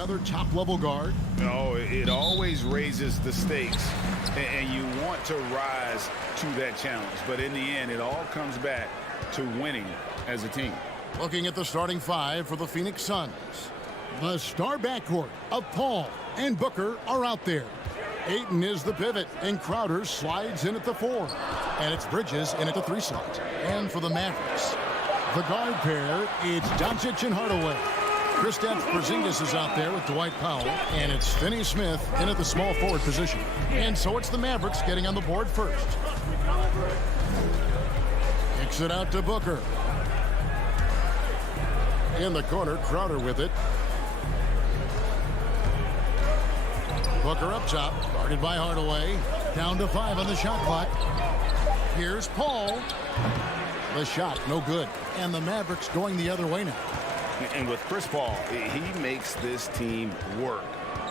another top-level guard? No, it always raises the stakes, and you want to rise to that challenge. But in the end, it all comes back to winning as a team. Looking at the starting five for the Phoenix Suns. The star backcourt of Paul and Booker are out there. Ayton is the pivot, and Crowder slides in at the 4. And it's Bridges in at the 3 slot. And for the Mavericks, the guard pair, it's Doncic and Hardaway. Kristaps Porzingis is out there with Dwight Powell, and it's Finney-Smith in at the small forward position. And so it's the Mavericks getting on the board first. Kicks it out to Booker. In the corner, Crowder with it. Booker up top, guarded by Hardaway. Down to 5 on the shot clock. Here's Paul. The shot, no good. And the Mavericks going the other way now. And with Chris Paul, he makes this team work.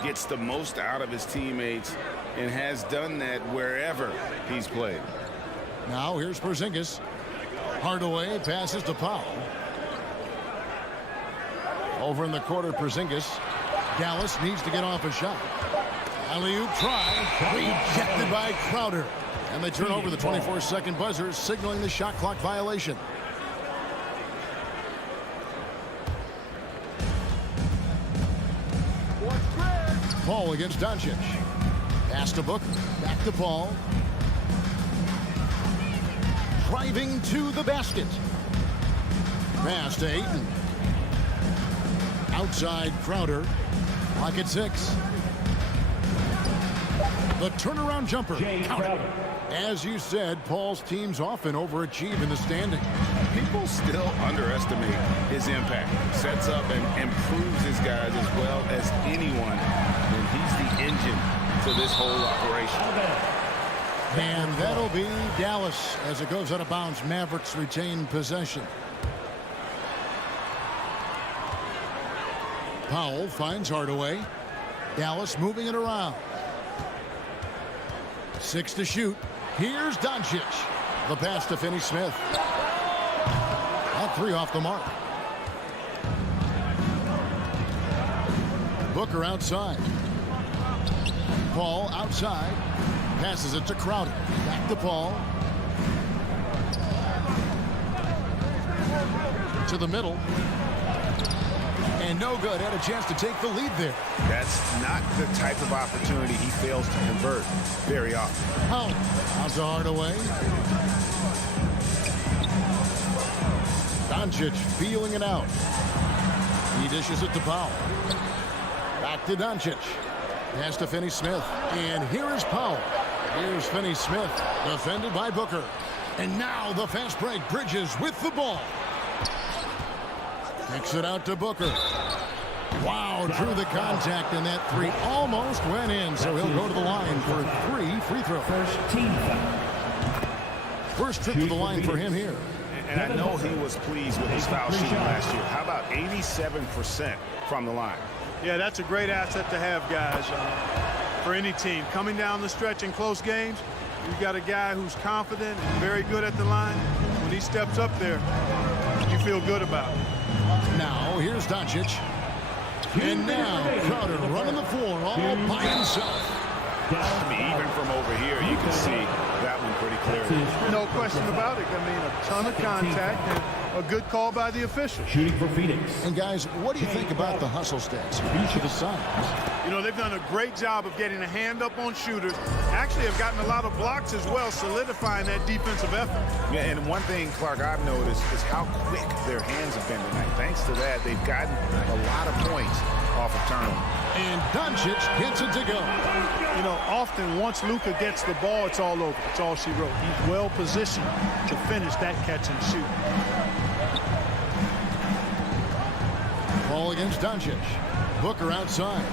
Gets the most out of his teammates and has done that wherever he's played. Now here's Porzingis. Hardaway passes to Powell. Over in the corner, Porzingis. Dallas needs to get off a shot. Alley-oop try. Rejected by Crowder. And they turn over the 24-second buzzer, signaling the shot clock violation. Paul against Doncic. Pass to Booker. Back to Paul. Driving to the basket. Pass to Ayton. Outside Crowder. Clock at 6. The turnaround jumper. Counted. As you said, Paul's teams often overachieve in the standing. People still underestimate his impact. Sets up and improves his guys as well as anyone. And he's the engine to this whole operation. And that'll be Dallas as it goes out of bounds. Mavericks retain possession. Powell finds Hardaway. Dallas moving it around. 6 to shoot. Here's Doncic. The pass to Finney-Smith. That 3 off the mark. Booker outside. Paul outside. Passes it to Crowder. Back to Paul. To the middle. And no good. Had a chance to take the lead there. That's not the type of opportunity he fails to convert very often. Powell. Out to Hardaway. Doncic feeling it out. He dishes it to Powell. Back to Doncic. Pass to Finney-Smith. And here is Powell. Here's Finney-Smith. Defended by Booker. And now the fast break. Bridges with the ball. Kicks it out to Booker. Wow, drew the contact, and that 3 almost went in. So he'll go to the line for 3 free throws. First trip to the line for him here. And I know he was pleased with his foul shooting last year. How about 87% from the line? Yeah, that's a great asset to have, guys, for any team. Coming down the stretch in close games, you've got a guy who's confident and very good at the line. When he steps up there, you feel good about it. Now, here's Doncic. And now, Crowder running the floor all by himself. I mean, even from over here, you can see that one pretty clearly. No question about it. I mean, a ton of contact and a good call by the official. Shooting for Phoenix. And, guys, what do you think about the hustle stats of each of the Suns? You know, they've done a great job of getting a hand up on shooters. Actually, have gotten a lot of blocks as well, solidifying that defensive effort. Yeah, and one thing, Clark, I've noticed is how quick their hands have been tonight. Thanks to that, they've gotten a lot of points off of turnover. And Doncic gets it to go. You know, often once Luka gets the ball, it's all over. It's all she wrote. He's well positioned to finish that catch and shoot. Ball against Doncic. Booker outside.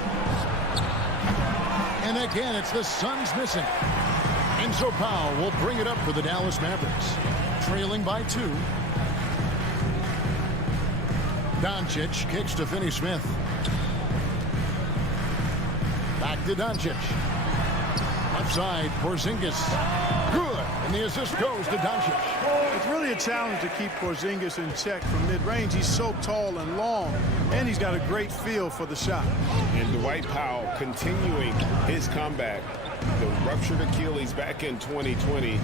And again, it's the Suns missing. And so Powell will bring it up for the Dallas Mavericks. Trailing by 2. Doncic kicks to Finney-Smith. Back to Doncic. Upside, Porzingis. Good. And the assist goes to Doncic. It's really a challenge to keep Porzingis in check from mid-range. He's so tall and long, and he's got a great feel for the shot. And Dwight Powell continuing his comeback. The ruptured Achilles back in 2020.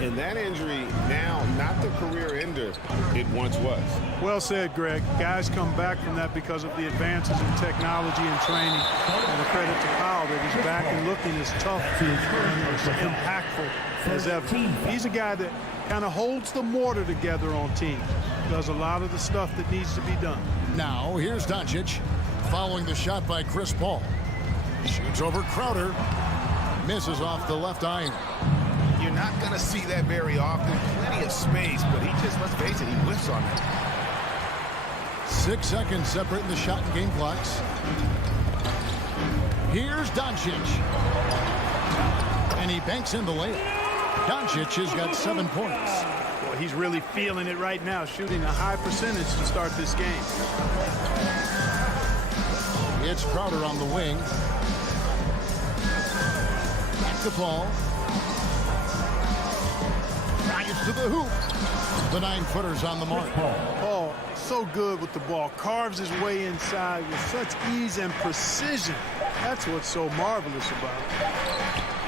And that injury now not the career ender it once was. Well said, Greg. Guys come back from that because of the advances in technology and training. And a credit to Powell that he's back and looking as tough and as impactful as ever. He's a guy that kind of holds the mortar together on teams. Does a lot of the stuff that needs to be done. Now here's Doncic following the shot by Chris Paul. Shoots over Crowder. Misses off the left iron. You're not going to see that very often. Plenty of space, but he just, let's face it, he whiffs on it. 6 seconds separating the shot and game clocks. Here's Doncic. And he banks in the layup. Doncic has got 7 points. Boy, he's really feeling it right now, shooting a high percentage to start this game. It's Crowder on the wing. Back to Paul. To the hoop. The 9-footer's on the mark. Paul, so good with the ball. Carves his way inside with such ease and precision. That's what's so marvelous about it.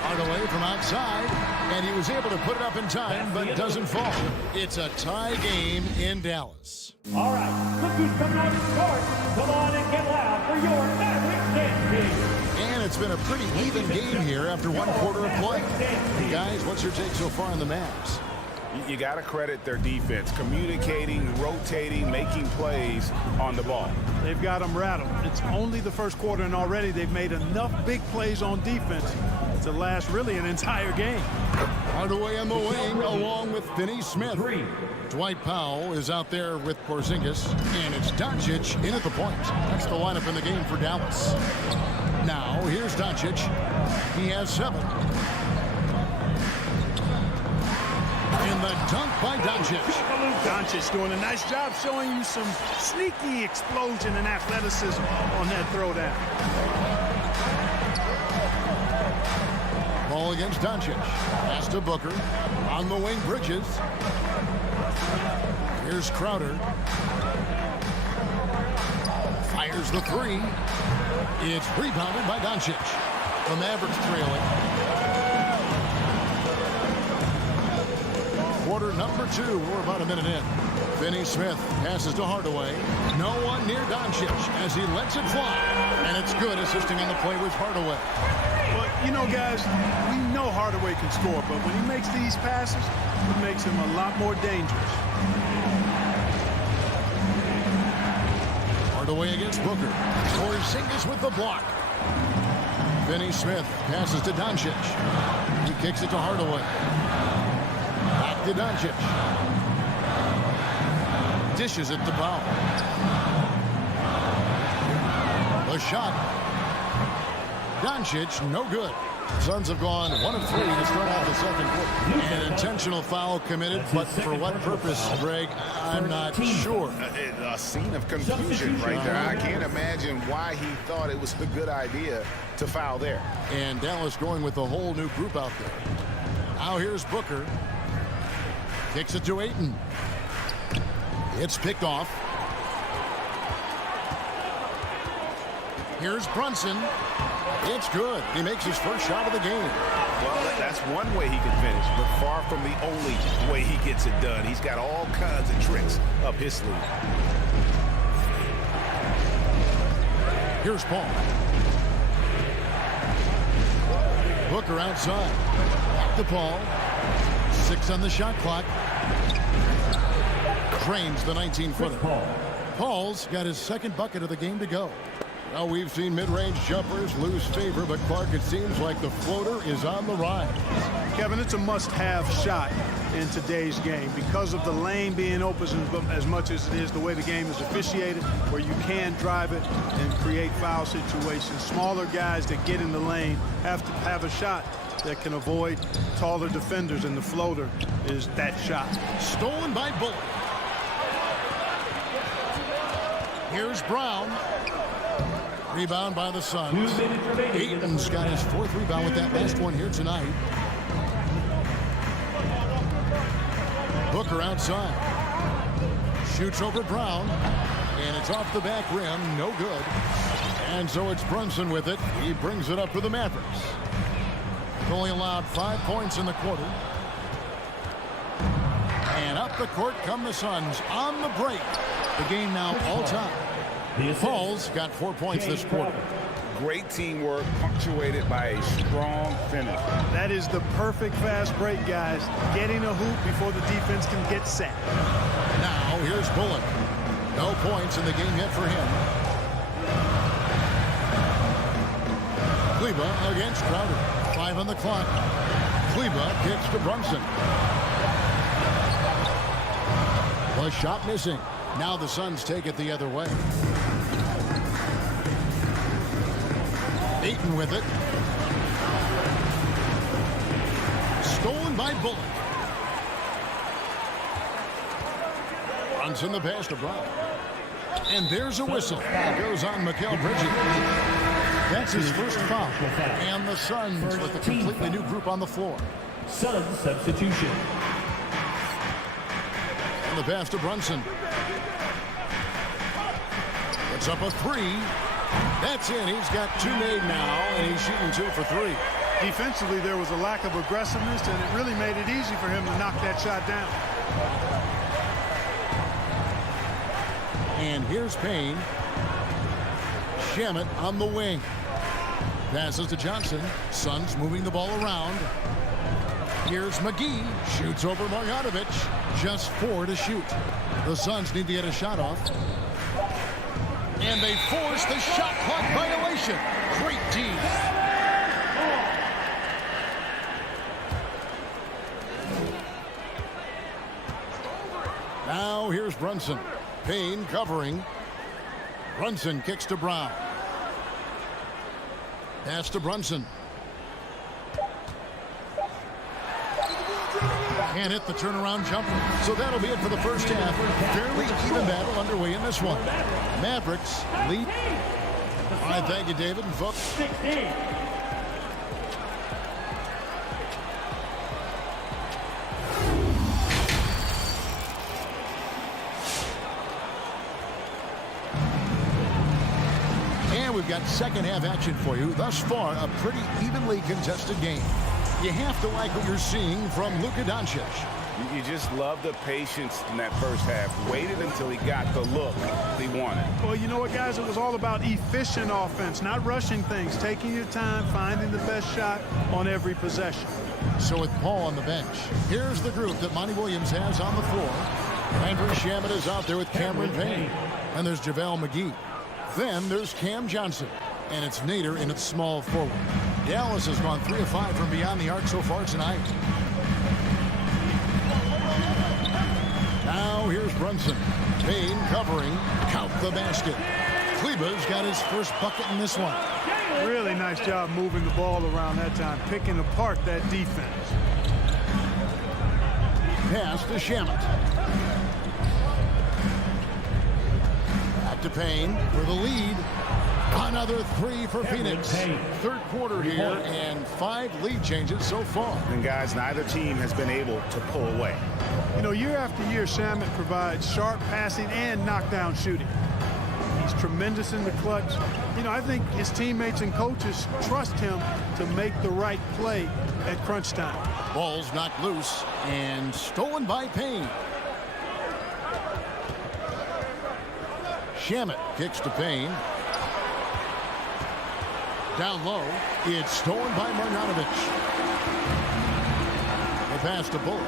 Hardaway from outside, and he was able to put it up in time, but doesn't fall. It's a tie game in Dallas. All right, look who's coming out of the court. Come on and get loud for your Mavericks dance team. And it's been a pretty even game here after 1 quarter of play. Guys, what's your take so far on the Mavs? You got to credit their defense, communicating, rotating, making plays on the ball. They've got them rattled. It's only the first quarter, and already they've made enough big plays on defense to last really an entire game. Hardaway on the wing along with Finney Smith. Dwight Powell is out there with Porzingis, and it's Doncic in at the point. That's the lineup in the game for Dallas. Now, here's Doncic. He has 7. And the dunk by Doncic. Doncic doing a nice job showing you some sneaky explosion and athleticism on that throwdown. Ball against Doncic. Pass to Booker. On the wing, Bridges. Here's Crowder. Fires the 3. It's rebounded by Doncic. The Mavericks trailing. Quarter number 2. We're about a minute in. Finney Smith passes to Hardaway. No one near Doncic as he lets it fly. And it's good, assisting on the play with Hardaway. Well, you know, guys, we know Hardaway can score, but when he makes these passes, it makes him a lot more dangerous. Hardaway against Booker. Porzingis with the block. Finney Smith passes to Doncic. He kicks it to Hardaway. Back to Doncic. Dishes it to Powell. The shot. Doncic, no good. Suns have gone 1 of 3 to start out the second quarter. An intentional foul committed, but for what purpose, Greg, I'm not sure. A scene of confusion right there. I can't imagine why he thought it was a good idea to foul there. And Dallas going with a whole new group out there. Now here's Booker. Kicks it to Ayton. It's picked off. Here's Brunson. It's good. He makes his first shot of the game. Well, that's one way he can finish, but far from the only way he gets it done. He's got all kinds of tricks up his sleeve. Here's Paul. Booker outside. Back to Paul. 6 on the shot clock. Cranes the 19-footer. Paul's got his second bucket of the game to go. Well, we've seen mid-range jumpers lose favor, but Clark, it seems like the floater is on the rise. Kevin, it's a must-have shot in today's game because of the lane being open as much as it is the way the game is officiated, where you can drive it and create foul situations. Smaller guys that get in the lane have to have a shot that can avoid taller defenders, and the floater is that shot. Stolen by Bullock. Here's Brown. Rebound by the Suns. Ayton's got his 4th rebound with that last one here tonight. Booker outside. Shoots over Brown. And it's off the back rim. No good. And so it's Brunson with it. He brings it up for the Mavericks. Only allowed 5 points in the quarter. And up the court come the Suns on the break. The game now all time. Paul's got 4 points this quarter. Great teamwork punctuated by a strong finish. That is the perfect fast break, guys. Getting a hoop before the defense can get set. Now here's Bullock. No points in the game yet for him. Kleba against Crowder. 5 on the clock. Kleba kicks to Brunson. The shot missing. Now the Suns take it the other way. Ayton with it. Stolen by Bullock. Brunson the pass to Brown. And there's a whistle. It goes on Mikal Bridges. That's his first foul. And the Suns with a completely new group on the floor. Suns substitution. And the pass to Brunson. It's up a 3. That's in. He's got 2 made now, and he's shooting 2 for 3. Defensively, there was a lack of aggressiveness, and it really made it easy for him to knock that shot down. And here's Payne. Shamet on the wing. Passes to Johnson. Suns moving the ball around. Here's McGee. Shoots over Marjanovic. Just 4 to shoot. The Suns need to get a shot off. And they force the shot clock violation. Great team. Now here's Brunson. Payne covering. Brunson kicks to Brown. Pass to Brunson. Can't hit the turnaround jumper. So that'll be it for the first half. Fairly even battle underway in this one. Mavericks lead. All right, thank you, David. And folks. 16. And we've got second half action for you. Thus far, a pretty evenly contested game. You have to like what you're seeing from Luka Doncic. You just love the patience in that first half. Waited until he got the look he wanted. Well, you know what, guys? It was all about efficient offense, not rushing things, taking your time, finding the best shot on every possession. So with Paul on the bench, here's the group that Monty Williams has on the floor. Andrew Shamet is out there with Cameron Payne. And there's JaVale McGee. Then there's Cam Johnson. And it's Nader in its small forward. Dallas has gone 3 of 5 from beyond the arc so far tonight. Now here's Brunson. Payne covering. Count the basket. Kleba's got his first bucket in this one. Really nice job moving the ball around that time, picking apart that defense. Pass to Shamet. Back to Payne for the lead. Another 3 for Phoenix. Third quarter here and 5 lead changes so far. And guys, neither team has been able to pull away. You know, year after year, Shamet provides sharp passing and knockdown shooting. He's tremendous in the clutch. You know, I think his teammates and coaches trust him to make the right play at crunch time. Ball's knocked loose and stolen by Payne. Shamet kicks to Payne. Down low, it's stolen by Marjanovic. The pass to Bullock.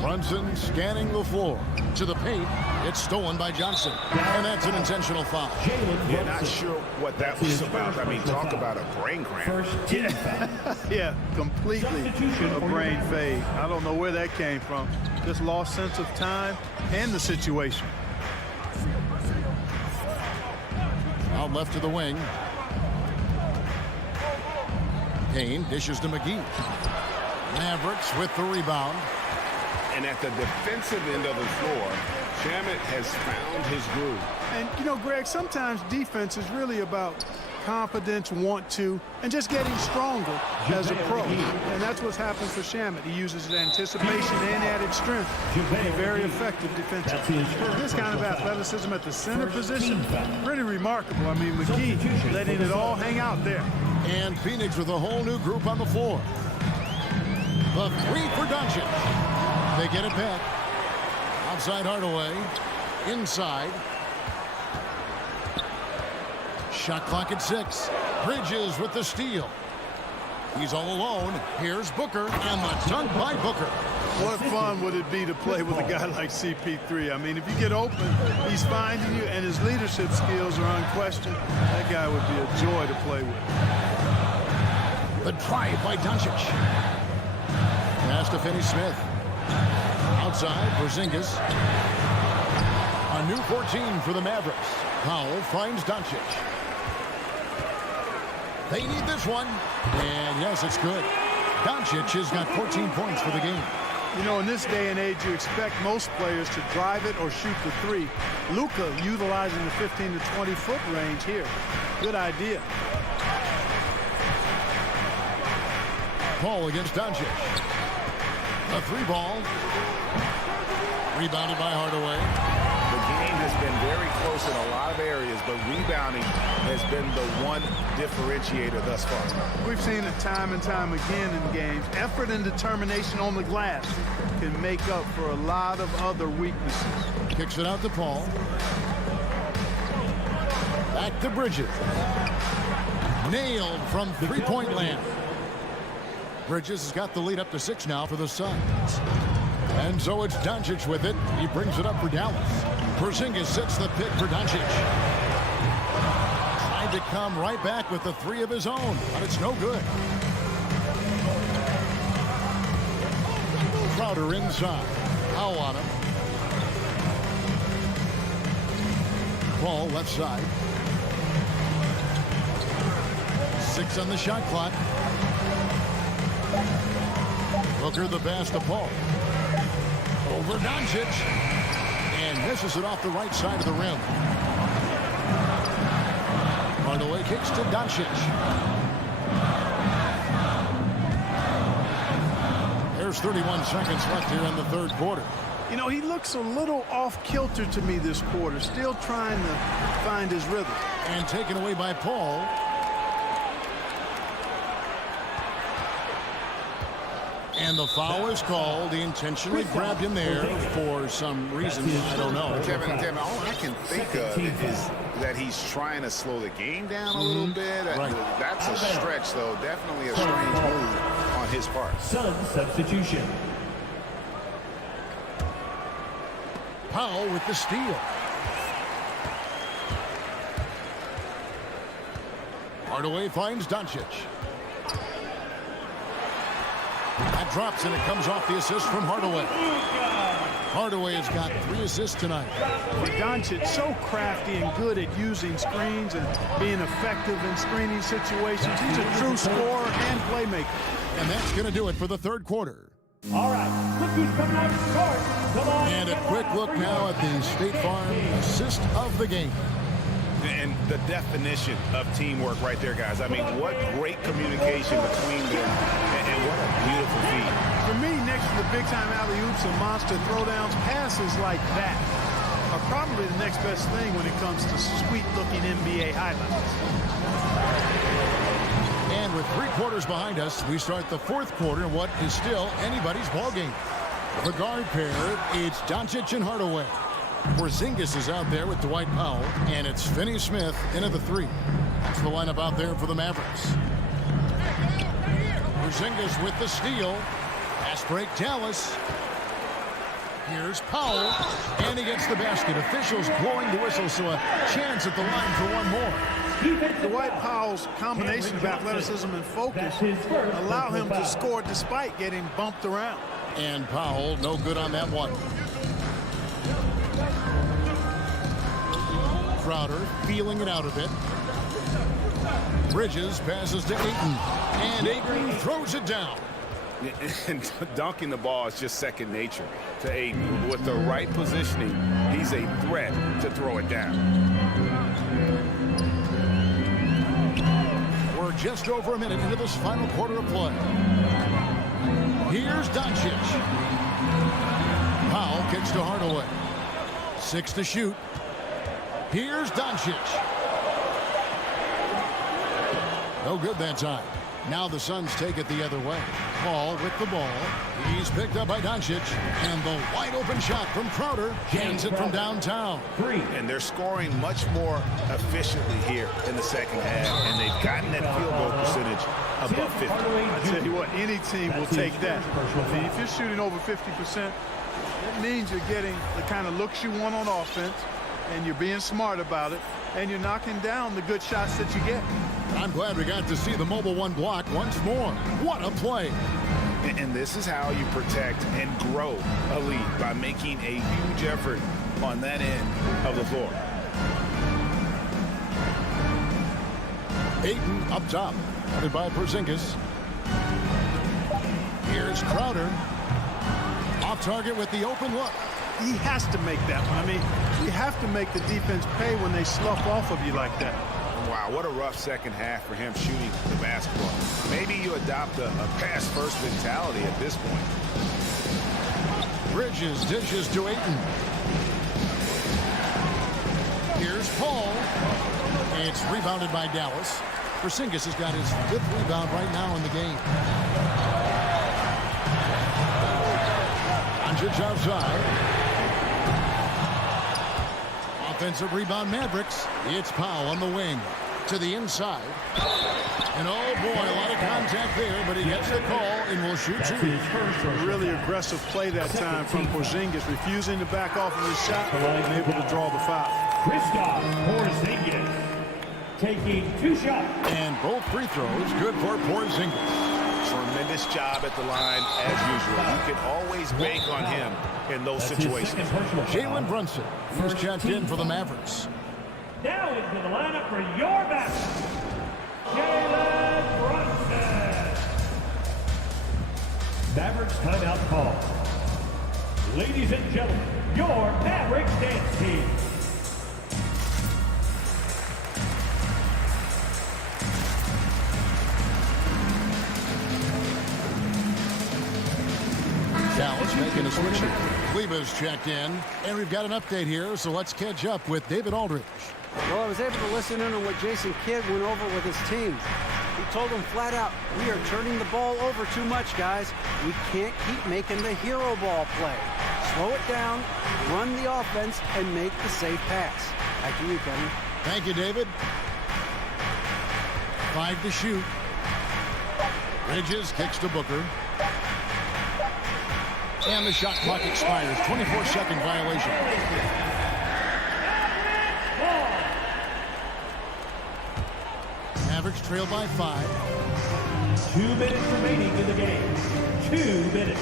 Brunson scanning the floor. To the paint, it's stolen by Johnson. And that's an intentional foul. Yeah, not sure what that was about. I mean, talk about a brain cramp. Yeah, completely a brain fade. I don't know where that came from. Just lost sense of time and the situation. Out left to the wing. Payne dishes to McGee. Mavericks with the rebound. And at the defensive end of the floor, Shamet has found his groove. And, you know, Greg, sometimes defense is really about confidence, want to, and just getting stronger as a pro. And that's what's happened for Shamet. He uses his anticipation and added strength to be very effective defensively. This kind of athleticism at the center position, pretty remarkable. I mean, McGee letting it all hang out there. And Phoenix with a whole new group on the floor. The three for Doncic. They get it back. Outside Hardaway. Inside. Shot clock at 6. Bridges with the steal. He's all alone. Here's Booker, and the dunk by Booker. What fun would it be to play with a guy like CP3? I mean, if you get open, he's finding you, and his leadership skills are unquestioned. That guy would be a joy to play with. The drive by Doncic. Pass to Finney-Smith. Outside, Porzingis. A new 14 for the Mavericks. Powell finds Doncic. They need this one. And yes, it's good. Doncic has got 14 points for the game. You know, in this day and age, you expect most players to drive it or shoot the three. Luka utilizing the 15 to 20-foot range here. Good idea. Paul against Doncic. A three ball. Rebounded by Hardaway. The game has been very close in a lot of areas, but rebounding has been the one differentiator thus far. We've seen it time and time again in games. Effort and determination on the glass can make up for a lot of other weaknesses. Kicks it out to Paul. Back to Bridges. Nailed from three-point land. Bridges has got the lead up to 6 now for the Suns. And so it's Doncic with it. He brings it up for Dallas. Porzingis sets the pick for Doncic. Tried to come right back with the three of his own, but it's no good. Crowder inside. Powell on him. Ball left side. 6 on the shot clock. Booker the pass to Paul. Over Doncic. And misses it off the right side of the rim. Hardaway kicks to Doncic. There's 31 seconds left here in the third quarter. You know, he looks a little off-kilter to me this quarter. Still trying to find his rhythm. And taken away by Paul. And the foul is called. He intentionally grabbed him there for some reason. I don't know. Kevin, all I can think of is that he's trying to slow the game down a little bit. Right. That's a stretch, though. Definitely a strange move on his part. Sun substitution. Powell with the steal. Hardaway finds Doncic. That drops, and it comes off the assist from Hardaway. Hardaway has got 3 assists tonight. Doncic so crafty and good at using screens and being effective in screening situations. He's a true scorer and playmaker. And that's going to do it for the third quarter. All right, look who's coming out to start. Come on, And a quick look now at the State Farm assist of the game. And the definition of teamwork right there, guys. I mean, what great communication between them, and what a beautiful feat. For me, next to the big-time alley-oops and monster throwdowns, passes like that are probably the next best thing when it comes to sweet-looking NBA highlights. And with 3 quarters behind us, we start the fourth quarter in what is still anybody's ballgame. The guard pair, it's Doncic and Hardaway. Porzingis is out there with Dwight Powell, and it's Finney-Smith in at the 3. That's the lineup out there for the Mavericks. Porzingis with the steal. Pass break, Dallas. Here's Powell, and he gets the basket. Officials blowing the whistle, so a chance at the line for one more. Dwight Powell's combination of athleticism and focus allow him to score despite getting bumped around. And Powell, no good on that one. Crowder feeling it out a bit. Bridges passes to Ayton. And Ayton throws it down. And dunking the ball is just second nature to Ayton. With the right positioning, he's a threat to throw it down. just over a minute into this final quarter of play. Here's Doncic. Powell kicks to Hardaway. 6 to shoot. Here's Doncic. No good that time. Now the Suns take it the other way. Paul with the ball. He's picked up by Doncic. And the wide open shot from Crowder. Jams it from downtown. And they're scoring much more efficiently here in the second half. And they've gotten that field goal percentage above 50. I tell you what, any team will take that. I mean, if you're shooting over 50%, that means you're getting the kind of looks you want on offense. And you're being smart about it. And you're knocking down the good shots that you get. I'm glad we got to see the mobile one block once more. What a play. And this is how you protect and grow a lead, by making a huge effort on that end of the floor. Ayton up top, headed by Porzingis. Here's Crowder. Off target with the open look. He has to make that one. I mean, you have to make the defense pay when they slough off of you like that. Wow, what a rough second half for him shooting the basketball. Maybe you adopt a pass-first mentality at this point. Bridges dishes to Ayton. Here's Paul. It's rebounded by Dallas. Porzingis has got his 5th rebound right now in the game. Doncic outside. Offensive rebound Mavericks. It's Powell on the wing to the inside. And oh boy, a lot of contact there, but he gets the call and will shoot 2. A really aggressive play that time from Porzingis, refusing to back off of his shot and able to draw the foul. Kristaps Porzingis taking 2 shots. And both free throws good for Porzingis. Tremendous job at the line as usual. You can always bank on him in those situations. Jalen Brunson is checked in for the Mavericks. Now into the lineup for your Mavericks, Jalen Brunson. Mavericks timeout call. Ladies and gentlemen, your Mavericks dance team. Dallas making a switch here. Kleba's checked in, and we've got an update here, so let's catch up with David Aldridge. Well, I was able to listen in on what Jason Kidd went over with his team. He told them flat out, we are turning the ball over too much, guys. We can't keep making the hero ball play. Slow it down, run the offense, and make the safe pass. Back to you, Kevin. Thank you, David. 5 to shoot. Bridges kicks to Booker. And the shot clock expires. 24-second violation. Mavericks trail by 5. 2 minutes remaining in the game. 2 minutes.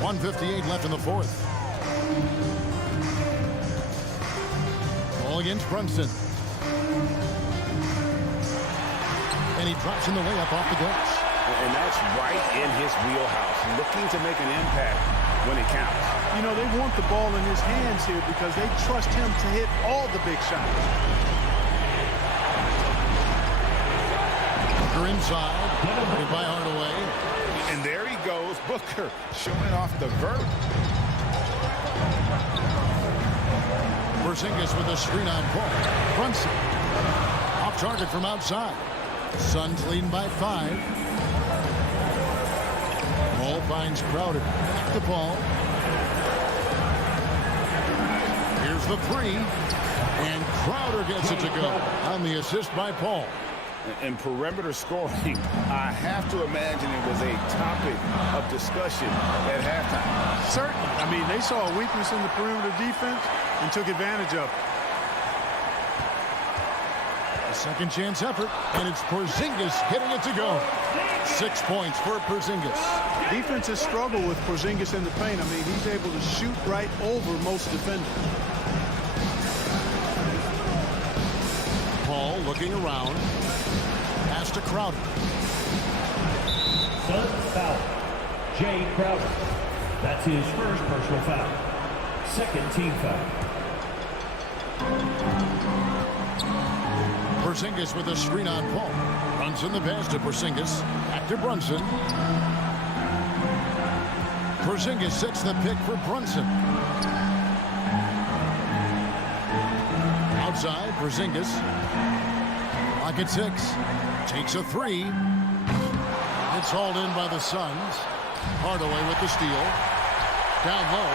1:58 left in the 4th. Ball against Brunson. And he drops in the layup off the glass. And that's right in his wheelhouse, looking to make an impact when it counts. You know, they want the ball in his hands here because they trust him to hit all the big shots. Booker inside, hit by Hardaway. And there he goes, Booker, showing off the vert. Porzingis with a screen on Paul. Brunson off target from outside. Suns leading by 5. Paul finds Crowder. Back to Paul. Here's the 3. And Crowder gets it to go on the assist by Paul. And perimeter scoring, I have to imagine it was a topic of discussion at halftime. Certainly. I mean, they saw a weakness in the perimeter defense and took advantage of it. A second chance effort, and it's Porzingis getting it to go. 6 points for Porzingis. Defenses struggle with Porzingis in the paint. I mean, he's able to shoot right over most defenders. Paul looking around. Pass to Crowder. Suns foul. Jay Crowder. That's his first personal foul. Second team foul. Porzingis with a screen on Paul. Brunson the pass to Porzingis. Back to Brunson. Porzingis sets the pick for Brunson. Outside, Porzingis. Clock at 6. Takes a 3. It's hauled in by the Suns. Hardaway with the steal. Down low.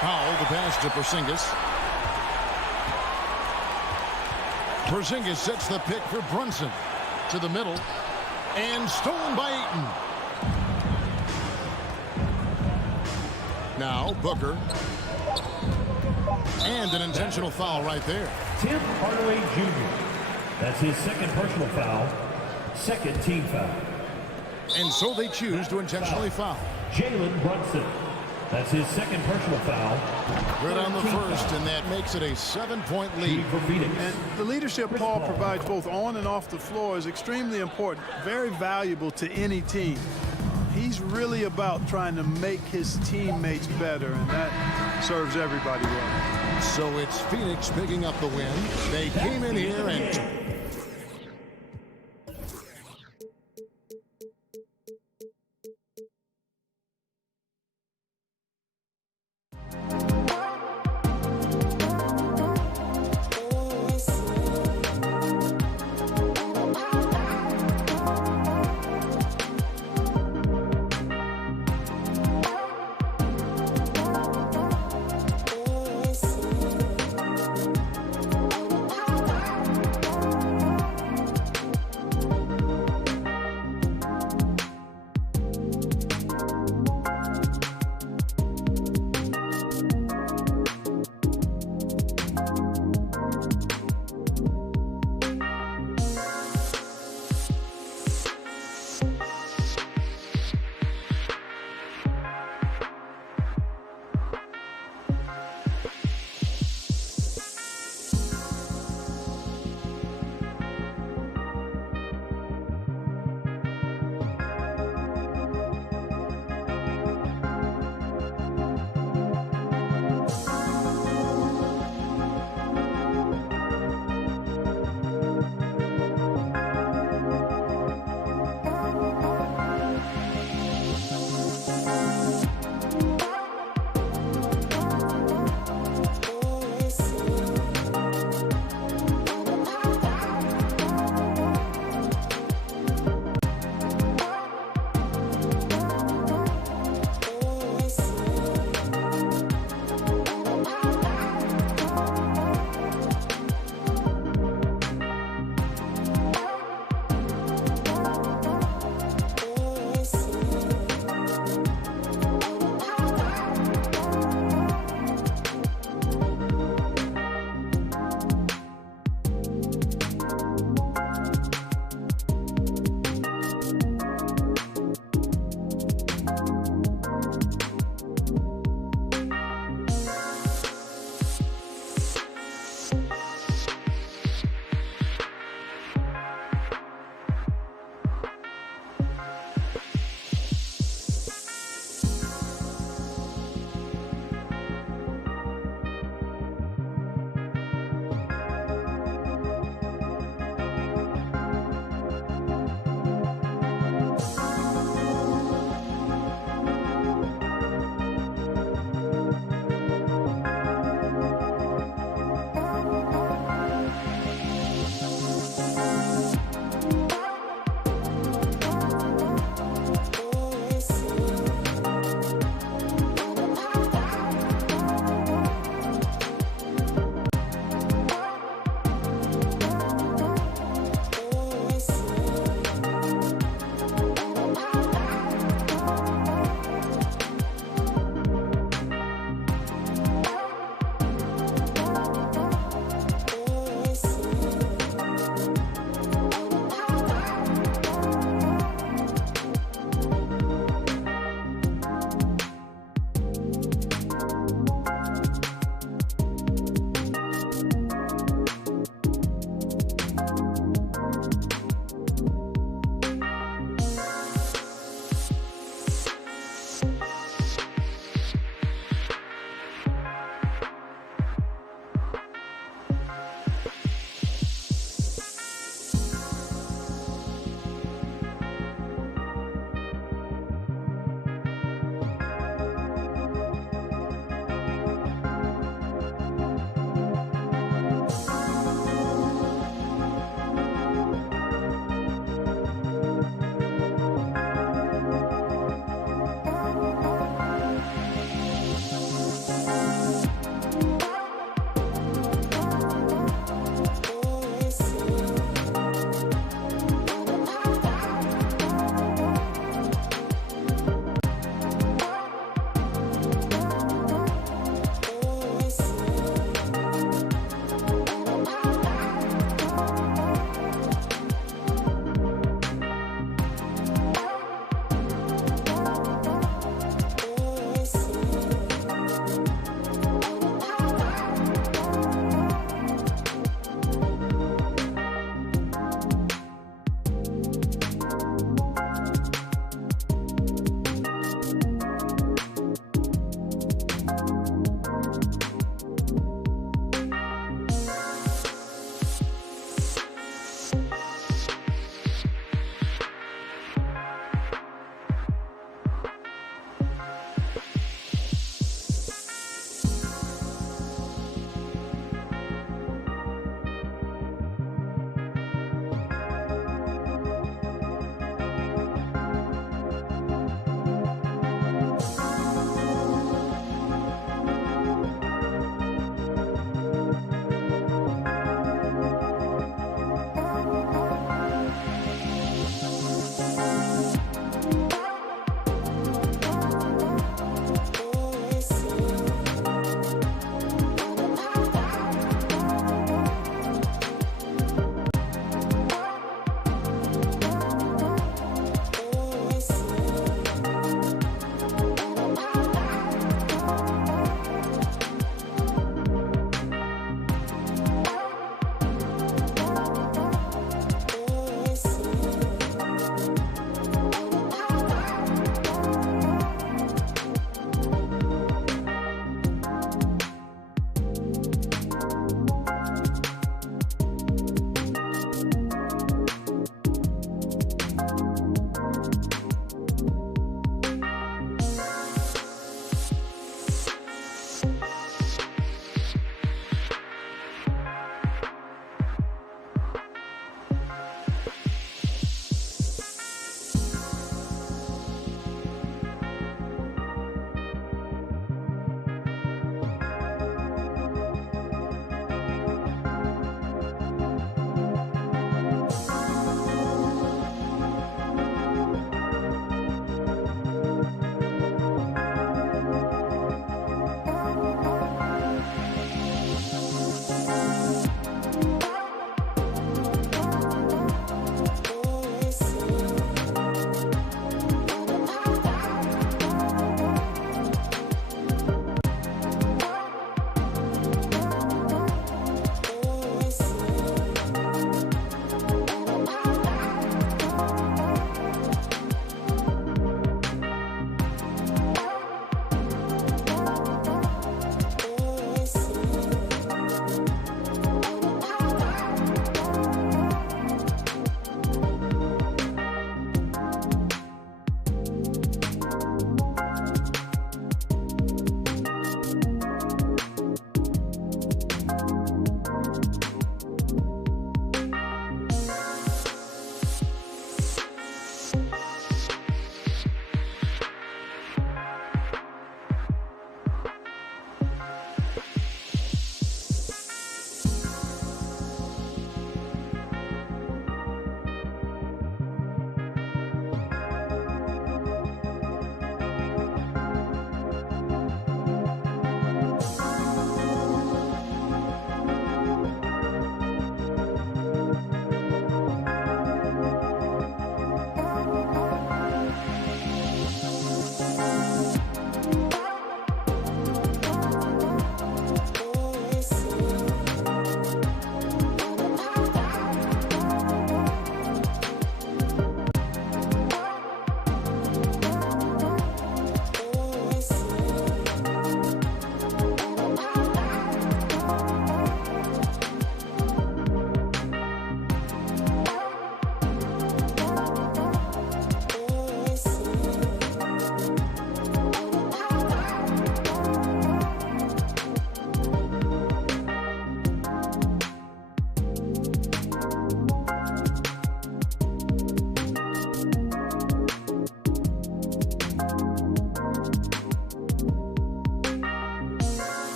Powell the pass to Porzingis. Porzingis sets the pick for Brunson. To the middle. And stolen by Ayton. Now Booker. And an intentional foul right there. Tim Hardaway Jr. That's his second personal foul. Second team foul. And so they choose to intentionally foul. Jalen Brunson. That's his second personal foul. Good on the first, and that makes it a 7-point lead. For Phoenix. And the leadership Paul provides both on and off the floor is extremely important, very valuable to any team. He's really about trying to make his teammates better, and that serves everybody well. So it's Phoenix picking up the win. They came in here and...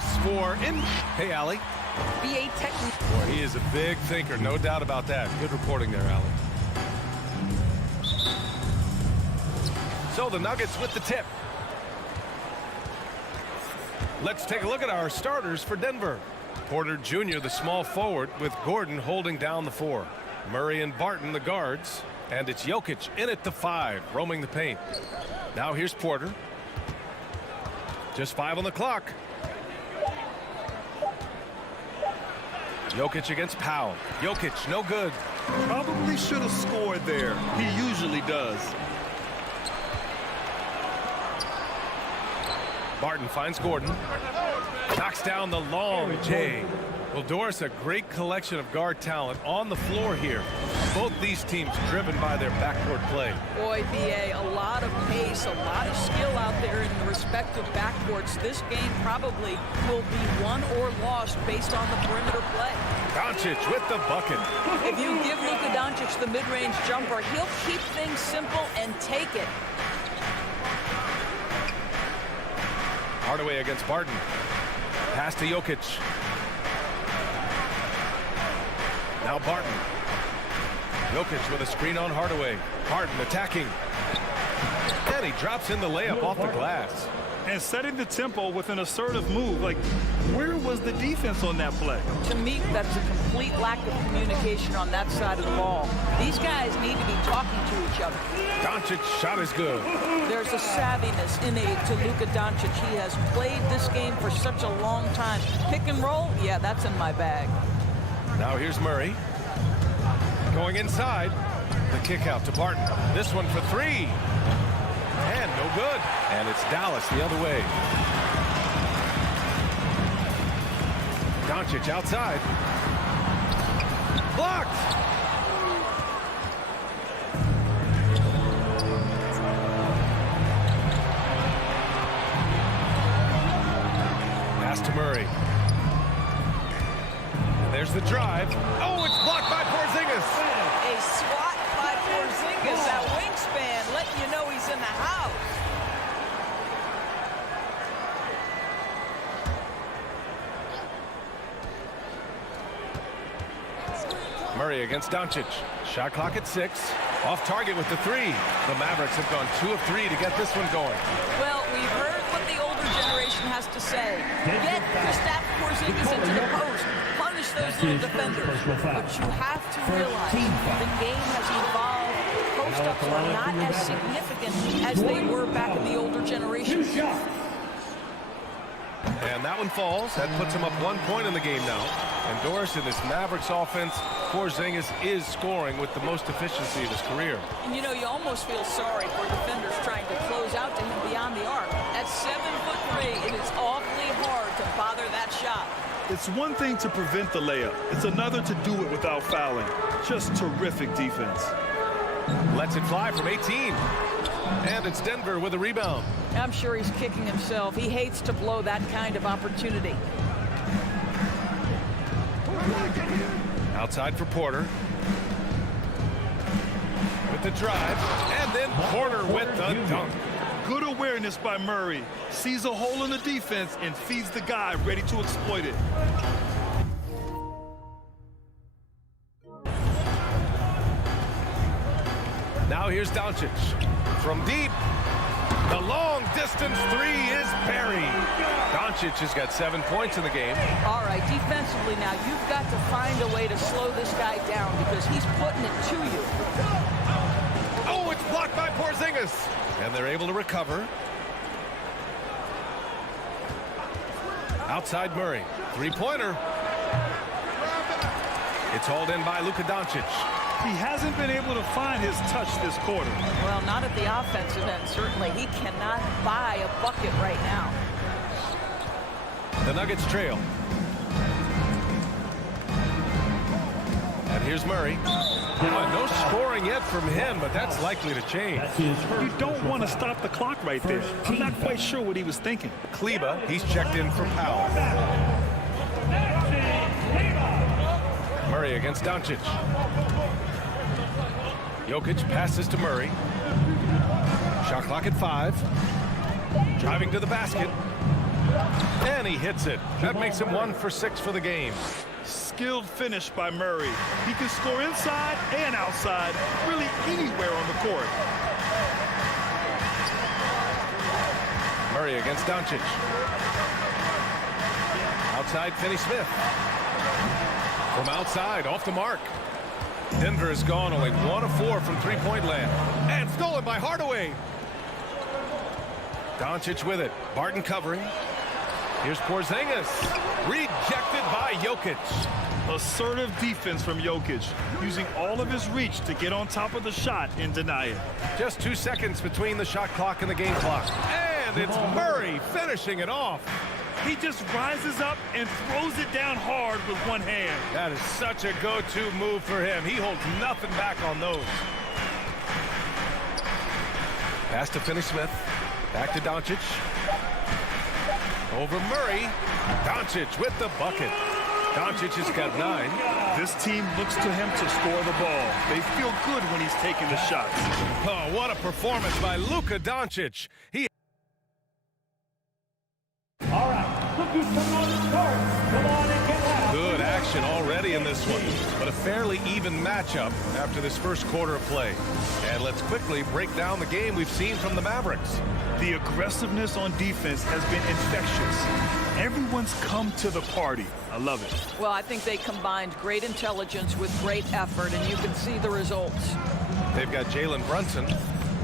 Davis for Hey, Allie. BA technique. Boy, he is a big thinker, no doubt about that. Good reporting there, Allie. So the Nuggets with the tip. Let's take a look at our starters for Denver. Porter Jr., the small forward, with Gordon holding down the 4. Murray and Barton, the guards. And it's Jokic in at the 5, roaming the paint. Now here's Porter. Just 5 on the clock. Jokic against Powell. Jokic, no good. Probably should have scored there. He usually does. Barton finds Gordon. Knocks down the long J. Well, Doris, a great collection of guard talent on the floor here. Both these teams driven by their backcourt play. Boy, BA, a lot of pace, a lot of skill out there in the respective backcourts. This game probably will be won or lost based on the perimeter play. Doncic with the bucket. If you give Luka Doncic the mid-range jumper, he'll keep things simple and take it. Hardaway against Barton. Pass to Jokic. Now Barton. Jokic with a screen on Hardaway. Barton attacking. And he drops in the layup off the glass. And setting the tempo with an assertive move. Like, where was the defense on that play? To me, that's a complete lack of communication on that side of the ball. These guys need to be talking to each other. Doncic shot is good. There's a savviness innate to Luka Doncic. He has played this game for such a long time. Pick and roll, yeah, that's in my bag. Now here's Murray. Going inside. The kick out to Barton. This one for 3. And no good. And it's Dallas the other way. Doncic outside. Blocked. Pass to Murray. And there's the drive. Oh, it's blocked by Porzingis. A swat by Porzingis, that wingspan, letting you know he's in the house. Murray against Doncic. Shot clock at 6. Off target with the 3. The Mavericks have gone 2 of 3 to get this one going. Well, we've heard what the older generation has to say. Get Kristaps Porzingis into the post. Punish those little defenders. But you have to realize the game has evolved. Post-ups are not as significant as they were back in the older generation. And that one falls. That puts him up 1 point in the game now. And Doris, in this Mavericks offense, Porzingis is scoring with the most efficiency of his career. And you know, you almost feel sorry for defenders trying to close out to him beyond the arc. At 7'3", it is awfully hard to bother that shot. It's one thing to prevent the layup. It's another to do it without fouling. Just terrific defense. Lets it fly from 18. And it's Denver with a rebound. I'm sure he's kicking himself. He hates to blow that kind of opportunity. Outside for Porter. With the drive. And then Porter with the dunk. Good awareness by Murray. Sees a hole in the defense and feeds the guy ready to exploit it. Now here's Doncic. From deep. The long distance 3 is buried. Doncic has got 7 points in the game. All right, defensively now, you've got to find a way to slow this guy down because he's putting it to you. Oh, it's blocked by Porzingis. And they're able to recover. Outside Murray. 3-pointer. It's hauled in by Luka Doncic. He hasn't been able to find his touch this quarter. Well, not at the offensive end, certainly. He cannot buy a bucket right now. The Nuggets trail. And here's Murray. No scoring yet from him, but that's likely to change. You don't want to stop the clock right there. I'm not quite sure what he was thinking. Kleba, he's checked in for Powell. Murray against Doncic. Jokic passes to Murray. Shot clock at 5. Driving to the basket. And he hits it. That makes him 1 for 6 for the game. Skilled finish by Murray. He can score inside and outside, really anywhere on the court. Murray against Doncic. Outside, Finney-Smith. From outside, off the mark. Denver has gone only 1 of 4 from three-point land. And stolen by Hardaway. Doncic with it. Barton covering. Here's Porzingis. Rejected by Jokic. Assertive defense from Jokic, using all of his reach to get on top of the shot and deny it. Just 2 seconds between the shot clock and the game clock. And it's Murray finishing it off. He just rises up and throws it down hard with one hand. That is such a go-to move for him. He holds nothing back on those. Pass to Finney-Smith. Back to Doncic. Over Murray. Doncic with the bucket. Doncic has got 9. This team looks to him to score the ball. They feel good when he's taking the shots. Oh, what a performance by Luka Doncic. All right, look who's coming on the court. Come on and get loud. Good action already in this one, but a fairly even matchup after this first quarter of play. And let's quickly break down the game we've seen from the Mavericks. The aggressiveness on defense has been infectious. Everyone's come to the party. I love it. Well, I think they combined great intelligence with great effort, and you can see the results. They've got Jalen Brunson.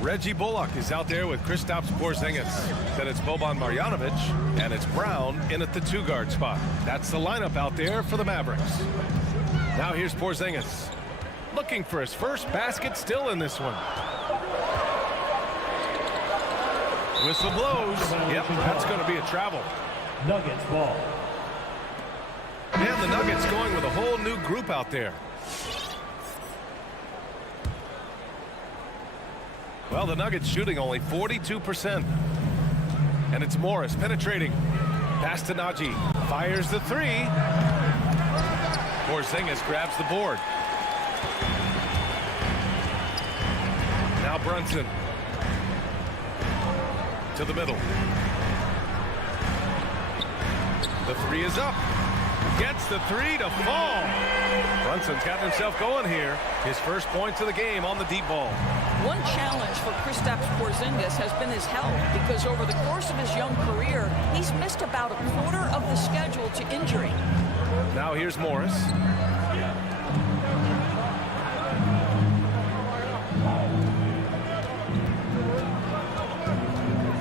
Reggie Bullock is out there with Kristaps Porzingis. Then it's Boban Marjanovic, and it's Brown in at the 2-guard spot. That's the lineup out there for the Mavericks. Now here's Porzingis. Looking for his first basket still in this one. Whistle blows. Yep, that's going to be a travel. Nuggets ball. And the Nuggets going with a whole new group out there. Well, the Nuggets shooting only 42%. And it's Morris penetrating. Pass to Najee. Fires the 3. Porzingis grabs the board. Now Brunson. To the middle. The 3 is up. Gets the 3 to fall. Brunson's got himself going here. His first points of the game on the deep ball. One challenge for Kristaps Porzingis has been his health, because over the course of his young career, he's missed about a quarter of the schedule to injury. Now here's Morris.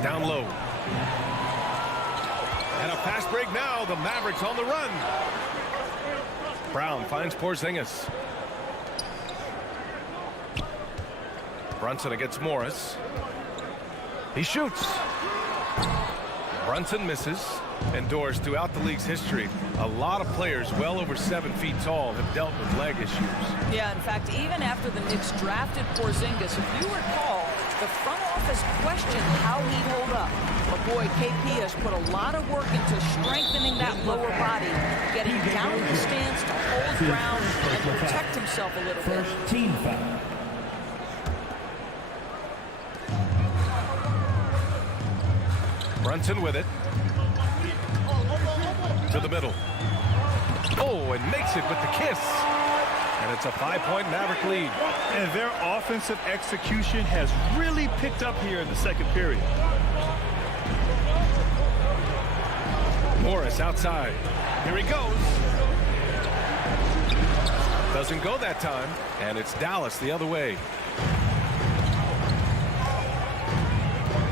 Down low. And a fast break now. The Mavericks on the run. Brown finds Porzingis. Brunson against Morris. He shoots. Brunson misses. Endures throughout the league's history. A lot of players well over 7 feet tall have dealt with leg issues. Yeah, in fact, even after the Knicks drafted Porzingis, if you recall, the front office questioned how he'd hold up. But boy, KP has put a lot of work into strengthening that lower body, getting down in the stance to hold ground and protect himself a little bit. First team foul. Brunson with it. To the middle. Oh, and makes it with the kiss. And it's a 5-point Maverick lead. And their offensive execution has really picked up here in the second period. Morris outside. Here he goes. Doesn't go that time. And it's Dallas the other way.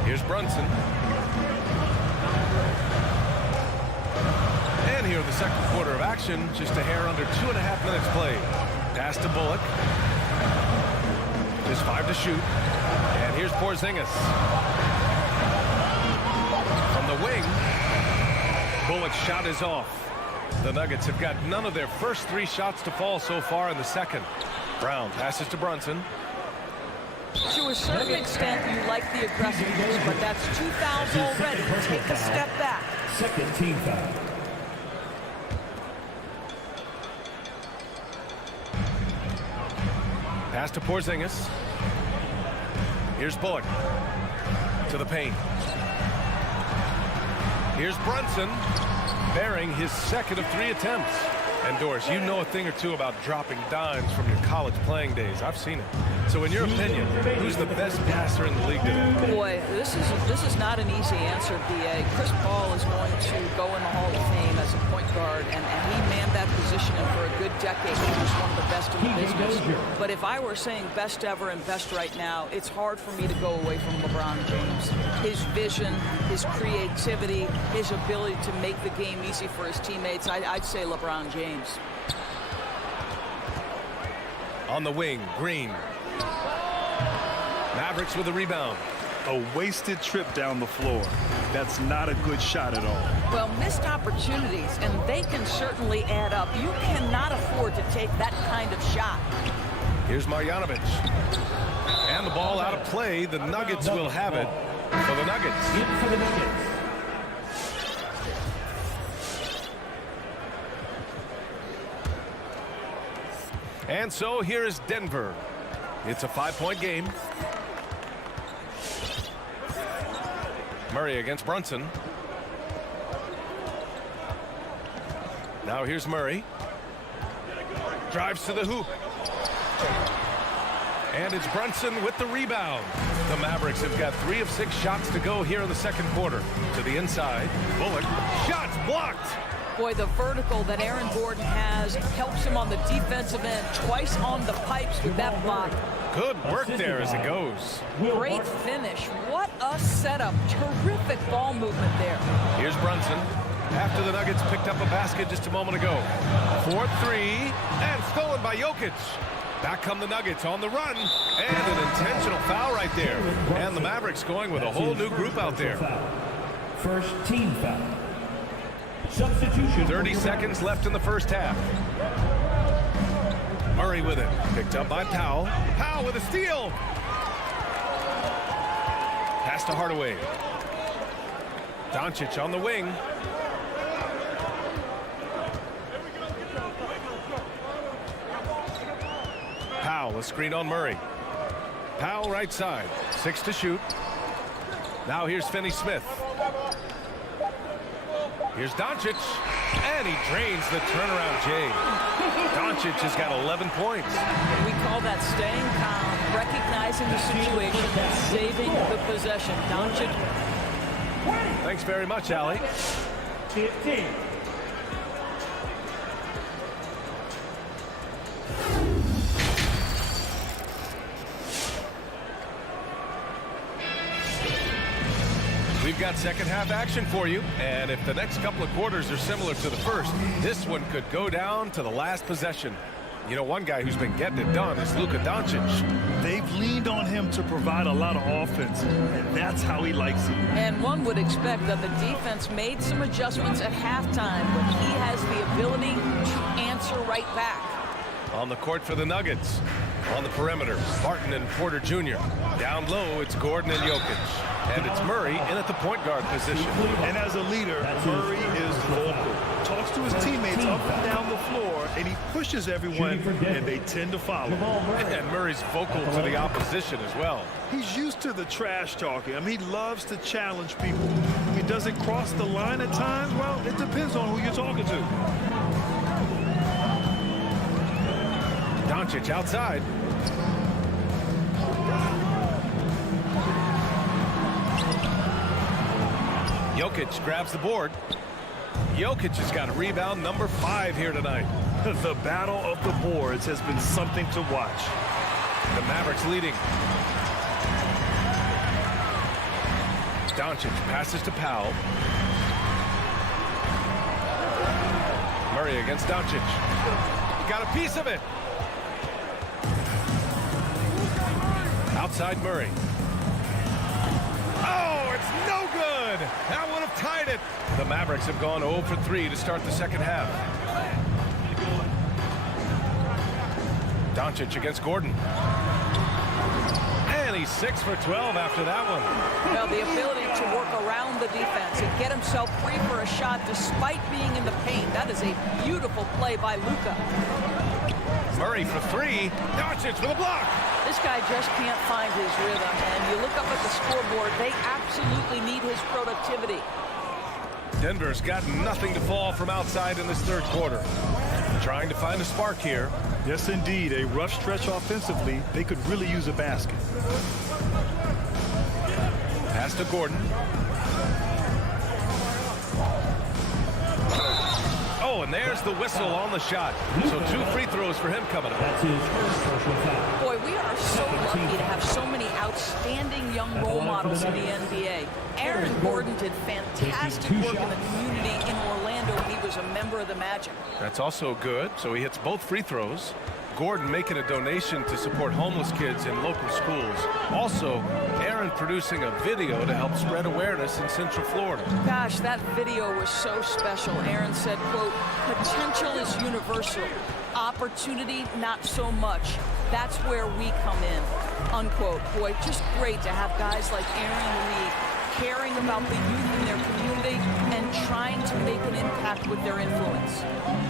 Here's Brunson. And here in the second quarter of action, just a hair under 2.5 minutes played. Pass to Bullock. Just 5 to shoot. And here's Porzingis. From the wing. Bullock's shot is off. The Nuggets have got none of their first 3 shots to fall so far in the second. Brown passes to Brunson. To a certain extent, you like the aggressiveness, but that's 2 fouls already. Take a step back. Second team foul. Pass to Porzingis. Here's Bullock. To the paint. Here's Brunson, bearing his second of 3 attempts. And Doris, you know a thing or two about dropping dimes from your college playing days. I've seen it. So in your opinion, who's the best passer in the league today? Boy, this is not an easy answer, B.A. Chris Paul is going to go in the Hall of Fame as a point guard, and he manned that position, and for a good decade he was one of the best in the business. But if I were saying best ever and best right now, it's hard for me to go away from LeBron James. His vision, his creativity, his ability to make the game easy for his teammates, I'd say LeBron James. On the wing, Green. Mavericks with a rebound. A wasted trip down the floor. That's not a good shot at all. Well, missed opportunities, and they can certainly add up. You cannot afford to take that kind of shot. Here's Marjanovic. And the ball out of play. The Nuggets will have it for the Nuggets. In for the Nuggets. And so here is Denver. It's a 5-point game. Murray against Brunson. Now here's Murray. Drives to the hoop. And it's Brunson with the rebound. The Mavericks have got 3 of 6 shots to go here in the second quarter. To the inside. Bullock. Shots blocked. Boy, the vertical that Aaron Gordon has helps him on the defensive end. Twice on the pipes with that block. Good work there as it goes. Great finish. What a setup. Terrific ball movement there. Here's Brunson. After the Nuggets picked up a basket just a moment ago. 4-3. And stolen by Jokic. Back come the Nuggets on the run. And an intentional foul right there. And the Mavericks going with a whole new group out there. First team foul. Substitution. 30 seconds left in the first half. Murray with it. Picked up by Powell. Powell with a steal. Pass to Hardaway. Doncic on the wing. Powell, a screen on Murray. Powell right side. 6 to shoot. Now here's Finney-Smith. Here's Doncic, and he drains the turnaround J. Doncic has got 11 points. We call that staying calm, recognizing the situation, and saving the possession. Doncic. Thanks very much, Allie. 15. We've got second half action for you, and if the next couple of quarters are similar to the first, this one could go down to the last possession. You know, one guy who's been getting it done is Luka Doncic. They've leaned on him to provide a lot of offense, and that's how he likes it. And one would expect that the defense made some adjustments at halftime, but he has the ability to answer right back. On the court for the Nuggets. On the perimeter, Barton and Porter Jr. Down low, it's Gordon and Jokic. And it's Murray in at the point guard position. And as a leader, Murray is vocal. Talks to his teammates up and down the floor, and he pushes everyone, and they tend to follow. And Murray's vocal to the opposition as well. He's used to the trash talking. I mean, he loves to challenge people. He doesn't cross the line at times. Well, it depends on who you're talking to. Doncic outside. Jokic grabs the board. Jokic has got a rebound number 5 here tonight. The battle of the boards has been something to watch. The Mavericks leading. Doncic passes to Powell. Murray against Doncic. Got a piece of it. Outside Murray. Oh, it's no good. That would have tied it. The Mavericks have gone 0 for 3 to start the second half. Doncic against Gordon. And he's 6 for 12 after that one. Well, the ability to work around the defense and get himself free for a shot despite being in the paint. That is a beautiful play by Luka. Murray for 3. Doncic with a block. This guy just can't find his rhythm, and you look up at the scoreboard, they absolutely need his productivity. Denver's got nothing to fall from outside in this third quarter. Trying to find a spark here. Yes, indeed. A rough stretch offensively. They could really use a basket. Pass to Gordon. Oh, and there's the whistle on the shot. So 2 free throws for him coming up. That's his first personal foul. Boy, we are so lucky to have so many outstanding young role models in the NBA. Aaron Gordon did fantastic work in the community in Orlando when he was a member of the Magic. That's also good. So he hits both free throws. Gordon making a donation to support homeless kids in local schools. Also, Aaron producing a video to help spread awareness in Central Florida. Gosh, that video was so special. Aaron said, quote, "Potential is universal. Opportunity, not so much. That's where we come in," unquote. Boy, just great to have guys like Aaron Lee caring about the youth in their community and trying to make an impact with their influence.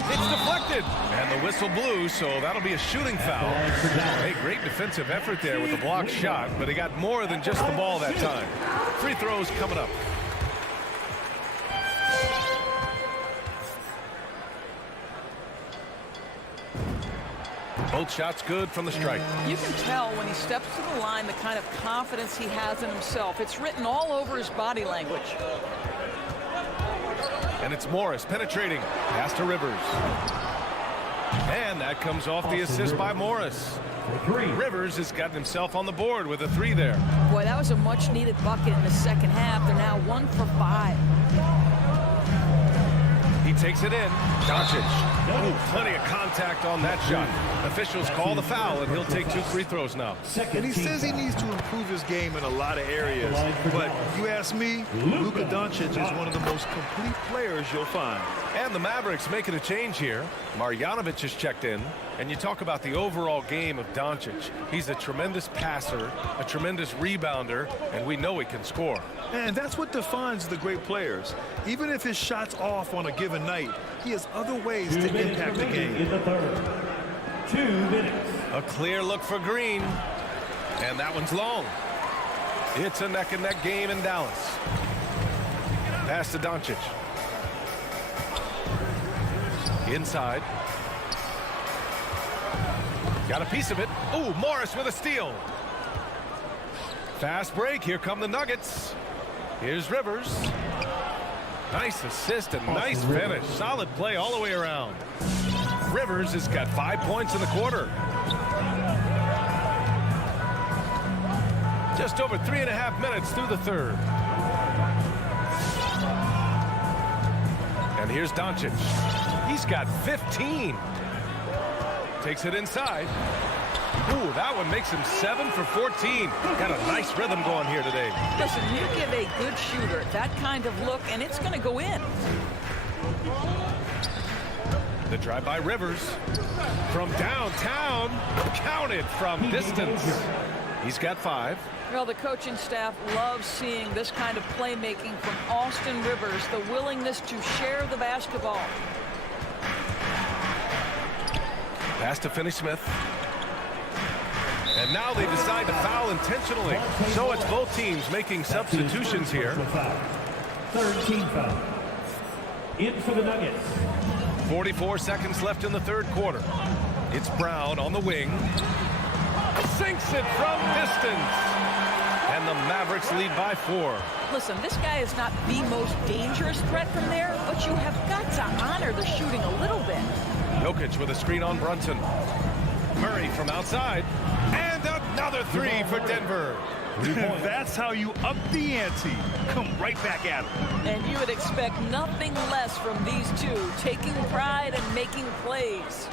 It's deflected, and the whistle blew, so that'll be a shooting foul. Hey, great defensive effort there with the blocked shot, but he got more than just the ball that time. Free throws coming up. Both shots good from the strike. You can tell when he steps to the line the kind of confidence he has in himself. It's written all over his body language. And it's Morris penetrating. Pass to Rivers. And that comes off the assist by Morris. Rivers has gotten himself on the board with a 3 there. Boy, that was a much-needed bucket in the second half. They're now 1 for 5. He takes it in. Doncic. Ooh, plenty of contact on that shot. Officials call the foul, and he'll take 2 free throws now. And he says he needs to improve his game in a lot of areas. But you ask me, Luka Doncic is one of the most complete players you'll find. And the Mavericks making a change here. Marjanovic has checked in. And you talk about the overall game of Doncic. He's a tremendous passer, a tremendous rebounder, and we know he can score. And that's what defines the great players. Even if his shot's off on a given night, he has other ways to impact the game. In the third. 2 minutes. A clear look for Green. And that one's long. It's a neck-and-neck game in Dallas. Pass to Doncic. Inside. Got a piece of it. Ooh, Morris with a steal. Fast break. Here come the Nuggets. Here's Rivers. Nice assist and nice finish. Solid play all the way around. Rivers has got 5 points in the quarter. Just over 3.5 minutes through the third. And here's Doncic. He's got 15. Takes it inside. Ooh, that one makes him 7 for 14. Got a nice rhythm going here today. Listen, you give a good shooter that kind of look, and it's going to go in. The drive by Rivers. From downtown. Counted from distance. He's got 5. Well, the coaching staff loves seeing this kind of playmaking from Austin Rivers, the willingness to share the basketball. Pass to Finney-Smith. And now they decide to foul intentionally. So it's both teams making substitutions here. Third team foul. In for the Nuggets. 44 seconds left in the third quarter. It's Brown on the wing. Sinks it from distance. And the Mavericks lead by 4. Listen, this guy is not the most dangerous threat from there, but you have got to honor the shooting a little bit. Jokic with a screen on Brunson. Murray from outside. And another 3 for Denver. That's how you up the ante. Come right back at him. And you would expect nothing less from these two, taking pride and making plays.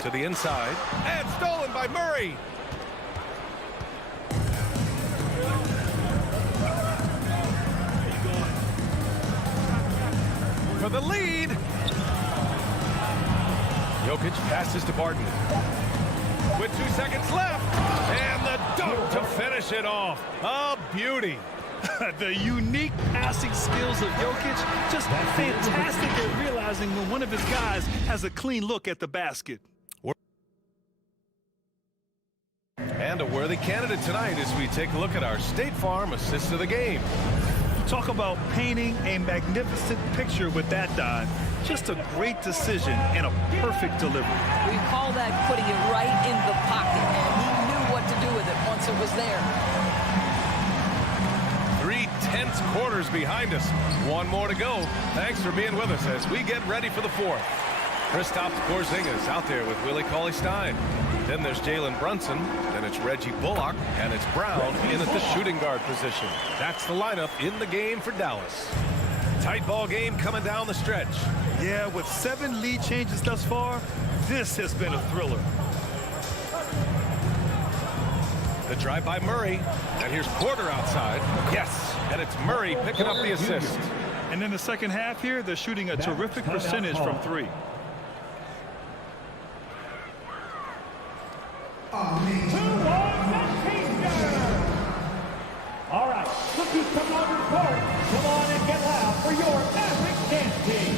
To the inside. And stolen by Murray. For the lead. Jokic passes to Barton. With 2 seconds left. And the dunk to finish it off. A beauty. The unique passing skills of Jokic, just fantastic at realizing when one of his guys has a clean look at the basket. And a worthy candidate tonight as we take a look at our State Farm assist of the game. Talk about painting a magnificent picture with that dive. Just a great decision and a perfect delivery. We call that putting it right in the pocket, and he knew what to do with it once it was there. 3 tense quarters behind us. One more to go. Thanks for being with us as we get ready for the fourth. Kristaps Porzingis out there with Willie Cauley-Stein. Then there's Jalen Brunson. Then it's Reggie Bullock. And it's Brown in at the shooting guard position. That's the lineup in the game for Dallas. Tight ball game coming down the stretch. Yeah, with 7 lead changes thus far, this has been a thriller. The drive by Murray. And here's Porter outside. Yes. And it's Murray picking up the assist. And in the second half here, they're shooting a terrific percentage from 3. All right, cookies come on your court. Come on and get loud for your Maverick dance team.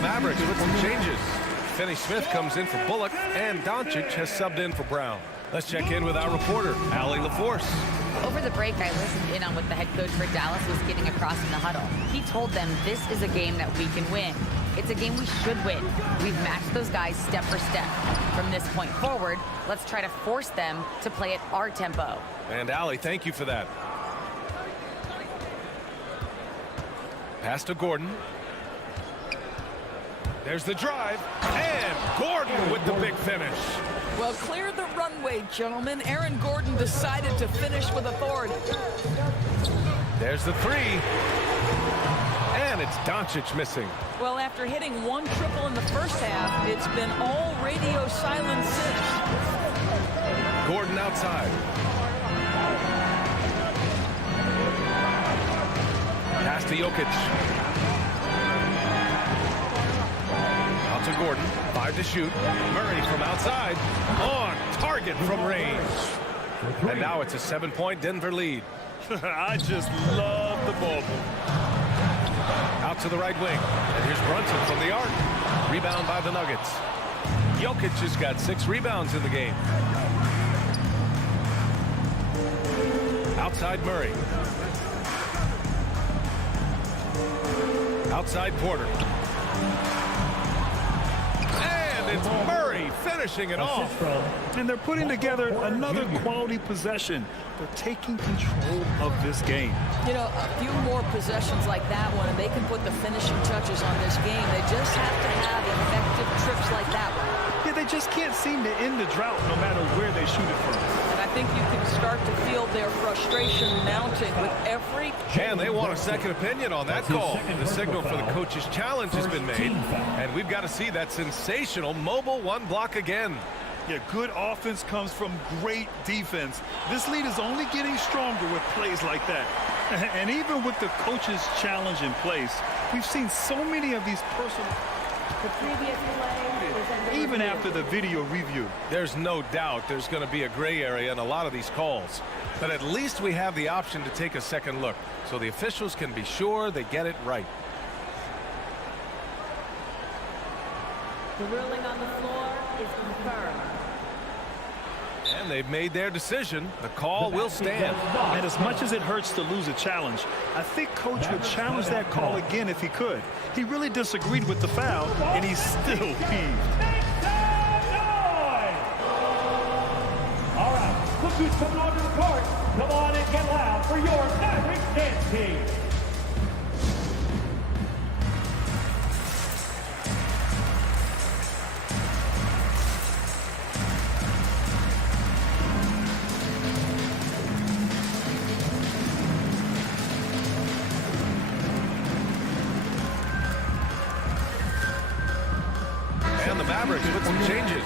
Mavericks with some changes. Finney Smith comes in for Bullock, and Doncic has subbed in for Brown. Let's check in with our reporter, Allie LaForce. Over the break, I listened in on what the head coach for Dallas was getting across in the huddle. He told them this is a game that we can win. It's a game we should win. We've matched those guys step for step. From this point forward, let's try to force them to play at our tempo. And Allie, thank you for that. Pass to Gordon. There's the drive, and Gordon with the big finish. Well, clear the runway, gentlemen. Aaron Gordon decided to finish with authority. There's the 3. And it's Doncic missing. Well, after hitting 1 triple in the first half, it's been all radio silence since. Gordon outside. Pass to Jokic. To Gordon, 5 to shoot. Murray from outside, on target from range. And now it's a 7-point Denver lead. I just love the ball. Out to the right wing. And here's Brunson from the arc. Rebound by the Nuggets. Jokic has got 6 rebounds in the game. Outside Murray. Outside Porter. It's Murray finishing it off. And they're putting together another quality possession. They're taking control of this game. You know, a few more possessions like that one, and they can put the finishing touches on this game. They just have to have effective trips like that one. Yeah, they just can't seem to end the drought no matter where they shoot it from. And I think you can start to feel their frustration mounting with every... And they want a second opinion on that call. The signal for the coach's challenge has been made. And we've got to see that sensational mobile 1 block again. Yeah, good offense comes from great defense. This lead is only getting stronger with plays like that. And even with the coach's challenge in place, we've seen so many of these personal... The previous play, even after the video review. There's no doubt there's going to be a gray area in a lot of these calls. But at least we have the option to take a second look, so the officials can be sure they get it right. The ruling on the floor is confirmed. And they've made their decision. The call will stand. And as much as it hurts to lose a challenge, I think Coach would challenge that call again if he could. He really disagreed with the foul, and he's still peeved. All right, look who's coming onto the court. Come on and get loud for your Maverick dance team. Mavericks with some changes.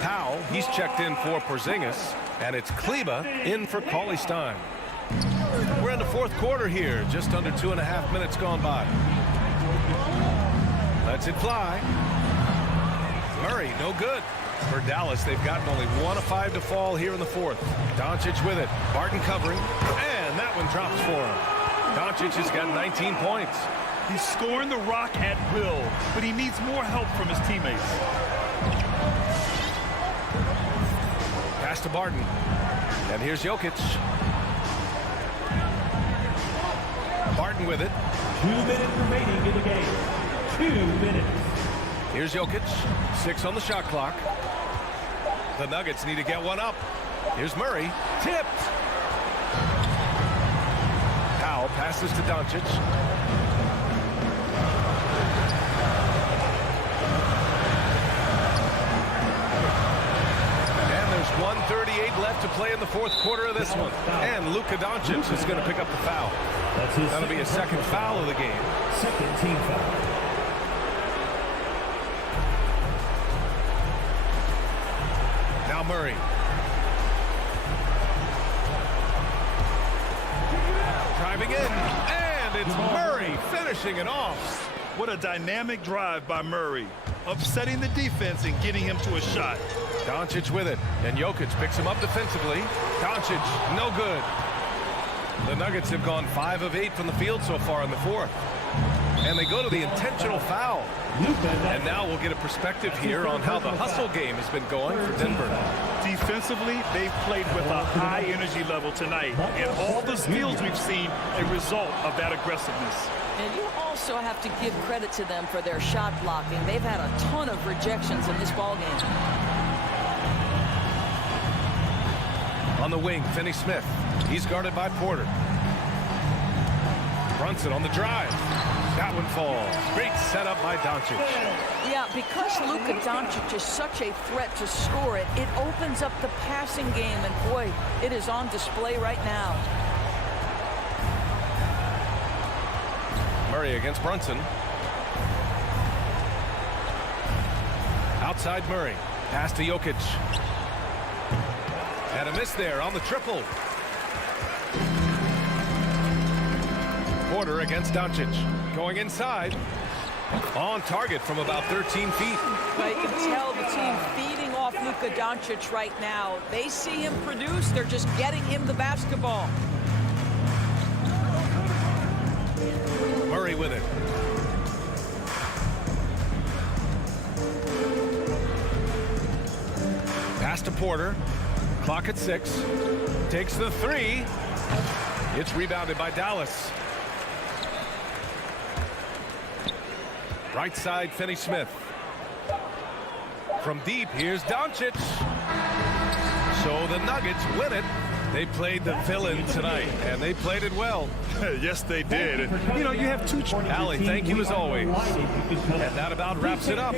Powell, he's checked in for Porzingis, and it's Kleba in for Cauley-Stein. We're in into fourth quarter here. Just under 2.5 minutes gone by. Lets it fly. Murray, no good. For Dallas, they've gotten only 1 of 5 to fall here in the fourth. Doncic with it. Barton covering. And that one drops for him. Doncic has got 19 points. He's scoring the rock at will, but he needs more help from his teammates. Pass to Barton. And here's Jokic. Barton with it. 2 minutes remaining in the game. 2 minutes. Here's Jokic. 6 on the shot clock. The Nuggets need to get one up. Here's Murray. Tipped. Powell passes to Doncic. And there's 1:38 left to play in the fourth quarter of this one. And Luka Doncic is going to pick up the foul. That'll be his second foul of the game. Second team foul. Now Murray. Driving in, and it's Murray finishing it off. What a dynamic drive by Murray, upsetting the defense and getting him to a shot. Doncic with it, and Jokic picks him up defensively. Doncic, no good. The Nuggets have gone 5 of 8 from the field so far in the fourth. And they go to the intentional foul. And now we'll get a perspective here on how the hustle game has been going for Denver. Defensively, they've played with a high energy level tonight. And all the steals we've seen, a result of that aggressiveness. And you also have to give credit to them for their shot blocking. They've had a ton of rejections in this ballgame. On the wing, Finney-Smith. He's guarded by Porter. Brunson on the drive. That one falls. Great setup by Doncic. Yeah, because Luka Doncic is such a threat to score it, it opens up the passing game, and boy, it is on display right now. Murray against Brunson. Outside Murray. Pass to Jokic. And a miss there on the triple. Porter against Doncic. Going inside. On target from about 13 feet. But you can tell the team feeding off Luka Doncic right now. They see him produce. They're just getting him the basketball. Murray with it. Pass to Porter. Clock at 6. Takes the 3. It's rebounded by Dallas. Right side, Finney-Smith. From deep, here's Doncic. So the Nuggets win it. They played the villain tonight, and they played it well. Yes, they did. And, you know, you have two... Allie, thank you as always. And that about wraps it up.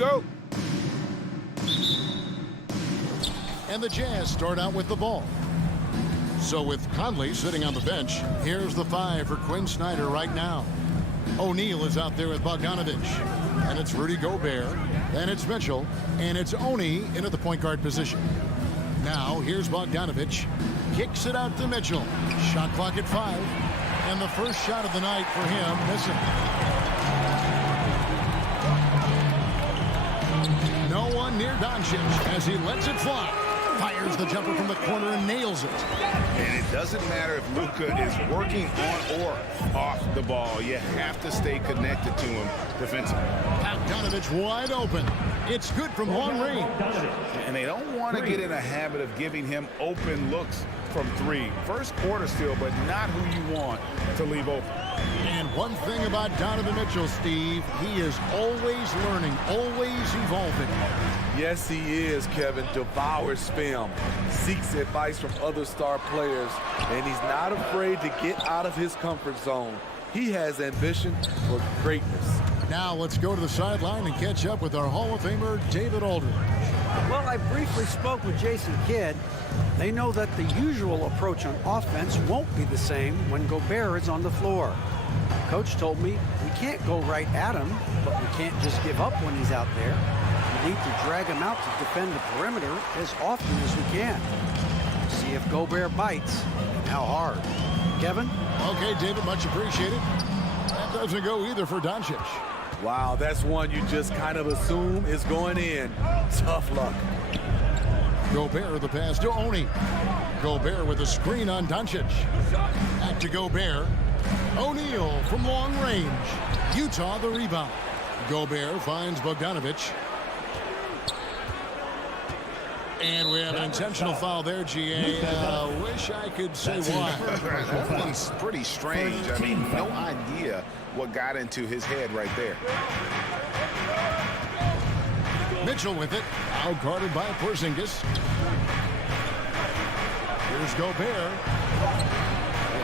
go. And the Jazz start out with the ball. So with Conley sitting on the bench, here's the 5 for Quinn Snyder right now. O'Neal is out there with Bogdanovich. And it's Rudy Gobert. Then it's Mitchell. And it's Oni in at the point guard position. Now here's Bogdanovich. Kicks it out to Mitchell. Shot clock at 5. And the first shot of the night for him missing. No one near Doncic as he lets it fly. Fires the jumper from the corner and nails it. And it doesn't matter if Luka is working on or off the ball. You have to stay connected to him defensively. Bogdanovich wide open. It's good from long range. And they don't want to get in a habit of giving him open looks from 3. First quarter still, but not who you want to leave open. And one thing about Donovan Mitchell, Steve, he is always learning, always evolving. Yes, he is, Kevin. Devours film, seeks advice from other star players, and he's not afraid to get out of his comfort zone. He has ambition for greatness. Now let's go to the sideline and catch up with our Hall of Famer, David Aldridge. Well, I briefly spoke with Jason Kidd. They know that the usual approach on offense won't be the same when Gobert is on the floor. Coach told me we can't go right at him, but we can't just give up when he's out there. We need to drag him out to defend the perimeter as often as we can. See if Gobert bites and how hard. Kevin? Okay, David, much appreciated. That doesn't go either for Doncic. Wow, that's one you just kind of assume is going in. Tough luck. Gobert the pass to Oni. Gobert with a screen on Doncic. Back to Gobert. O'Neal from long range. Utah the rebound. Gobert finds Bogdanovich. And we have an intentional foul there, GA. Wish I could say why. That one's pretty strange. I mean, no idea what got into his head right there. Mitchell with it. Out-guarded by Porzingis. Here's Gobert.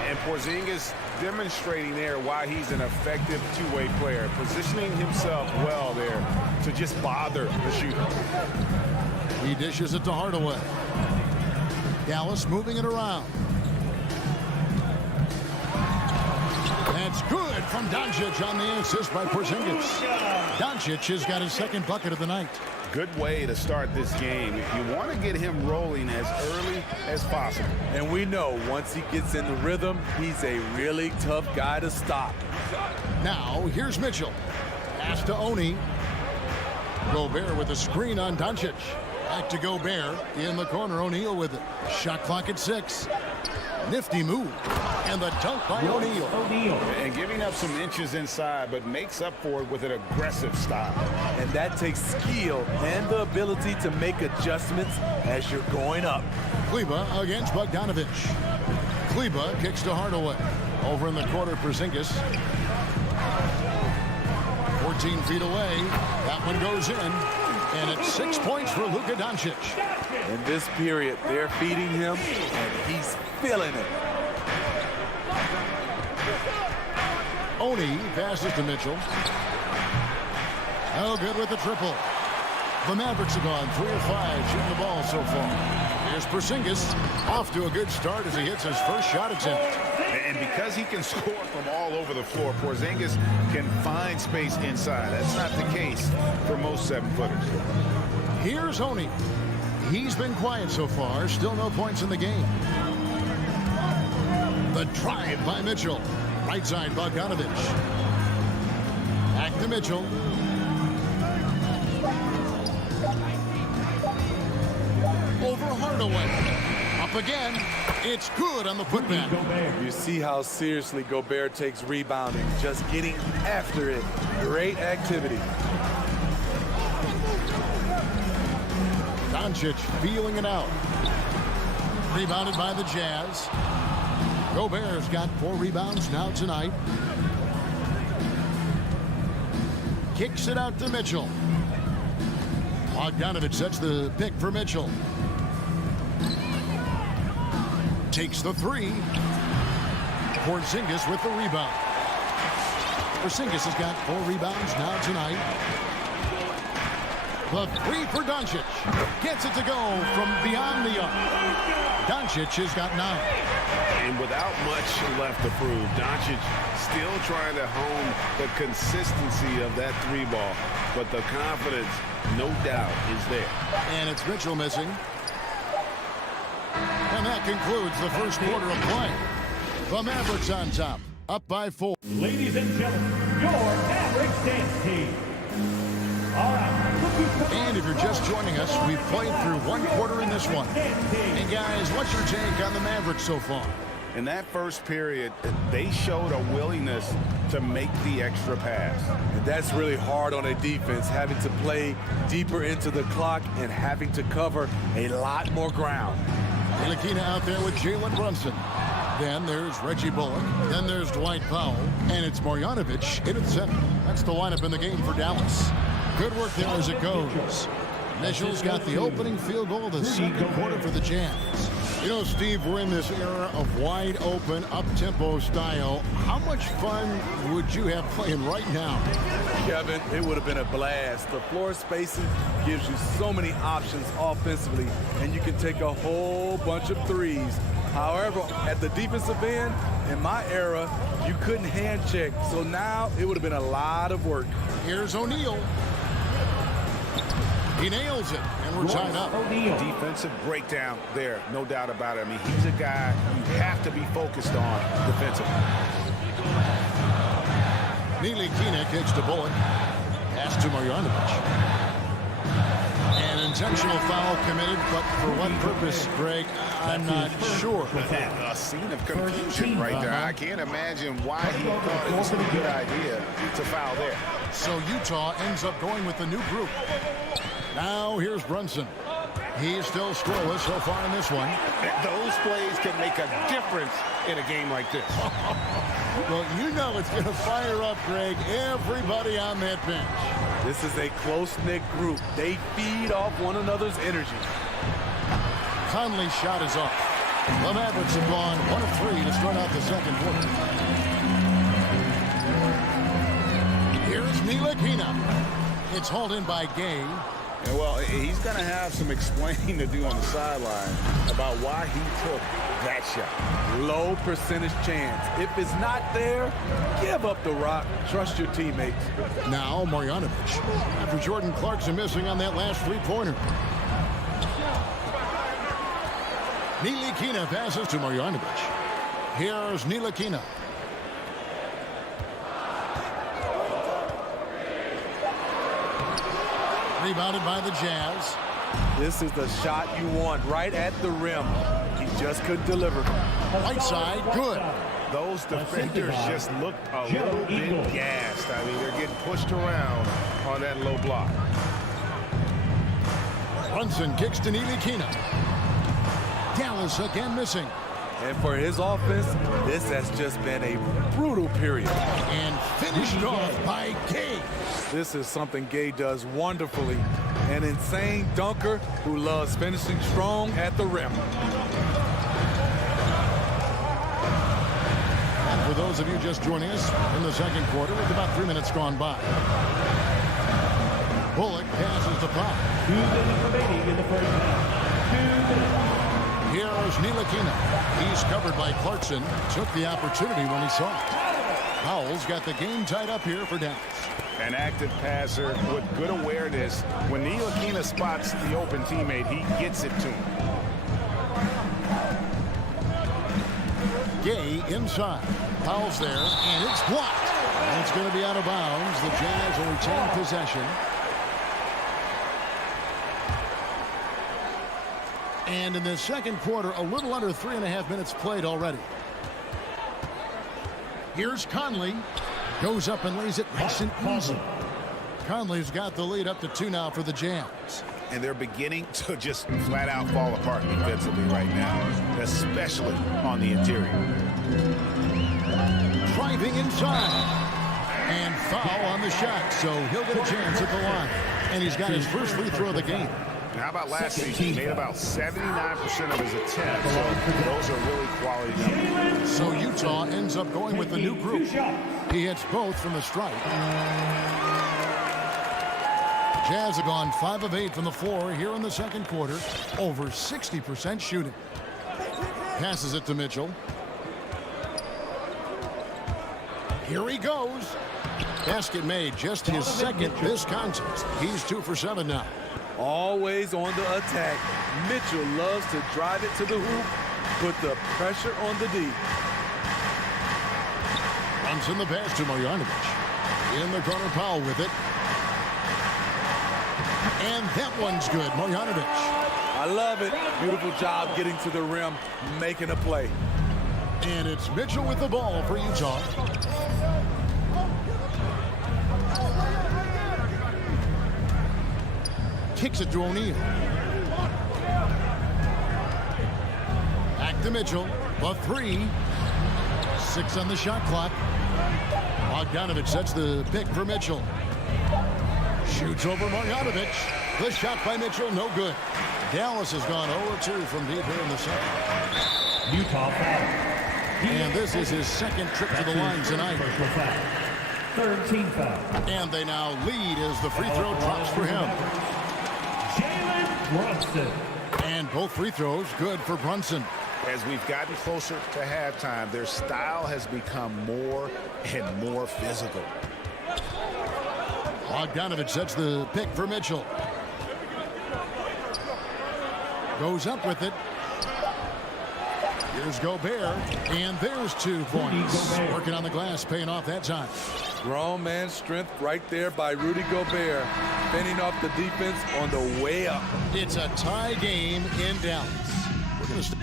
And Porzingis demonstrating there why he's an effective two-way player, positioning himself well there to just bother the shooter. He dishes it to Hardaway. Dallas moving it around. That's good from Doncic on the assist by Porzingis. Doncic has got his second bucket of the night. Good way to start this game. You want to get him rolling as early as possible. And we know once he gets in the rhythm, he's a really tough guy to stop. Now, here's Mitchell. Pass to Oni. Gobert with a screen on Doncic. Back to Gobert. In the corner, O'Neal with it. Shot clock at 6. Nifty move. And the dunk by O'Neal. And giving up some inches inside, but makes up for it with an aggressive style. And that takes skill and the ability to make adjustments as you're going up. Kleba against Bogdanovich. Kleba kicks to Hardaway. Over in the corner, Porzingis. 14 feet away. That one goes in. And it's 6 points for Luka Doncic. In this period, they're feeding him, and he's feeling it. Oni passes to Mitchell. Oh, good with the triple. The Mavericks have gone 3 of 5 shooting the ball so far. Here's Porzingis off to a good start as he hits his first shot attempt. And because he can score from all over the floor, Porzingis can find space inside. That's not the case for most 7-footers. Here's Oni. He's been quiet so far. Still no points in the game. The drive by Mitchell. Right side, Bogdanovich. Back to Mitchell. Over Hardaway. Up again. It's good on the putback. You see how seriously Gobert takes rebounding. Just getting after it. Great activity. Doncic feeling it out. Rebounded by the Jazz. Gobert's got 4 rebounds now tonight. Kicks it out to Mitchell. Bogdanovich sets the pick for Mitchell. Takes the 3. Porzingis with the rebound. Porzingis has got 4 rebounds now tonight. The three for Doncic. Gets it to go from beyond the arc. Doncic has got 9. And without much left to prove, Doncic still trying to hone the consistency of that three ball. But the confidence, no doubt, is there. And it's Mitchell missing. And that concludes the first quarter of play. The Mavericks on top, up by 4. Ladies and gentlemen, your Mavericks dance team. All right. And if you're just joining us, we've played through one quarter in this one. And guys, what's your take on the Mavericks so far? In that first period, they showed a willingness to make the extra pass. And that's really hard on a defense, having to play deeper into the clock and having to cover a lot more ground. Ntilikina out there with Jalen Brunson. Then there's Reggie Bullock. Then there's Dwight Powell. And it's Marjanovic in at center. That's the lineup in the game for Dallas. Good work there as it goes. Mitchell's got the opening field goal of the second quarter for the Jazz. You know, Steve, we're in this era of wide open, up-tempo style. How much fun would you have playing right now? Kevin, it would have been a blast. The floor spacing gives you so many options offensively, and you can take a whole bunch of threes. However, at the defensive end, in my era, you couldn't hand check. So now it would have been a lot of work. Here's O'Neal. He nails it, and we're tied up. Defensive breakdown there, no doubt about it. I mean, he's a guy you have to be focused on defensively. Ntilikina kicks to Bullock. Pass to Marjanovic. An intentional foul committed, but for what purpose, Greg, I'm not sure. A scene of confusion right there. I can't imagine why he thought it was a good idea to foul there. So Utah ends up going with the new group. Now here's Brunson. He's still scoreless so far in this one. Those plays can make a difference in a game like this. Well, you know it's going to fire up, Greg, everybody on that bench. This is a close-knit group. They feed off one another's energy. Conley's shot is off. The Mavericks have gone 1 of 3 to start out the second quarter. Here's Ntilikina. It's hauled in by Gay. Yeah, well, he's going to have some explaining to do on the sideline about why he took that shot. Low percentage chance. If it's not there, give up the rock. Trust your teammates. Now Marjanovic. After Jordan Clarkson missing on that last three-pointer. Ntilikina passes to Marjanovic. Here's Ntilikina. Rebounded by the Jazz. This is the shot you want, right at the rim. He just couldn't deliver. Right side, good. Those defenders just looked a little bit gassed. I mean, they're getting pushed around on that low block. Brunson kicks to Ntilikina. Dallas again missing. And for his offense, this has just been a brutal period. And finished off by Gay. This is something Gay does wonderfully. An insane dunker who loves finishing strong at the rim. And for those of you just joining us in the second quarter, with about 3 minutes gone by. Bullock passes the puck. 2 minutes remaining in the first half. 2 minutes. Here's Ntilikina. He's covered by Clarkson. Took the opportunity when he saw it. Powell's got the game tied up here for Dallas. An active passer with good awareness. When Ntilikina spots the open teammate, he gets it to him. Gay inside. Powell's there, and it's blocked. And it's going to be out of bounds. The Jazz will retain possession. And in the second quarter, a little under 3.5 minutes played already. Here's Conley. Goes up and lays it nice and easy. Conley's got the lead up to 2 now for the Jazz. And they're beginning to just flat out fall apart defensively right now, especially on the interior. Driving inside. And foul on the shot, so he'll get a chance at the line. And he's got his first free throw of the game. How about last season? He made about 79% of his attempts. So those are really quality numbers. So Utah ends up going with the new group. He hits both from the stripe. Jazz have gone 5 of 8 from the floor here in the second quarter. Over 60% shooting. Passes it to Mitchell. Here he goes. Basket made, just his second this contest. He's 2 for 7 now. Always on the attack. Mitchell loves to drive it to the hoop, put the pressure on the D. Brunson the pass to Marjanovic. In the corner, Powell with it. And that one's good, Marjanovic. I love it. Beautiful job getting to the rim, making a play. And it's Mitchell with the ball for Utah. Kicks it to O'Neal. Back to Mitchell. The 3. 6 on the shot clock. Bogdanovic sets the pick for Mitchell. Shoots over Marjanovic. The shot by Mitchell, no good. Dallas has gone 0-2 from deep here in the second. Utah foul. And this is his second trip to the line tonight. Third team foul. And they now lead as the free throw drops for him. Brunson. And both free throws good for Brunson. As we've gotten closer to halftime, their style has become more and more physical. Bogdanovic sets the pick for Mitchell. Goes up with it. Here's Gobert. And there's 2 points. Working on the glass, paying off that time. Grown man strength right there by Rudy Gobert. Fending off the defense on the way up. It's a tie game in Dallas. We're going to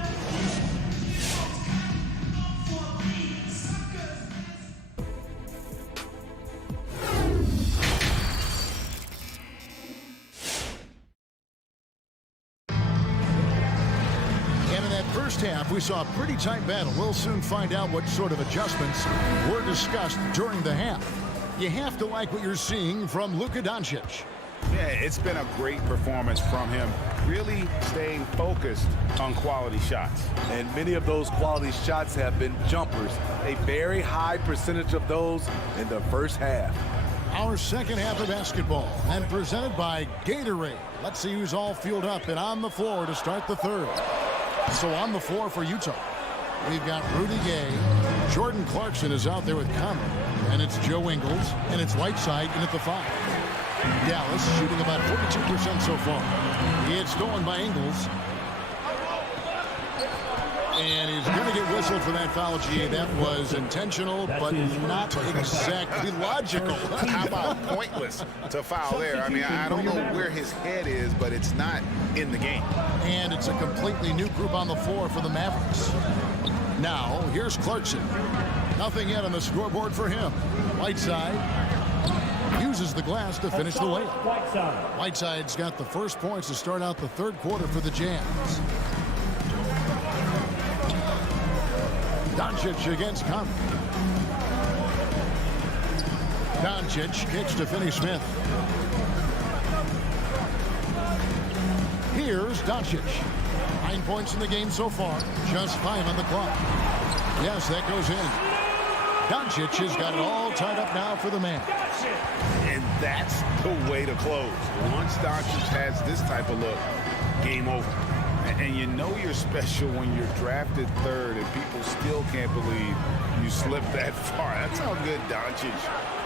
half, we saw a pretty tight battle. We'll soon find out what sort of adjustments were discussed during the half. You have to like what you're seeing from Luka Doncic. Yeah, it's been a great performance from him, really staying focused on quality shots. And many of those quality shots have been jumpers. A very high percentage of those in the first half. Our second half of basketball, and presented by Gatorade. Let's see who's all fueled up and on the floor to start the third. So on the floor for Utah, we've got Rudy Gay. Jordan Clarkson is out there with Conley. And it's Joe Ingles. And it's Whiteside in at the 5. Dallas shooting about 42% so far. It's stolen by Ingles. And he's going to get whistled for that foul, G. That was intentional, but not exactly logical. How about pointless to foul there? I mean, I don't know where his head is, but it's not in the game. And it's a completely new group on the floor for the Mavericks. Now, here's Clarkson. Nothing yet on the scoreboard for him. Whiteside uses the glass to finish the layup. Whiteside's got the first points to start out the third quarter for the Jazz. Doncic against Conley. Doncic kicks to Finney-Smith. Here's Doncic. 9 points in the game so far. Just 5 on the clock. Yes, that goes in. Doncic has got it all tied up now for the man. And that's the way to close. Once Doncic has this type of look, game over. And you know you're special when you're drafted third and people still can't believe you slipped that far. That's how good Doncic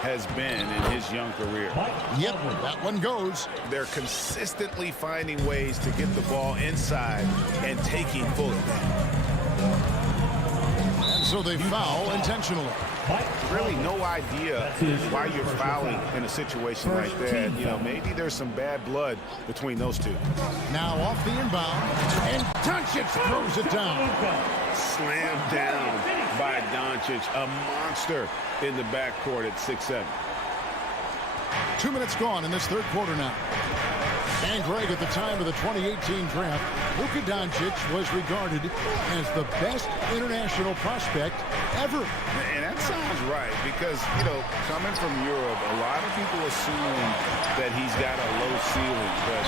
has been in his young career. Yep, that one goes. They're consistently finding ways to get the ball inside and taking full advantage. And so they foul intentionally. Really no idea why you're fouling in a situation like that. You know, maybe there's some bad blood between those two. Now off the inbound, and Doncic throws it down. Slammed down by Doncic, a monster in the backcourt at 6'7". 2 minutes gone in this third quarter now. And Greg, at the time of the 2018 draft, Luka Doncic was regarded as the best international prospect ever. And that sounds right because, you know, coming from Europe, a lot of people assume that he's got a low ceiling, but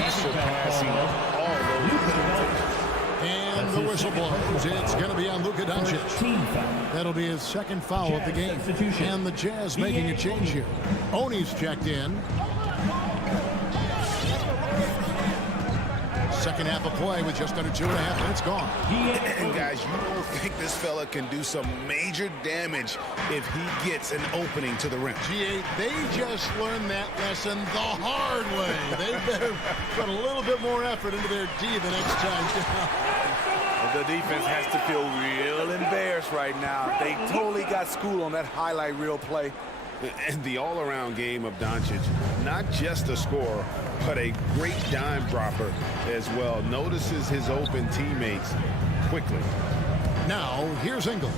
he's surpassing all those expectations. And the whistle blows. It's going to be on Luka Doncic. That'll be his second foul of the game. And the Jazz making a change here. Oni's checked in. Second half of play with just under 2.5 minutes gone. And guys, you don't think this fella can do some major damage if he gets an opening to the rim. G8, they just learned that lesson the hard way. They better put a little bit more effort into their D the next time down. The defense has to feel real embarrassed right now. They totally got schooled on that highlight reel play. And the all-around game of Doncic, not just a scorer, but a great dime dropper as well. Notices his open teammates quickly. Now, here's Ingles.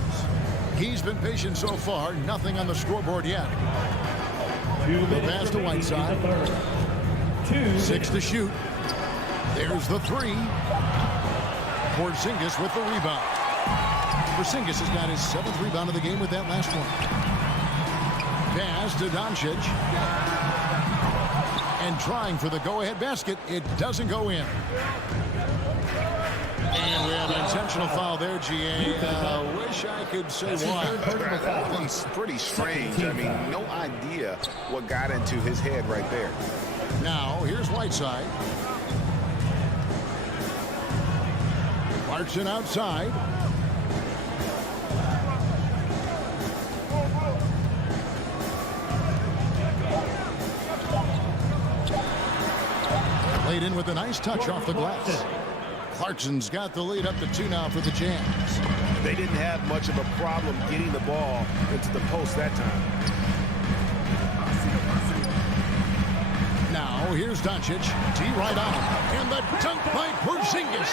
He's been patient so far, nothing on the scoreboard yet. The pass to Whiteside. 6 to shoot. There's the 3. Porzingis with the rebound. Porzingis has got his 7th rebound of the game with that last one. Pass to Doncic. And trying for the go-ahead basket. It doesn't go in. And we have an intentional foul there, GA. Wish I could say why. That one's pretty strange. I mean, no idea what got into his head right there. Now, here's Whiteside. Clarkson outside. Laid in with a nice touch off the glass. Clarkson's got the lead up to 2 now for the Jams. They didn't have much of a problem getting the ball into the post that time. Now, here's Doncic. T right on him. And the dunk by Porzingis.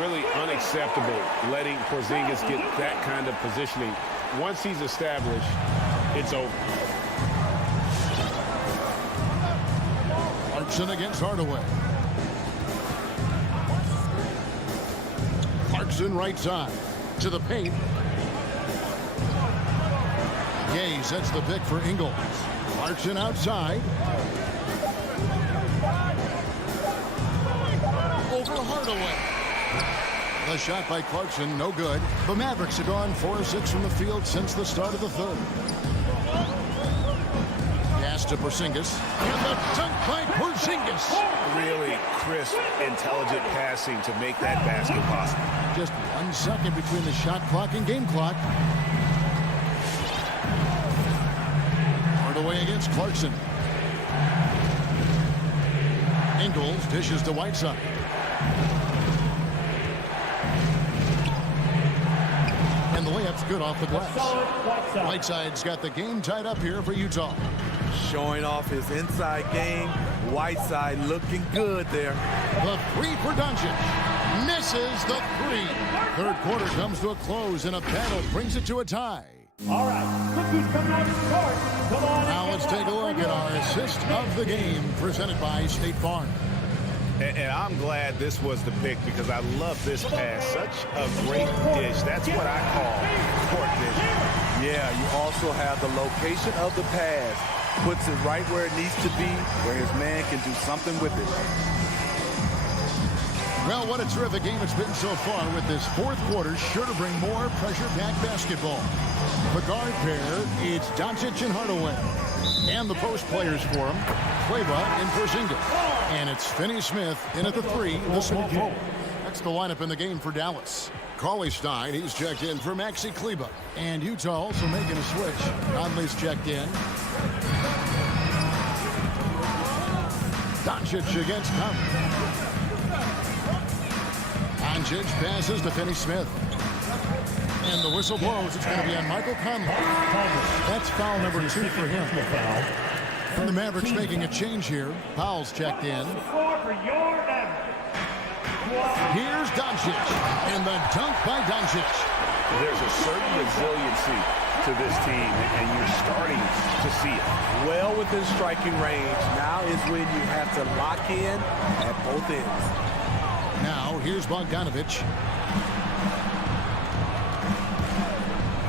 Really unacceptable letting Porzingis get that kind of positioning. Once he's established, it's over. Clarkson against Hardaway. Clarkson right side to the paint. Gay sets the pick for Ingles. Clarkson outside. Over Hardaway. The shot by Clarkson, no good. The Mavericks have gone 4 of 6 from the field since the start of the third. Pass to Porzingis. And the dunk by Porzingis. Really crisp, intelligent passing to make that basket possible. Just 1 second between the shot clock and game clock. Hardaway against Clarkson. Ingles dishes to Whiteside. And the layup's good off the glass. Whiteside's got the game tied up here for Utah. Showing off his inside game. Whiteside looking good there. The 3 for Doncic. Misses the 3. Third quarter comes to a close, and a battle brings it to a tie. All right, look who's coming out to court. Come on. Now let's take a look at our assist of the game, presented by State Farm. And I'm glad this was the pick because I love this pass. Such a great dish. That's what I call court vision. Yeah, you also have the location of the pass. Puts it right where it needs to be, where his man can do something with it. Well, what a terrific game it's been so far, with this fourth quarter sure to bring more pressure-packed basketball. The guard pair, it's Doncic and Hardaway. And the post players for him, Kleba and Porzingis. And it's Finney-Smith in at the 3, the small forward. That's the lineup in the game for Dallas. Cauley-Stein, he's checked in for Maxi Kleba. And Utah also making a switch. Conley's checked in. Doncic against Conley. Doncic passes to Finney-Smith. And the whistle blows. It's going to be on Michael Conley. That's foul number 2 for him. And the Mavericks making a change here. Powell's checked in. Here's Doncic. And the dunk by Doncic. There's a certain resiliency to this team, and you're starting to see it. Well within striking range. Now is when you have to lock in at both ends. Now, here's Bogdanovich.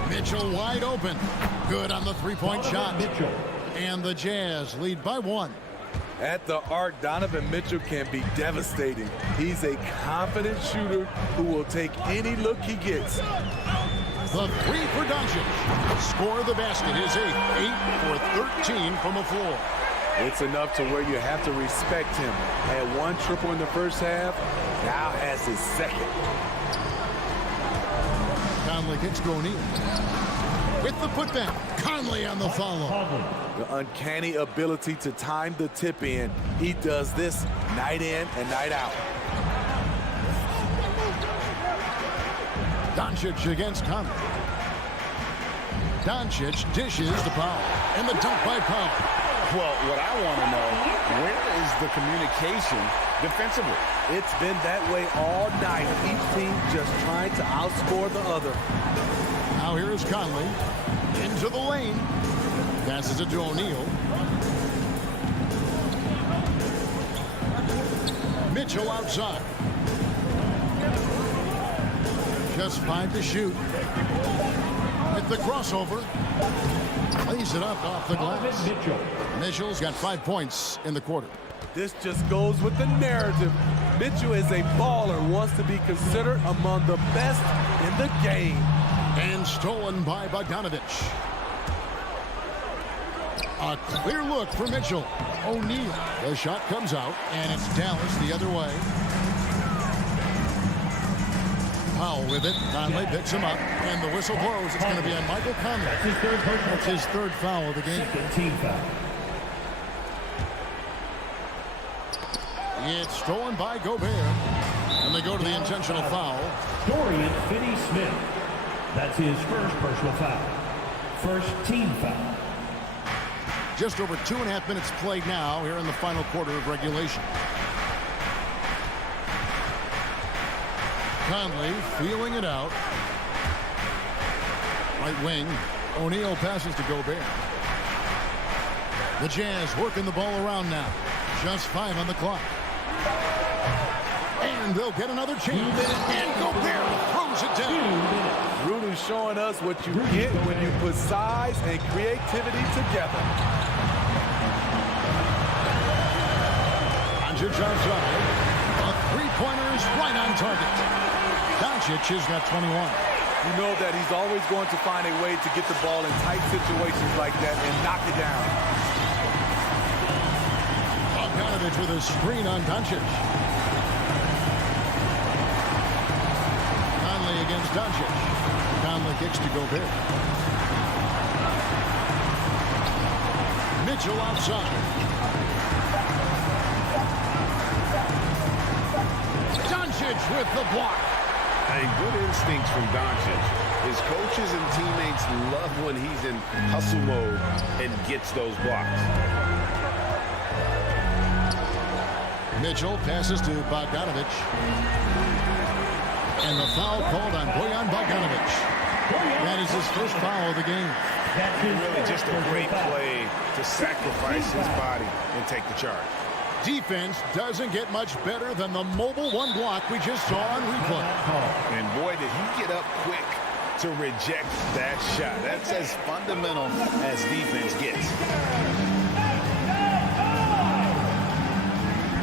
Mitchell wide open. Good on the three-point shot. And the Jazz lead by 1. At the arc, Donovan Mitchell can be devastating. He's a confident shooter who will take any look he gets. The 3 for Doncic. Score the basket, his 8th. 8 for 13 from the floor. It's enough to where you have to respect him. Had one triple in the first half, now has his second. Conley kicks to O'Neal. With the putback, Conley on the follow. The uncanny ability to time the tip in. He does this night in and night out. Doncic against Conley. Doncic dishes to Powell. And the dunk by Powell. Well, what I want to know, where is the communication defensively? It's been that way all night. Each team just trying to outscore the other. Now here is Conley into the lane. Passes it to O'Neal. Mitchell outside. Just 5 to shoot. With the crossover. Lays it up off the glass. Mitchell's got 5 points in the quarter. This just goes with the narrative. Mitchell is a baller, wants to be considered among the best in the game. And stolen by Bogdanovich. A clear look for Mitchell. O'Neal. The shot comes out, and it's Dallas the other way. Powell with it. Conley picks him up, and the whistle blows. It's going to be on Michael Conley. That's his third foul of the game. Team foul. It's stolen by Gobert. And they go to the intentional foul. Dorian Finney-Smith. That's his first personal foul. First team foul. Just over 2.5 minutes played now here in the final quarter of regulation. Conley feeling it out. Right wing. O'Neal passes to Gobert. The Jazz working the ball around now. Just 5 on the clock. And they'll get another chance. And Gobert throws it down. Rudy showing us what you get when you put size and creativity together. Doncic outside. A three-pointer is right on target. Doncic has got 21. You know that he's always going to find a way to get the ball in tight situations like that and knock it down. Bogdanovich with a screen on Doncic. Conley against Doncic. Conley kicks to Gobert. Mitchell outside. Doncic with the block. Hey, good instincts from Doncic. His coaches and teammates love when he's in hustle mode and gets those blocks. Mitchell passes to Bogdanovich. And the foul called on Bojan Bogdanovich. That is his first foul of the game. Really just a great play to sacrifice his body and take the charge. Defense doesn't get much better than the mobile one block we just saw on replay. And boy, did he get up quick to reject that shot. That's as fundamental as defense gets.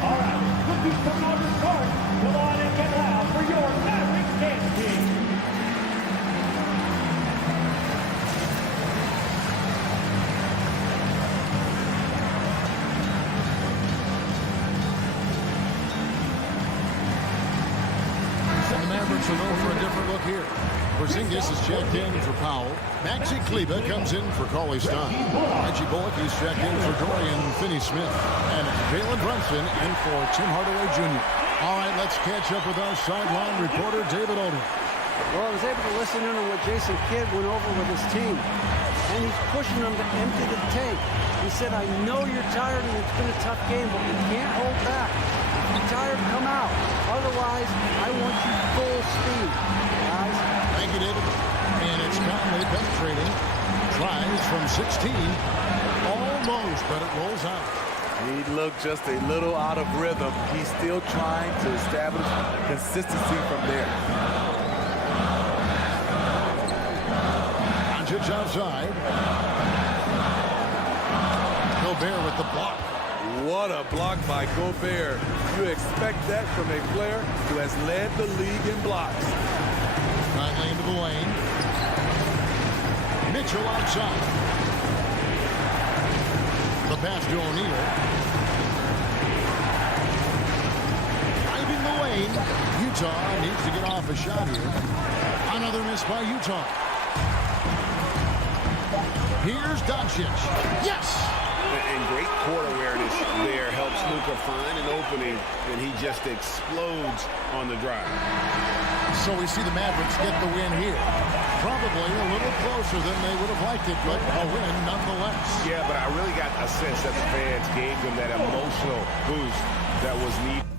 All right, rookies coming out of the court. Come on and get loud for your Mavericks dance team. Mavericks will go for a different look here. Porzingis is checked in for Powell. Maxi Kleber comes in for Cauley-Stein. Reggie Bullock is checked in for Dorian Finney-Smith. And Jalen Brunson in for Tim Hardaway Jr. All right, let's catch up with our sideline reporter, David Odom. Well, I was able to listen in on what Jason Kidd went over with his team. And he's pushing them to empty the tank. He said, I know you're tired and it's been a tough game, but we can't hold back. If you're tired, come out. Otherwise, I want you full speed, guys. Thank you, David. And it's Conley penetrating. Tries from 16. Almost, but it rolls out. He looked just a little out of rhythm. He's still trying to establish consistency from there. Doncic outside. Gobert with the block. What a block by Gobert. You expect that from a player who has led the league in blocks. Conley into the lane. Mitchell outside. The pass to O'Neal. Driving the lane. Utah needs to get off a shot here. Another miss by Utah. Here's Doncic. Yes! And great court awareness there helps Luka find an opening, and he just explodes on the drive. So we see the Mavericks get the win here. Probably a little closer than they would have liked it, but a win nonetheless. Yeah, but I really got a sense that the fans gave them that emotional boost that was needed.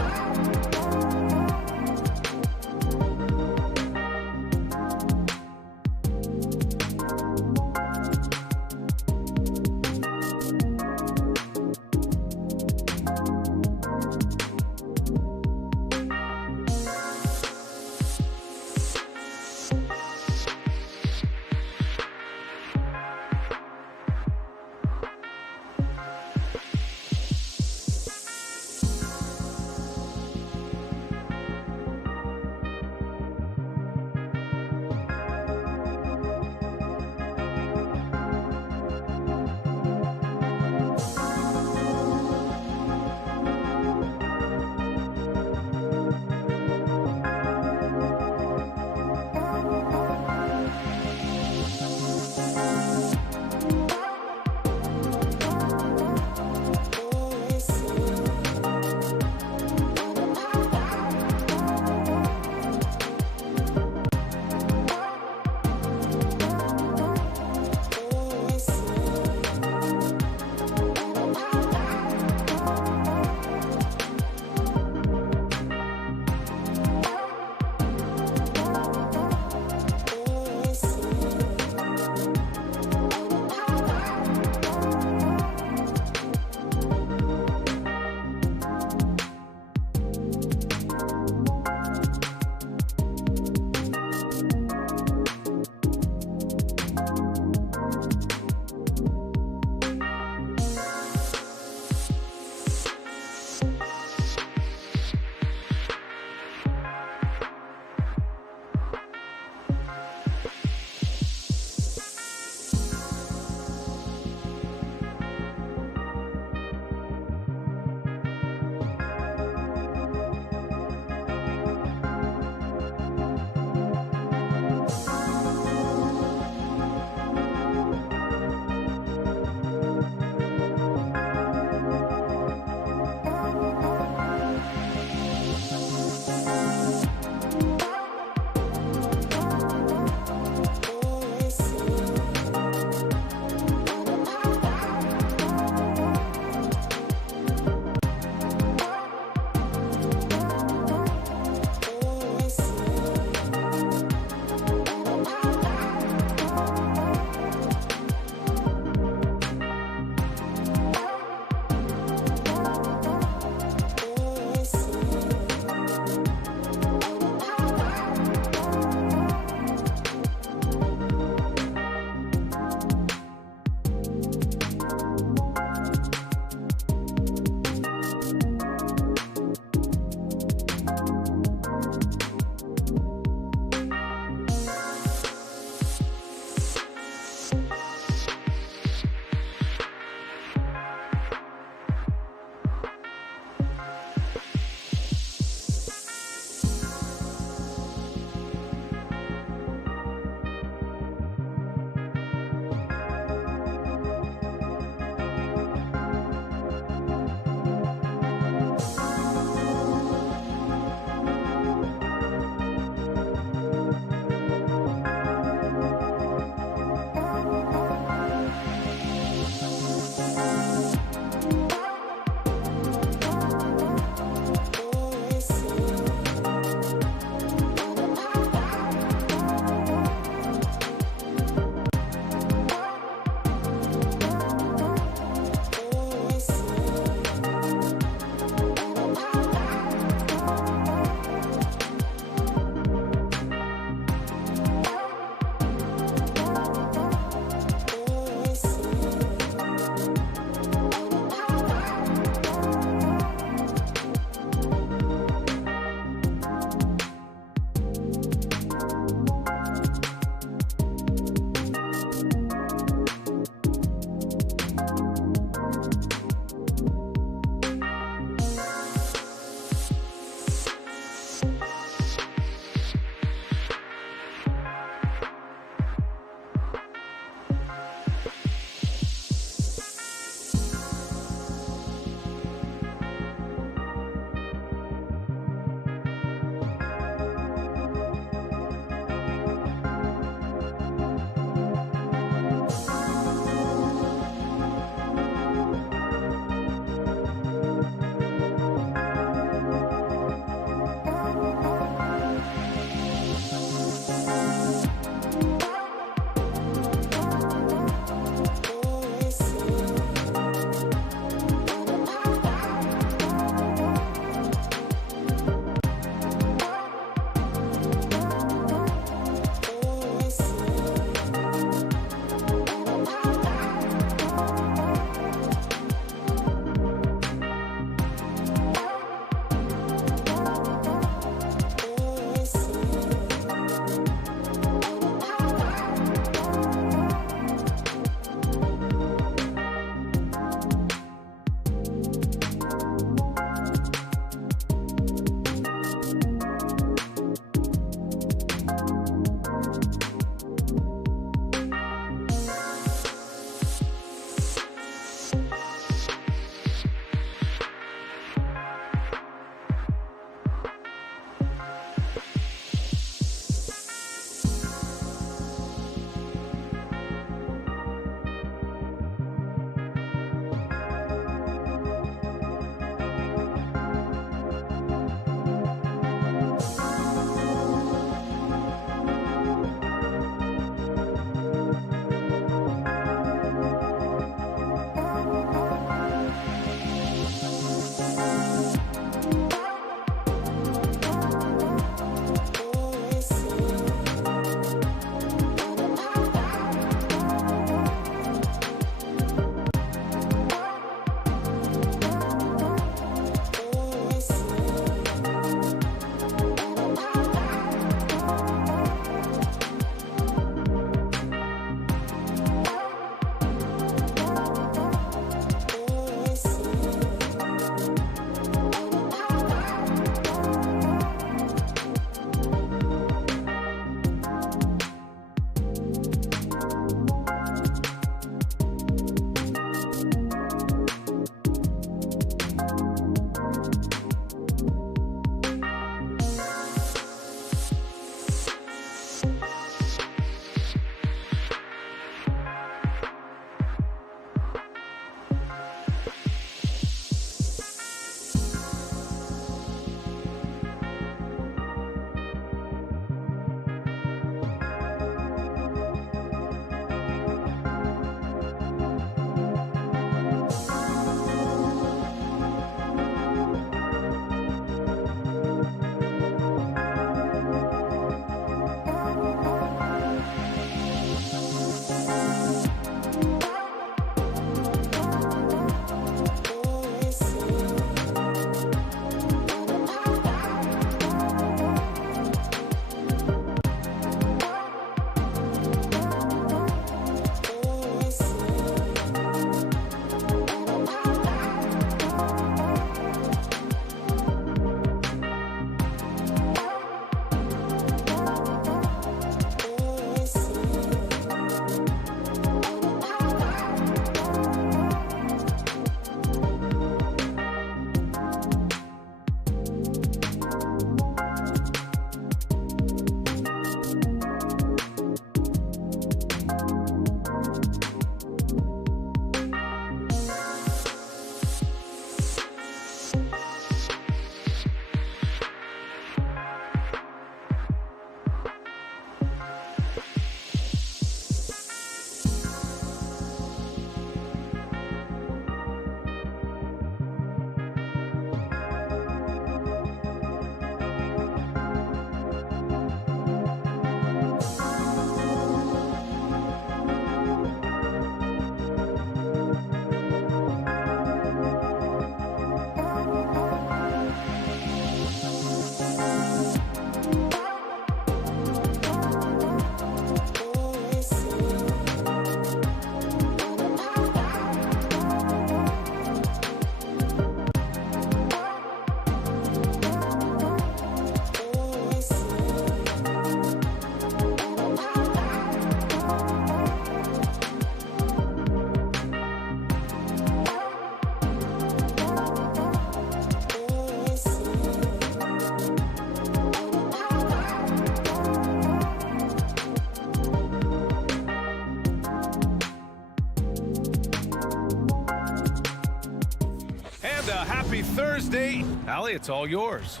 Happy Thursday. Allie, it's all yours.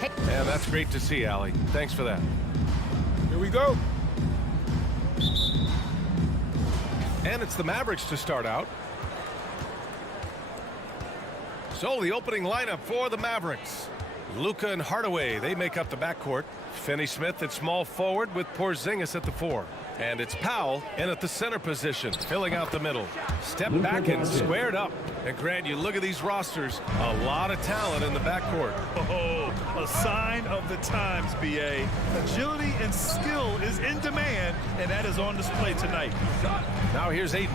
Hey. Yeah, that's great to see, Allie. Thanks for that. Here we go. And it's the Mavericks to start out. So the opening lineup for the Mavericks. Luka and Hardaway, they make up the backcourt. Finney-Smith at small forward with Porzingis at the 4. And it's Powell in at the center position, filling out the middle. Step back and squared up. And Grant, you look at these rosters, a lot of talent in the backcourt. Oh, a sign of the times, B.A. Agility and skill is in demand, and that is on display tonight. Now here's Aiden.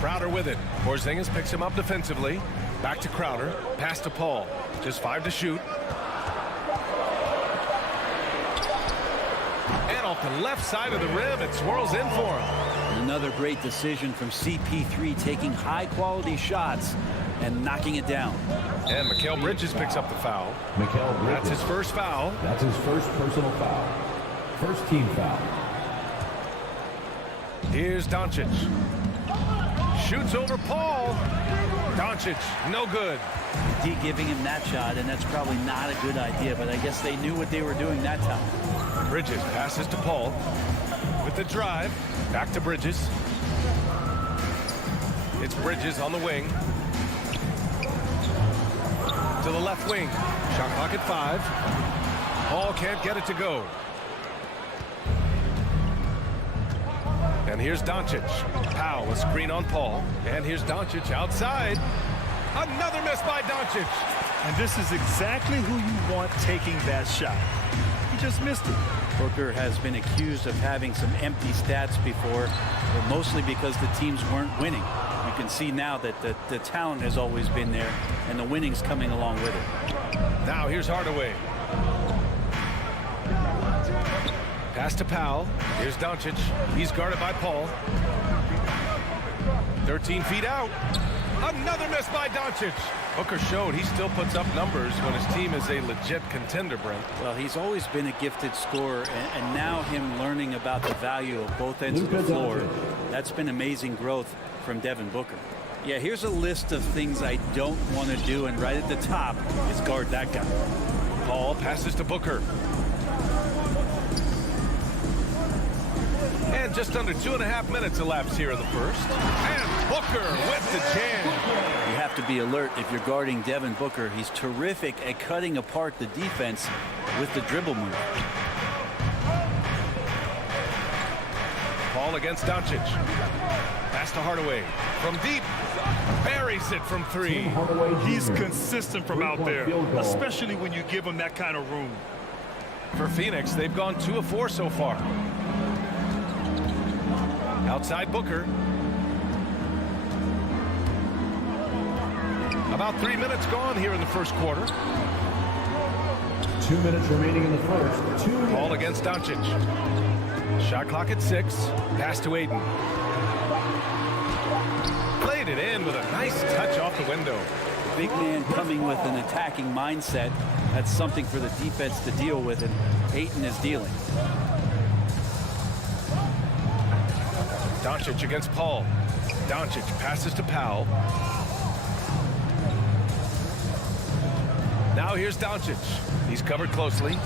Crowder with it. Porzingis picks him up defensively. Back to Crowder. Pass to Paul. Just 5 to shoot. And off the left side of the rim, it swirls in for him. Another great decision from CP3, taking high-quality shots and knocking it down. And Mikal Bridges picks up the foul. Mikal Bridges. That's his first foul. That's his first personal foul. First team foul. Here's Doncic. Shoots over Paul. Doncic, no good. D giving him that shot, and that's probably not a good idea, but I guess they knew what they were doing that time. Bridges passes to Paul. With the drive, back to Bridges. It's Bridges on the wing. To the left wing. Shot clock at 5. Paul can't get it to go. And here's Doncic. Powell, a screen on Paul. And here's Doncic outside. Another miss by Doncic. And this is exactly who you want taking that shot. He just missed it. Booker has been accused of having some empty stats before, but mostly because the teams weren't winning. You can see now that the talent has always been there, and the winning's coming along with it. Now here's Hardaway. Pass to Powell. Here's Doncic. He's guarded by Paul. 13 feet out. Another miss by Doncic. Booker showed he still puts up numbers when his team is a legit contender, Brent. Well, he's always been a gifted scorer, and now him learning about the value of both ends of the floor, that's been amazing growth from Devin Booker. Yeah, here's a list of things I don't want to do, and right at the top is guard that guy. Paul passes to Booker. And just under 2.5 minutes elapsed here in the first. And Booker with the jam. You have to be alert if you're guarding Devin Booker. He's terrific at cutting apart the defense with the dribble move. Paul against Doncic. Pass to Hardaway. From deep. Buries it from 3. He's consistent from out there, especially when you give him that kind of room. For Phoenix, they've gone 2 of 4 so far. Outside Booker. About 3 minutes gone here in the first quarter. 2 minutes remaining in the first. Paul against Doncic. Shot clock at 6. Pass to Aiden. Played it in with a nice touch off the window. The big man coming with an attacking mindset. That's something for the defense to deal with, and Ayton is dealing. Doncic against Paul. Doncic passes to Powell. Now here's Doncic. He's covered closely.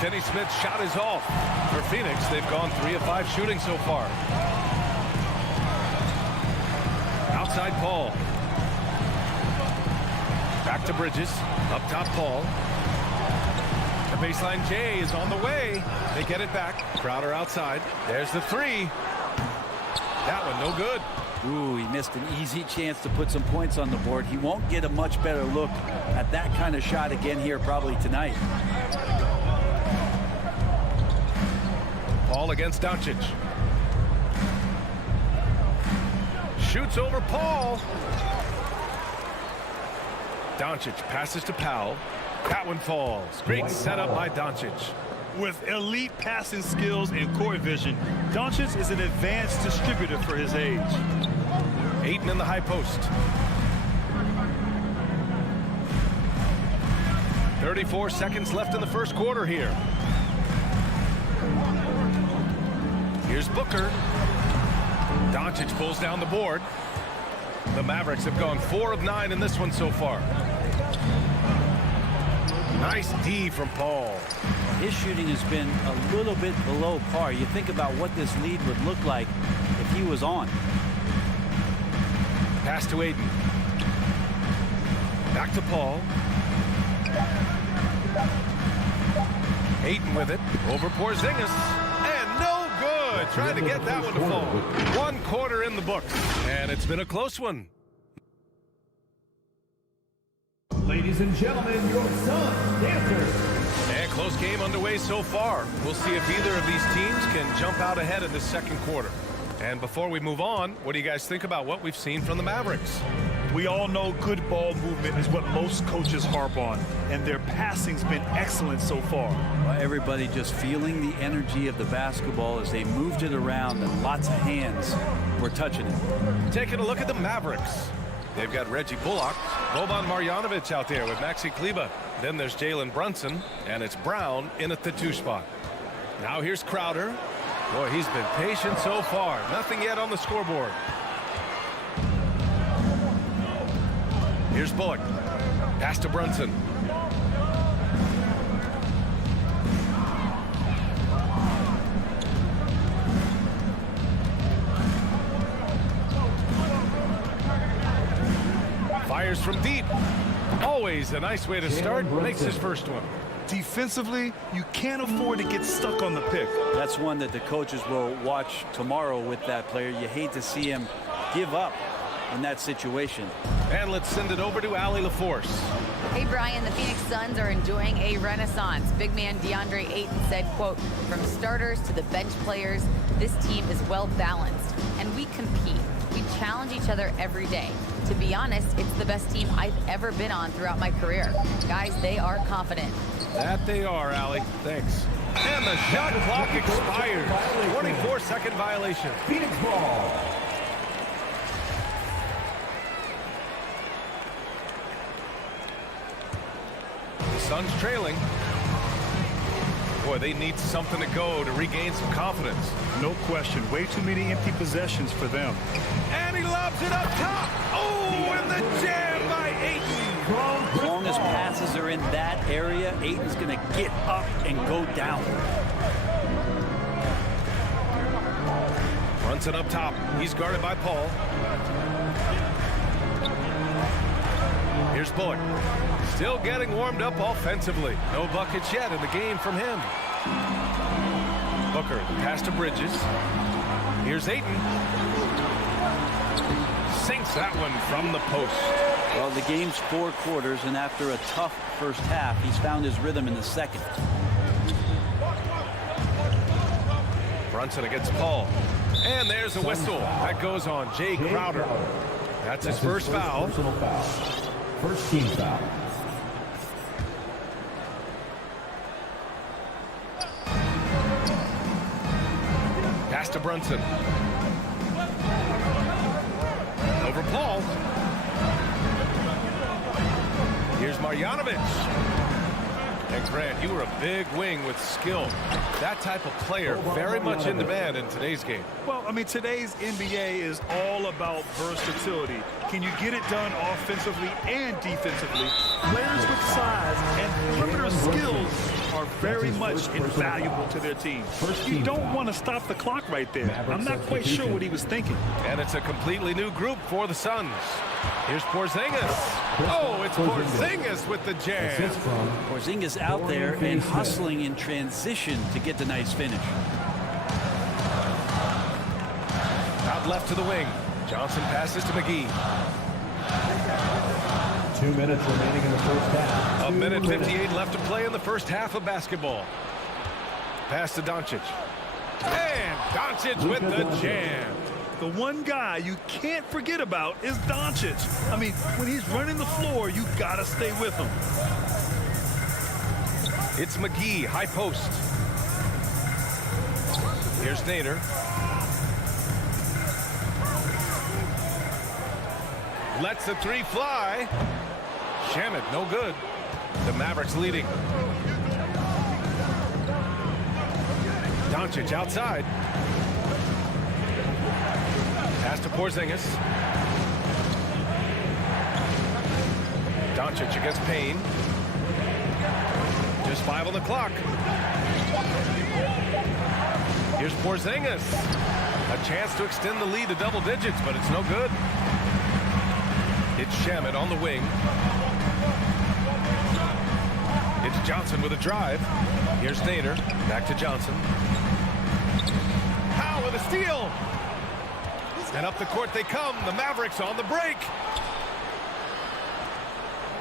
Finney-Smith's shot is off. For Phoenix, they've gone 3 of 5 shooting so far. Outside Paul. Back to Bridges. Up top Paul. The baseline J is on the way. They get it back. Crowder outside. There's the 3. That one no good. Ooh, he missed an easy chance to put some points on the board. He won't get a much better look at that kind of shot again here probably tonight. Paul against Doncic. Shoots over Paul. Doncic passes to Powell. That one falls. Great setup by Doncic. With elite passing skills and court vision, Doncic is an advanced distributor for his age. Ayton in the high post. 34 seconds left in the first quarter here. Here's Booker. Doncic pulls down the board. The Mavericks have gone 4 of 9 in this one so far. Nice D from Paul. His shooting has been a little bit below par. You think about what this lead would look like if he was on. Pass to Aiden. Back to Paul. Aiden with it. Over Porzingis. And no good. Trying to get that one to fall. 1 quarter in the books. And it's been a close one. Ladies and gentlemen, your Suns dancers. And close game underway so far. We'll see if either of these teams can jump out ahead in the second quarter. And before we move on, what do you guys think about what we've seen from the Mavericks? We all know good ball movement is what most coaches harp on, and their passing's been excellent so far. Well, everybody just feeling the energy of the basketball as they moved it around, and lots of hands were touching it. Taking a look at the Mavericks. They've got Reggie Bullock, Boban Marjanovic out there with Maxi Kleber. Then there's Jalen Brunson, and it's Brown in at the 2 spot. Now here's Crowder. Boy, he's been patient so far. Nothing yet on the scoreboard. Here's Bullock. Pass to Brunson. Fires from deep. Always a nice way to start. Makes his first one. Defensively, you can't afford to get stuck on the pick. That's one that the coaches will watch tomorrow with that player. You hate to see him give up in that situation. And let's send it over to Allie LaForce. Hey, Brian, the Phoenix Suns are enjoying a renaissance. Big man DeAndre Ayton said, quote, "From starters to the bench players, this team is well balanced, and we compete. We challenge each other every day. To be honest, it's the best team I've ever been on throughout my career. Guys, they are confident." That they are, Allie. Thanks. And the shot clock expires. 24-second violation. Phoenix ball. The Suns trailing. Boy, they need something to go to regain some confidence. No question. Way too many empty possessions for them. And he lobs it up top. Oh, and the jam by Ayton. As long as passes are in that area, Ayton's going to get up and go down. Brunson up top. He's guarded by Paul. Here's Bullock. Still getting warmed up offensively. No buckets yet in the game from him. Booker, the pass to Bridges. Here's Ayton. Sinks that one from the post. Well, the game's 4 quarters, and after a tough first half, he's found his rhythm in the second. Brunson against Paul. And there's a whistle. That goes on Jay Crowder. That's his first foul. First team foul. Pass to Brunson. Over Paul. Here's Marjanovic. And Grant, you were a big wing with skill. That type of player very much in demand in today's game. Well, I mean, today's NBA is all about versatility. Can you get it done offensively and defensively? Players with size and perimeter skills are very much invaluable to their team. You don't want to stop the clock right there. I'm not quite sure what he was thinking. And it's a completely new group for the Suns. Here's Porzingis. Oh, it's Porzingis with the jam. Porzingis out there and hustling in transition to get the nice finish. Out left to the wing. Johnson passes to McGee. 2 minutes remaining in the first half. A minute 58 left to play in the first half of basketball. Pass to Doncic. And Doncic with the jam. The one guy you can't forget about is Doncic. I mean, when he's running the floor, you gotta stay with him. It's McGee, high post. Here's Nader. Lets the 3 fly. Shamet, no good. The Mavericks leading. Doncic outside. Pass to Porzingis. Doncic against Payne. Just 5 on the clock. Here's Porzingis. A chance to extend the lead to double digits, but it's no good. It's Shamet on the wing. It's Johnson with a drive. Here's Nader. Back to Johnson. Powell with a steal. And up the court they come. The Mavericks on the break.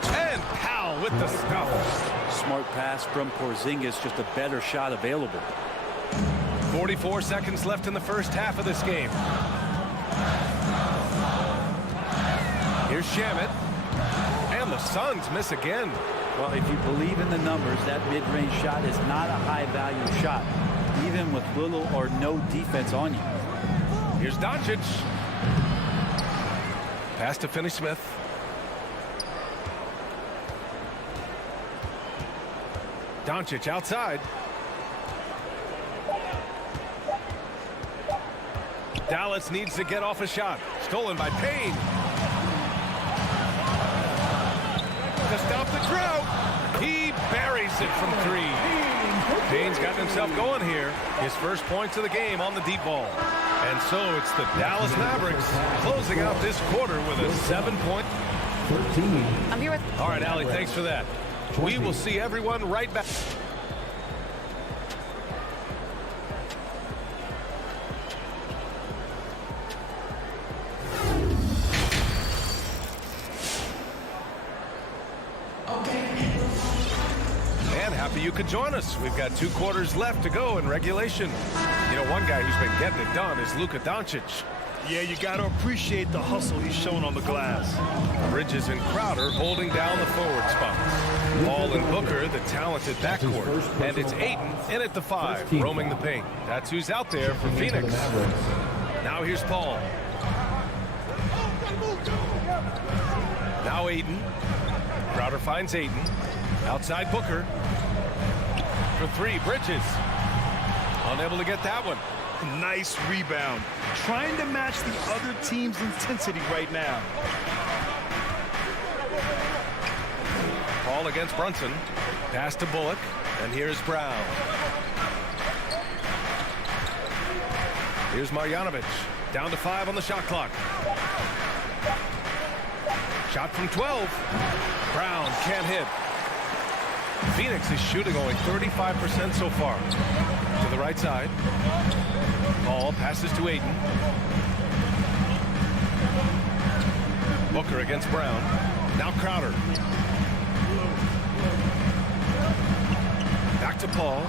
And Powell with the stuff. Smart pass from Porzingis, just a better shot available. 44 seconds left in the first half of this game. Here's Shamet. And the Suns miss again. Well, if you believe in the numbers, that mid-range shot is not a high-value shot, even with little or no defense on you. Here's Doncic. Pass to Finney-Smith. Doncic outside. Dallas needs to get off a shot. Stolen by Payne. To stop the drought. He buries it from 3. Payne's gotten himself going here. His first points of the game on the deep ball. And so it's the Dallas Mavericks closing out this quarter with a 7-point. 13. I'm here with... All right, Allie, thanks for that. We will see everyone right back. You could join us. We've got 2 quarters left to go in regulation. You know, one guy who's been getting it done is Luka Doncic. Yeah, you got to appreciate the hustle he's shown on the glass. Bridges and Crowder holding down the forward spots. Paul and Booker, the talented backcourt. And it's Ayton in at the 5, roaming the paint. That's who's out there for Phoenix. Now here's Paul. Now Ayton. Crowder finds Ayton. Outside Booker. For 3, Bridges. Unable to get that one. Nice rebound. Trying to match the other team's intensity right now. Paul against Brunson. Pass to Bullock. And here's Brown. Here's Marjanovic. Down to 5 on the shot clock. Shot from 12. Brown can't hit. Phoenix is shooting only 35% so far. To the right side. Paul passes to Ayton. Booker against Brown. Now Crowder. Back to Paul.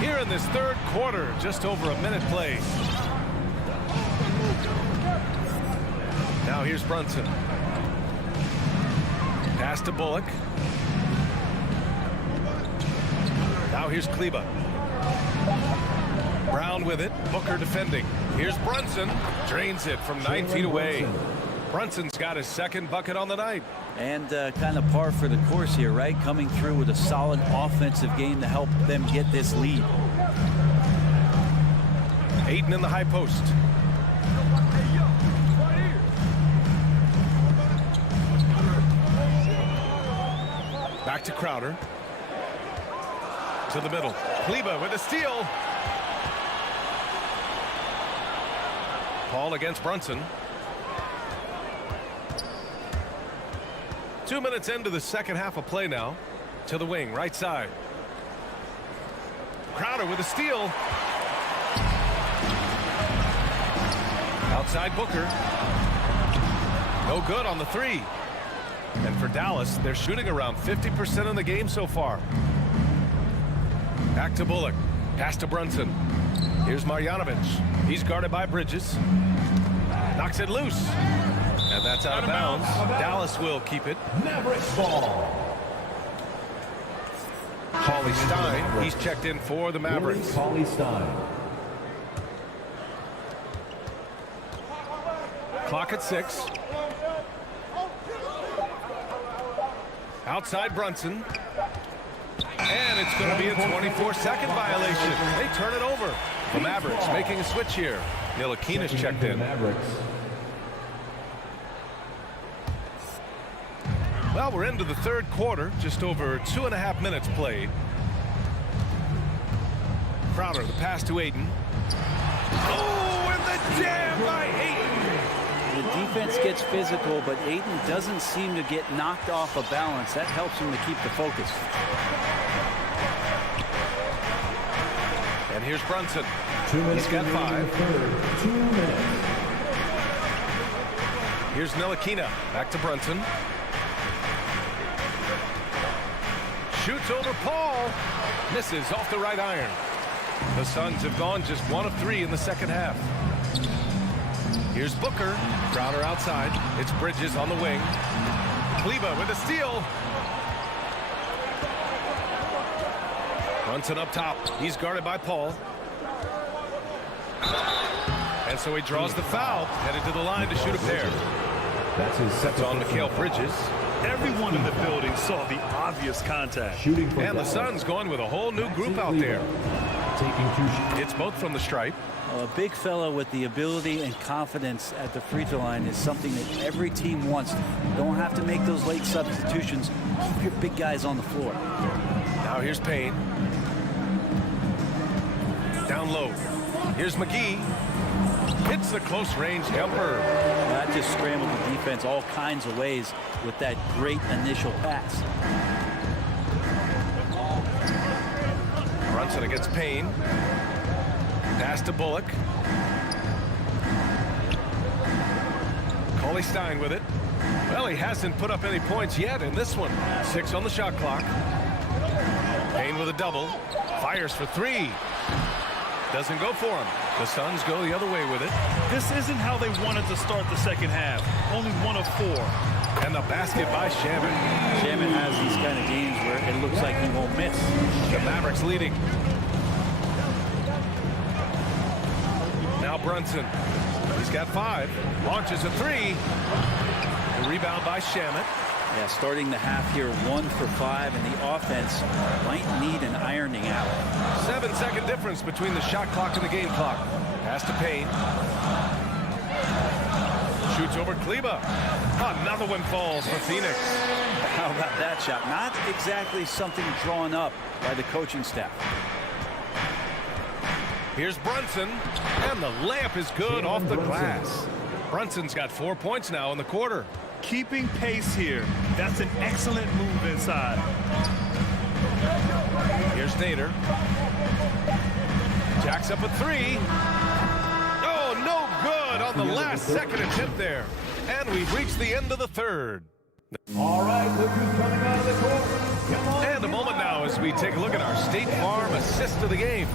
Here in this third quarter, just over a minute played. Now here's Brunson. Pass to Bullock. Now here's Kleba. Brown with it. Booker defending. Here's Brunson. Drains it from 9 feet away. Brunson's got his second bucket on the night. And kind of par for the course here, right? Coming through with a solid offensive game to help them get this lead. Ayton in the high post. Back to Crowder. To the middle. Kleba with a steal. Paul against Brunson. 2 minutes into the second half of play now. To the wing, right side. Crowder with a steal. Outside Booker. No good on the 3. And for Dallas, they're shooting around 50% in the game so far. Back to Bullock. Pass to Brunson. Here's Marjanovic. He's guarded by Bridges. Knocks it loose. And that's out of bounds. Dallas will keep it. Mavericks ball. Paulie Stein. He's checked in for the Mavericks. Paulie Stein. Clock at 6. Outside Brunson. And it's going to be a 24-second violation. They turn it over. The Mavericks making a switch here. Ntilikina's checked in. Well, we're into the third quarter, just over 2.5 minutes played. Crowder, the pass to Ayton. Oh, and the jam by Ayton. The defense gets physical, but Ayton doesn't seem to get knocked off of balance. That helps him to keep the focus. And here's Brunson. 2 minutes. He's got 5. 2 minutes. Here's Ntilikina. Back to Brunson. Shoots over Paul. Misses off the right iron. The Suns have gone just 1 of 3 in the second half. Here's Booker. Crowder outside. It's Bridges on the wing. Kleber with a steal. Brunson up top. He's guarded by Paul. And so he draws the foul. Headed to the line to shoot a pair. That's his second. On Mikal Bridges. Everyone in the building saw the obvious contact. Shooting for And the Dallas. Suns going with a whole new group out there. Taking 2 shots. It's both from the stripe. A big fella with the ability and confidence at the free throw line is something that every team wants. You don't have to make those late substitutions. Keep your big guys on the floor. Now here's Payne. Down low. Here's McGee. Hits the close range jumper. That just scrambled the defense all kinds of ways with that great initial pass. Brunson against Payne. Pass to Bullock. Cauley Stein with it. Well, he hasn't put up any points yet in this one. 6 on the shot clock. Payne with a double. Fires for 3. Doesn't go for him. The Suns go the other way with it. This isn't how they wanted to start the second half. Only 1 of 4. And the basket by Shaman. Shaman has these kind of games where it looks like he won't miss. The Mavericks leading. Now Brunson. He's got 5. Launches a 3. The rebound by Shaman. Yeah, starting the half here 1 for 5, and the offense might need an ironing out. 7-second difference between the shot clock and the game clock. Pass to Payne. Shoots over Kleber. Another one falls for Phoenix. How about that shot? Not exactly something drawn up by the coaching staff. Here's Brunson, and the layup is good off the glass. Brunson's got 4 points now in the quarter. Keeping pace here. That's an excellent move inside. Here's Nader. Jacks up a 3. Oh, no good on the last second attempt there. And we've reached the end of the third. All right, look who's coming out of the court. Come on. And a moment now as we take a look at our State Farm assist of the game.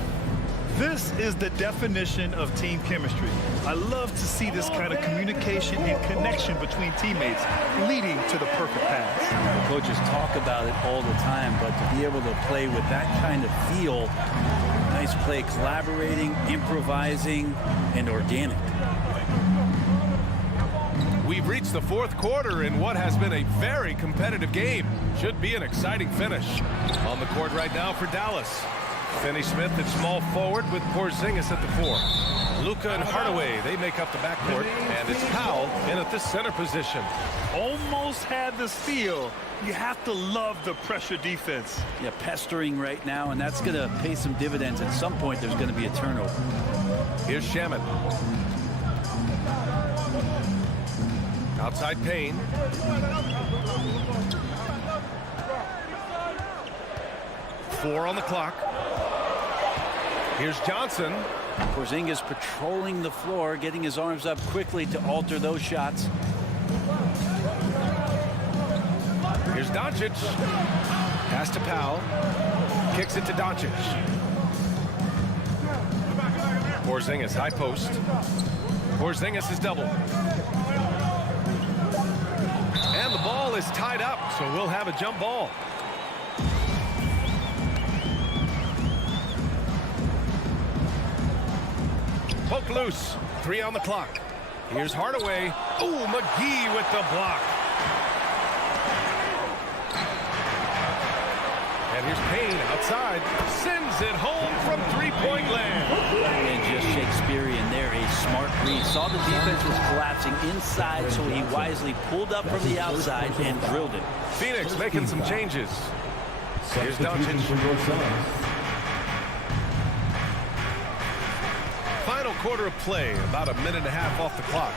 This is the definition of team chemistry. I love to see this kind of communication and connection between teammates leading to the perfect pass. Coaches talk about it all the time, but to be able to play with that kind of feel, nice play, collaborating, improvising, and organic. We've reached the fourth quarter in what has been a very competitive game. Should be an exciting finish. On the court right now for Dallas. Finney-Smith at small forward with Porzingis at the 4. Luka and Hardaway, they make up the backcourt. And it's Powell in at the center position. Almost had this feel. You have to love the pressure defense. Yeah, pestering right now, and that's going to pay some dividends. At some point, there's going to be a turnover. Here's Shaman. Outside Payne. Four on the clock. Here's Johnson. Porzingis patrolling the floor, getting his arms up quickly to alter those shots. Here's Doncic. Pass to Powell. Kicks it to Doncic. Porzingis, high post. Porzingis is double. And the ball is tied up, so we'll have a jump ball. Poke loose. 3 on the clock. Here's Hardaway. Ooh, McGee with the block. And here's Payne outside. Sends it home from three-point land. And just Shakespearean there. A smart read. Saw the defense was collapsing inside, so he wisely pulled up from the outside and drilled it. Phoenix making some changes. Here's Doncic. Final quarter of play, about a minute and a half off the clock.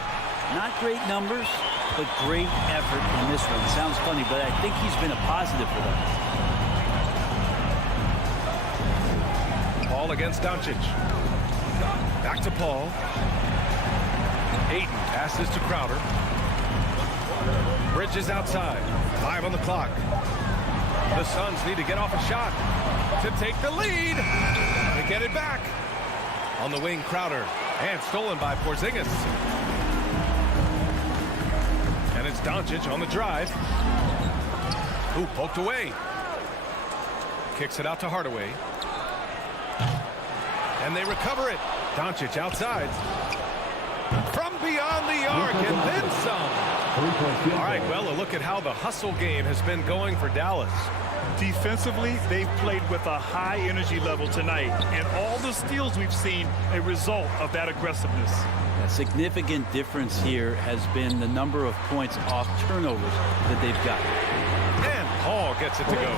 Not great numbers, but great effort in this one. Sounds funny, but I think he's been a positive for them. Paul against Doncic. Back to Paul. Ayton passes to Crowder. Bridges outside. 5 on the clock. The Suns need to get off a shot to take the lead. They get it back. On the wing, Crowder. And stolen by Porzingis. And it's Doncic on the drive. Who poked away. Kicks it out to Hardaway. And they recover it. Doncic outside. From beyond the arc and then some. All right, well, a look at how the hustle game has been going for Dallas. Defensively, they've played with a high energy level tonight, and all the steals we've seen a result of that aggressiveness. A significant difference here has been the number of points off turnovers that they've gotten. And Paul gets it to go.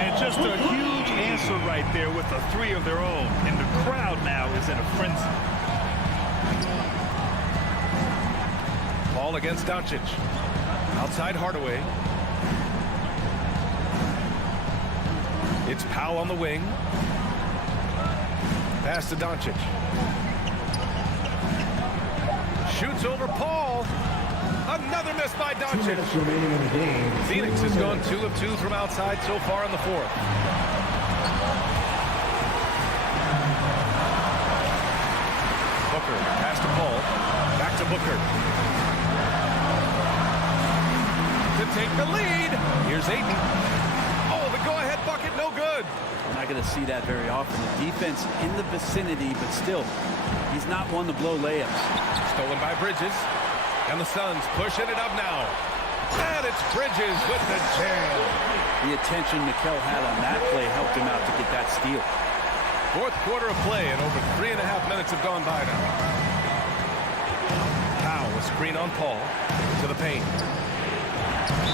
And just a huge answer right there with a 3 of their own, and the crowd now is in a frenzy. Paul against Doncic. Outside Hardaway. It's Powell on the wing. Pass to Doncic. Shoots over Paul. Another miss by Doncic. Phoenix has gone 2 of 2 from outside so far in the fourth. Booker, pass to Paul. Back to Booker. To take the lead. Here's Ayton. Oh, the go-ahead bucket, no good. We're not going to see that very often. The defense in the vicinity, but still, he's not one to blow layups. Stolen by Bridges. And the Suns pushing it up now. And it's Bridges with the jam. The attention Mikel had on that play helped him out to get that steal. Fourth quarter of play, and over 3.5 minutes have gone by now. Powell, a screen on Paul to the paint.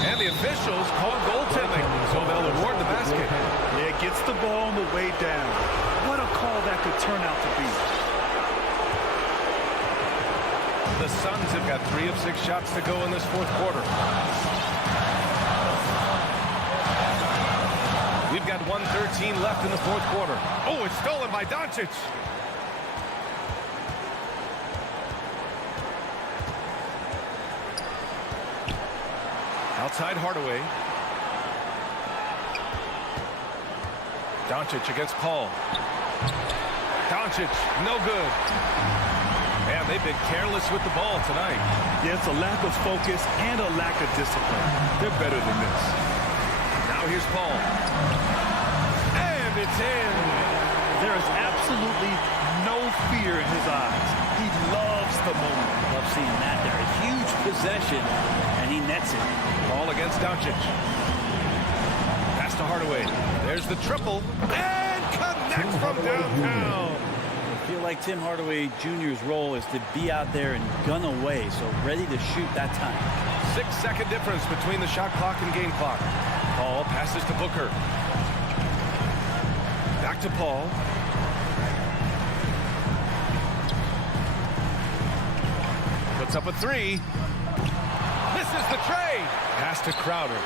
And the officials call goaltending, so they'll award the basket. Yeah, gets the ball on the way down. What a call that could turn out to be. The Suns have got 3 of 6 shots to go in this fourth quarter. We've got 1:13 left in the fourth quarter. Oh, it's stolen by Doncic. Outside Hardaway. Doncic against Paul. Doncic, no good. Man, they've been careless with the ball tonight. Yeah, it's a lack of focus and a lack of discipline. They're better than this. Now here's Paul. And it's in. There is absolutely no fear in his eyes. He loves the moment. Love seeing that there. A huge possession, and he nets it. Ball against Doncic. Pass to Hardaway. There's the triple. And connects from downtown. I feel like Tim Hardaway Jr.'s role is to be out there and gun away, so ready to shoot that time. 6-second difference between the shot clock and game clock. Paul passes to Booker. Back to Paul. Puts up a 3. Misses the trade. Pass to Crowder.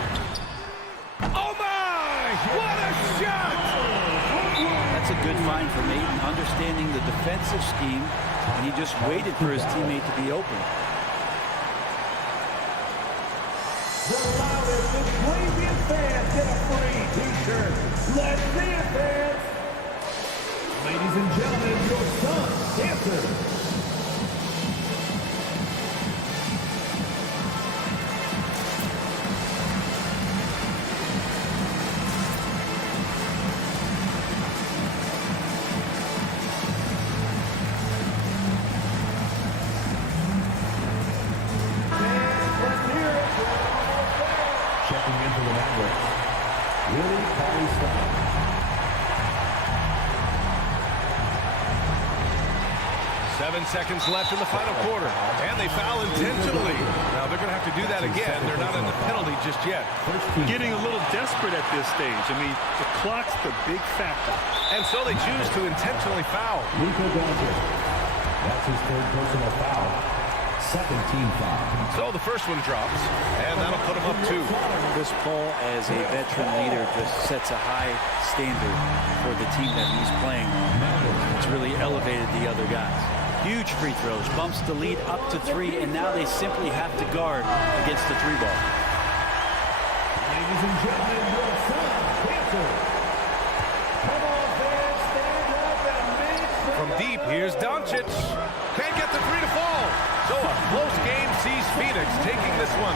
Oh my! What a shot! That's a good find for Ayton, understanding the defensive scheme, and he just waited for his teammate to be open. The loudest and craziest fans get a free t-shirt. Let's see it, fans! Ladies and gentlemen, your Suns dancers. Checking into the network. Willie Cauley-Stein. 7 seconds left in the final quarter, and they foul intentionally. Now they're going to have to do that again. They're not in the penalty just yet. Getting a little desperate at this stage. I mean, the clock's the big factor. And so they choose to intentionally foul. Luka Doncic. That's his third personal foul. Second team foul. So the first one drops, and that'll put him up 2. Chris Paul, as a veteran leader, just sets a high standard for the team that he's playing. It's really elevated the other guys. Huge free throws, bumps the lead up to 3, and now they simply have to guard against the 3 ball. Ladies and gentlemen, your son, Panther. Come on, fans, stand up and make some From deep, here's Doncic. Can't get the 3 to fall. So a close game sees Phoenix taking this one.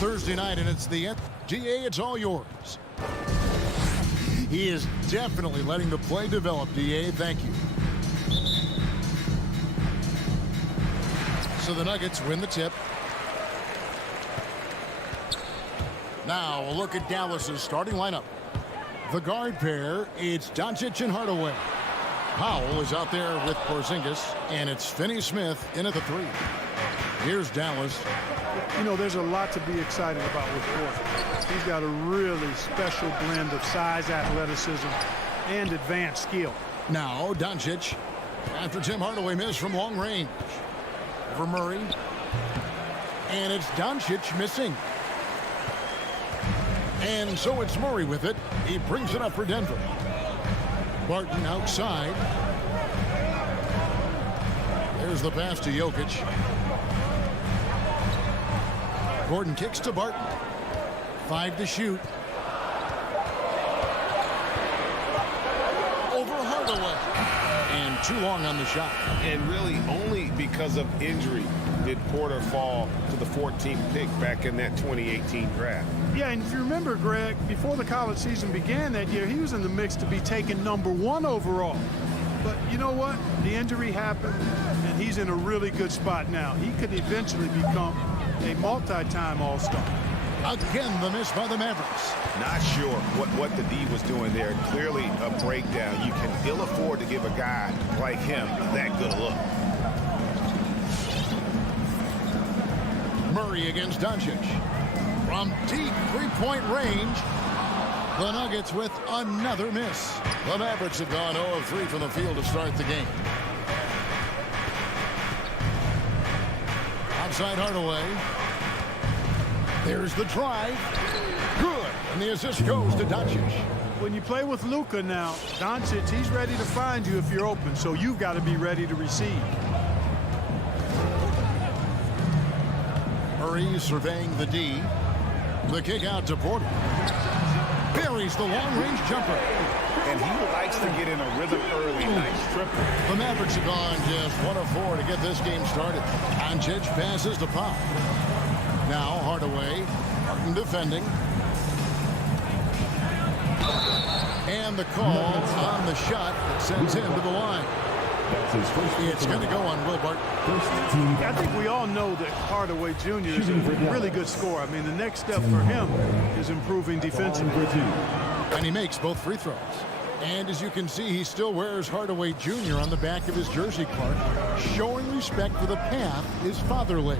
Thursday night, and it's the end. DA, it's all yours. He is definitely letting the play develop, DA. Thank you. So the Nuggets win the tip. Now a look at Dallas's starting lineup. The guard pair, it's Doncic and Hardaway. Powell is out there with Porzingis, and it's Finney-Smith in at the 3. Here's Dallas. You know, there's a lot to be excited about with Porter. He's got a really special blend of size, athleticism, and advanced skill. Now Doncic, after Tim Hardaway missed from long range. For Murray. And it's Doncic missing. And so it's Murray with it. He brings it up for Denver. Barton outside. There's the pass to Jokic. Gordon kicks to Barton. 5 to shoot. Over Hardaway. And too long on the shot. And really only because of injury did Porter fall to the 14th pick back in that 2018 draft. Yeah, and if you remember, Greg, before the college season began that year, he was in the mix to be taken #1 overall. But you know what? The injury happened, and he's in a really good spot now. He could eventually become a multi-time All-Star. Again, the miss by the Mavericks. Not sure what the D was doing there. Clearly a breakdown. You can ill afford to give a guy like him that good a look. Murray against Doncic. From deep three-point range, the Nuggets with another miss. The Mavericks have gone 0 of 3 from the field to start the game. Outside Hardaway. There's the drive. Good. And the assist goes to Doncic. When you play with Luka now, Doncic, he's ready to find you if you're open, so you've got to be ready to receive. Murray surveying the D. The kick out to Porter. Buries the long-range jumper. And he likes to get in a rhythm early. Nice triple. The Mavericks have gone just 1 of 4 to get this game started. Doncic passes to Powell. Now Hardaway, Martin defending. And the call on the shot that sends him to the line. It's going to go on Will Barton. I think we all know that Hardaway Jr. is a really good scorer. I mean, the next step for him is improving defensively. And he makes both free throws. And as you can see, he still wears Hardaway Jr. on the back of his jersey, Clark, showing respect for the path his father laid.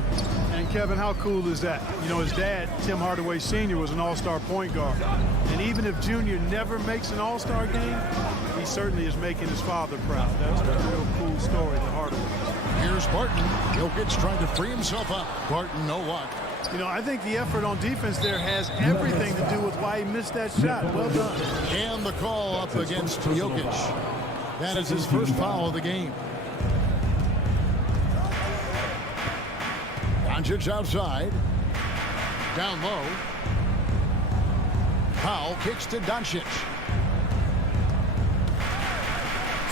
And Kevin, how cool is that? You know, his dad, Tim Hardaway Sr., was an all-star point guard. And even if Jr. never makes an all-star game, he certainly is making his father proud. That's a real cool story to Hardaway. Here's Barton. Jokic trying to free himself up. Barton, no luck. You know, I think the effort on defense there has everything to do with why he missed that shot. Well done. And the call up against Jokic. That is his first foul of the game. Doncic outside. Down low. Powell kicks to Doncic.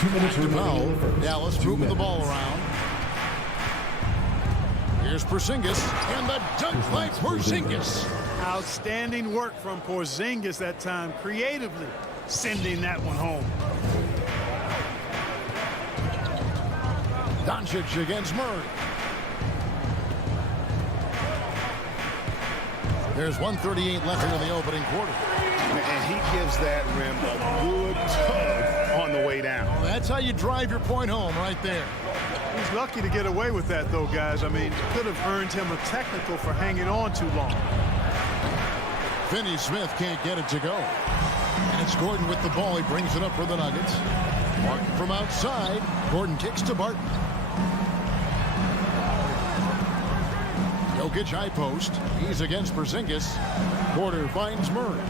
2 minutes to Powell. Dallas moving the ball around. Here's Porzingis, and the dunk by Porzingis. Outstanding work from Porzingis that time, creatively sending that one home. Doncic against Murray. There's 1:38 left in the opening quarter. And he gives that rim a good tug on the way down. Well, that's how you drive your point home right there. He's lucky to get away with that, though, guys. I mean, could have earned him a technical for hanging on too long. Finney-Smith can't get it to go. And it's Gordon with the ball. He brings it up for the Nuggets. Barton from outside. Gordon kicks to Barton. Jokic high post. He's against Porzingis. Porter finds Murray.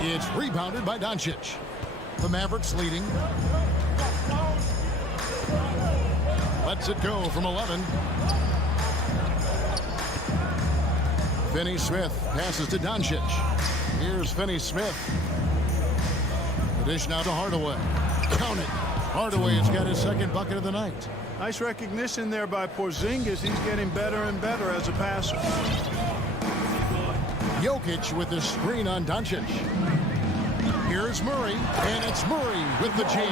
It's rebounded by Doncic. The Mavericks leading. Lets it go from 11. Finney-Smith passes to Doncic. Here's Finney-Smith. The dish now to Hardaway. Count it. Hardaway has got his second bucket of the night. Nice recognition there by Porzingis. He's getting better and better as a passer. Jokic with the screen on Doncic. Here's Murray, and it's Murray with the jam.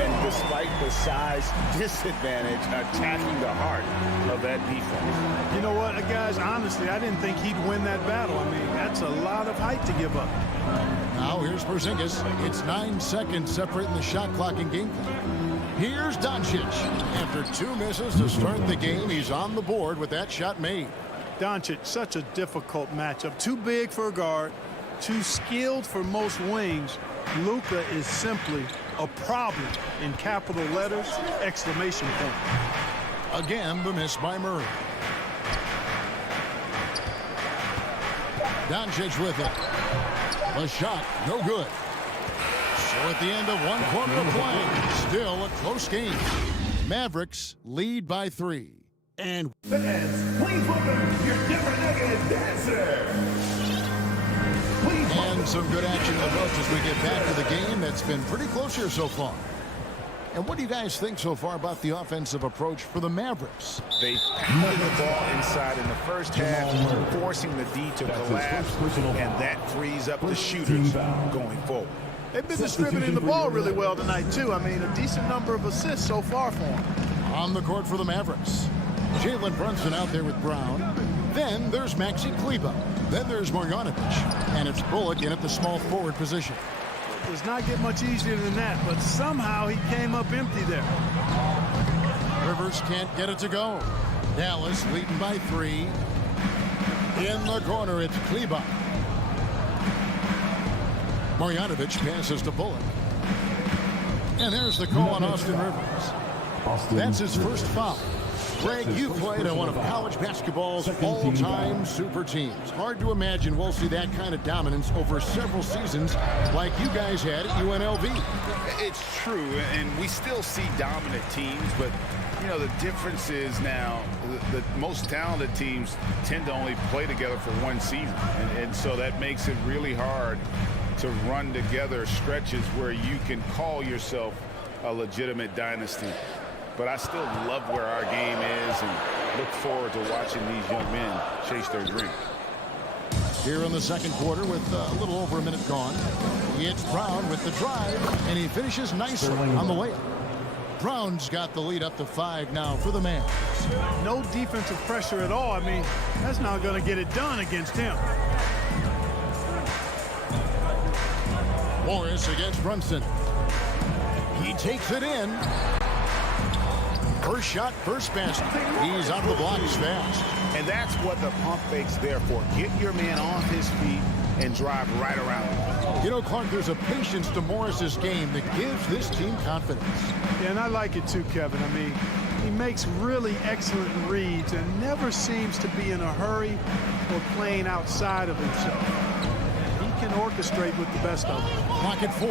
And despite the size disadvantage, attacking the heart of that defense. You know what, guys, honestly, I didn't think he'd win that battle. I mean, that's a lot of height to give up. Now here's Porzingis. It's 9 seconds separating the shot clock and game clock. Here's Doncic. After 2 misses to start the game, he's on the board with that shot made. Doncic, such a difficult matchup. Too big for a guard, too skilled for most wings. Luka is simply a problem in capital letters, exclamation point. Again, the miss by Murray. Doncic with it. The shot, no good. So at the end of 1 quarter of play, still a close game. Mavericks lead by 3. And fans, please welcome your Denver Nuggets dancer. And some good action in the books as we get back to the game that's been pretty close here so far. And what do you guys think so far about the offensive approach for the Mavericks? They pounded the ball inside in the first half, forcing the D to collapse, and that frees up the shooters going forward. They've been distributing the ball really well tonight, too. I mean, a decent number of assists so far for them. On the court for the Mavericks, Jalen Brunson out there with Brown. Then there's Maxi Kleber. Then there's Marjanovic. And it's Bullock in at the small forward position. It does not get much easier than that, but somehow he came up empty there. Rivers can't get it to go. Dallas leading by 3. In the corner, it's Kleber. Marjanovic passes to Bullock. And there's the call on Austin Rivers. That's his first foul. Greg, you played on one of college basketball's all-time super teams. Hard to imagine we'll see that kind of dominance over several seasons like you guys had at UNLV. It's true, and we still see dominant teams, but, you know, the difference is now the most talented teams tend to only play together for 1 season, and so that makes it really hard to run together stretches where you can call yourself a legitimate dynasty. But I still love where our game is and look forward to watching these young men chase their dream. Here in the second quarter with a little over a minute gone, it's Brown with the drive, and he finishes nicely on the layup. Brown's got the lead up to 5 now for the Mavs. No defensive pressure at all. I mean, that's not going to get it done against him. Morris against Brunson. He takes it in. First shot, first basket. He's on the blocks fast. And that's what the pump fake's there for. Get your man off his feet and drive right around him. You know, Clark, there's a patience to Morris's game that gives this team confidence. Yeah, and I like it too, Kevin. I mean, he makes really excellent reads and never seems to be in a hurry or playing outside of himself. He can orchestrate with the best of them. Clock at 4.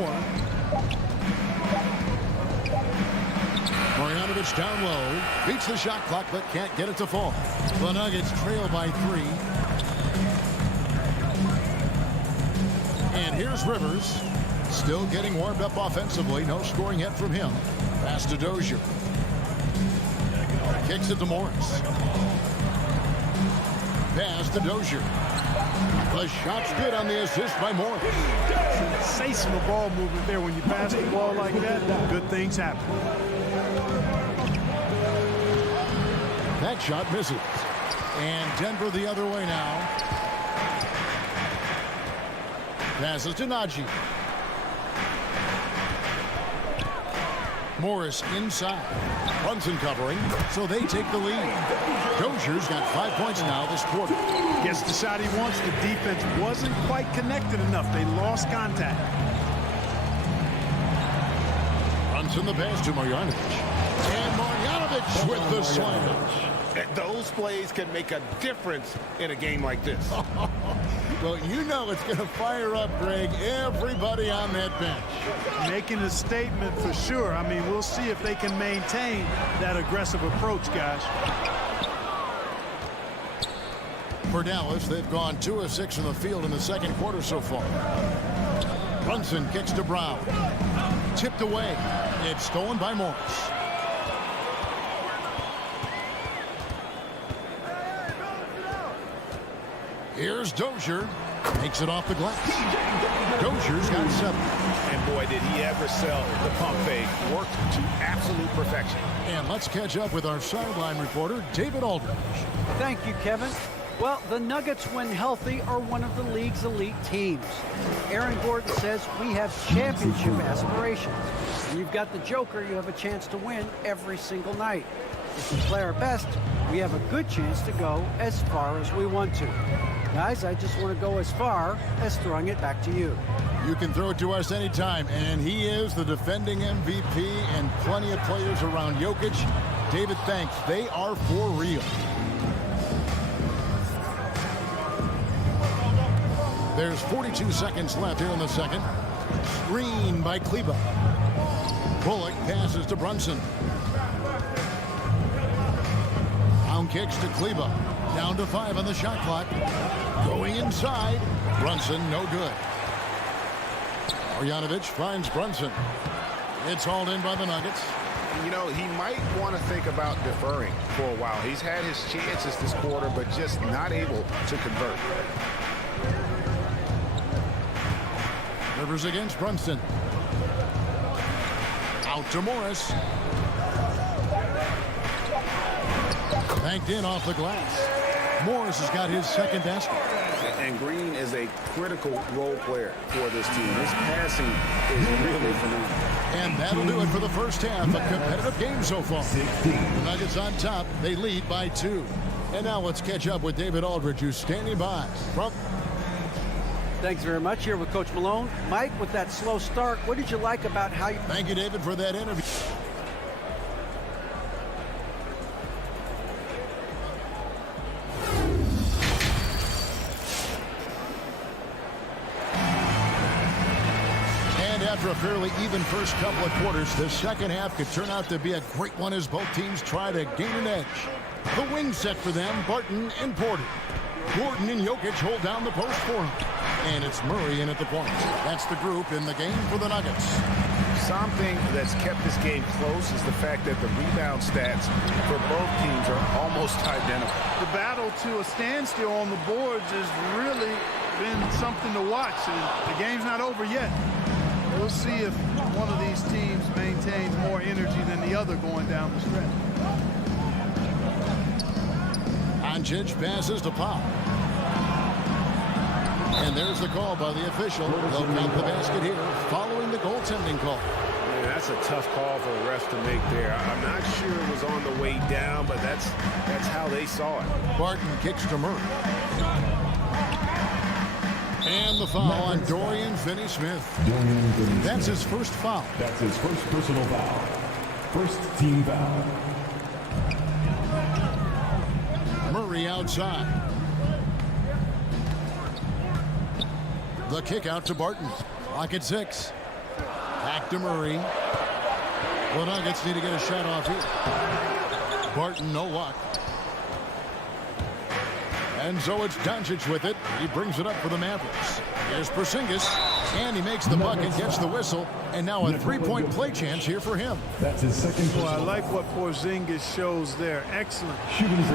Marjanovic down low, beats the shot clock but can't get it to fall. The Nuggets trail by 3. And here's Rivers, still getting warmed up offensively. No scoring yet from him. Pass to Dozier. Kicks it to Morris. Pass to Dozier. The shot's good on the assist by Morris. Sensational ball movement there. When you pass the ball like that, good things happen. That shot misses. And Denver the other way now. Passes to Najee. Morris inside. Brunson covering, so they take the lead. Dozier's got 5 points now this quarter. Gets the shot he wants. The defense wasn't quite connected enough. They lost contact. Brunson the pass to Marjanovic. And Marjanovic with the slam. Those plays can make a difference in a game like this. Well, you know it's going to fire up, Greg, everybody on that bench. Making a statement for sure. I mean, we'll see if they can maintain that aggressive approach, guys. For Dallas, they've gone 2 of 6 from the field in the second quarter so far. Brunson kicks to Brown. Tipped away. It's stolen by Morris. Here's Dozier. Makes it off the glass. Dozier's got 7. And boy, did he ever sell the pump fake. Worked to absolute perfection. And let's catch up with our sideline reporter, David Aldridge. Thank you, Kevin. Well, the Nuggets, when healthy, are one of the league's elite teams. Aaron Gordon says we have championship aspirations. When you've got the Joker, you have a chance to win every single night. If we play our best, we have a good chance to go as far as we want to. Guys, I just want to go as far as throwing it back to you. You can throw it to us anytime, and he is the defending MVP and plenty of players around Jokic. David, thanks. They are for real. There's 42 seconds left here in the second. Screen by Kleba. Bullock passes to Brunson. Down kicks to Kleba. Down to 5 on the shot clock. Going inside. Brunson, no good. Marjanovic finds Brunson. It's hauled in by the Nuggets. You know, he might want to think about deferring for a while. He's had his chances this quarter, but just not able to convert. Rivers against Brunson. Out to Morris. Banked in off the glass. Morris has got his second basket. And Green is a critical role player for this team. His passing is really phenomenal. And that'll do it for the first half. A competitive game so far. The Nuggets on top. They lead by 2. And now let's catch up with David Aldridge, who's standing by from... Thanks very much. Here with Coach Malone. Mike, with that slow start, what did you like about how you... Thank you, David, for that interview. And after a fairly even first couple of quarters, the second half could turn out to be a great one as both teams try to gain an edge. The wing set for them, Barton and Porter. Gordon and Jokic hold down the post for him. And it's Murray in at the point. That's the group in the game for the Nuggets. Something that's kept this game close is the fact that the rebound stats for both teams are almost identical. The battle to a standstill on the boards has really been something to watch. And the game's not over yet. We'll see if one of these teams maintains more energy than the other going down the stretch. Doncic passes to Pop. And there's the call by the official. They'll count the basket here following the goaltending call. Man, that's a tough call for the refs to make there. I'm not sure it was on the way down, but that's how they saw it. Barton kicks to Murray. And the foul on Dorian Finney-Smith. That's his first foul. That's his first personal foul. First team foul. Murray outside. The kick out to Barton. Clock at 6. Back to Murray. The Nuggets need to get a shot off here. Barton, no luck. And so it's Doncic with it. He brings it up for the Mavericks. Here's Porzingis. And he makes the bucket, gets the whistle. And now a three-point play chance here for him. That's his second. Well, I like what Porzingis shows there. Excellent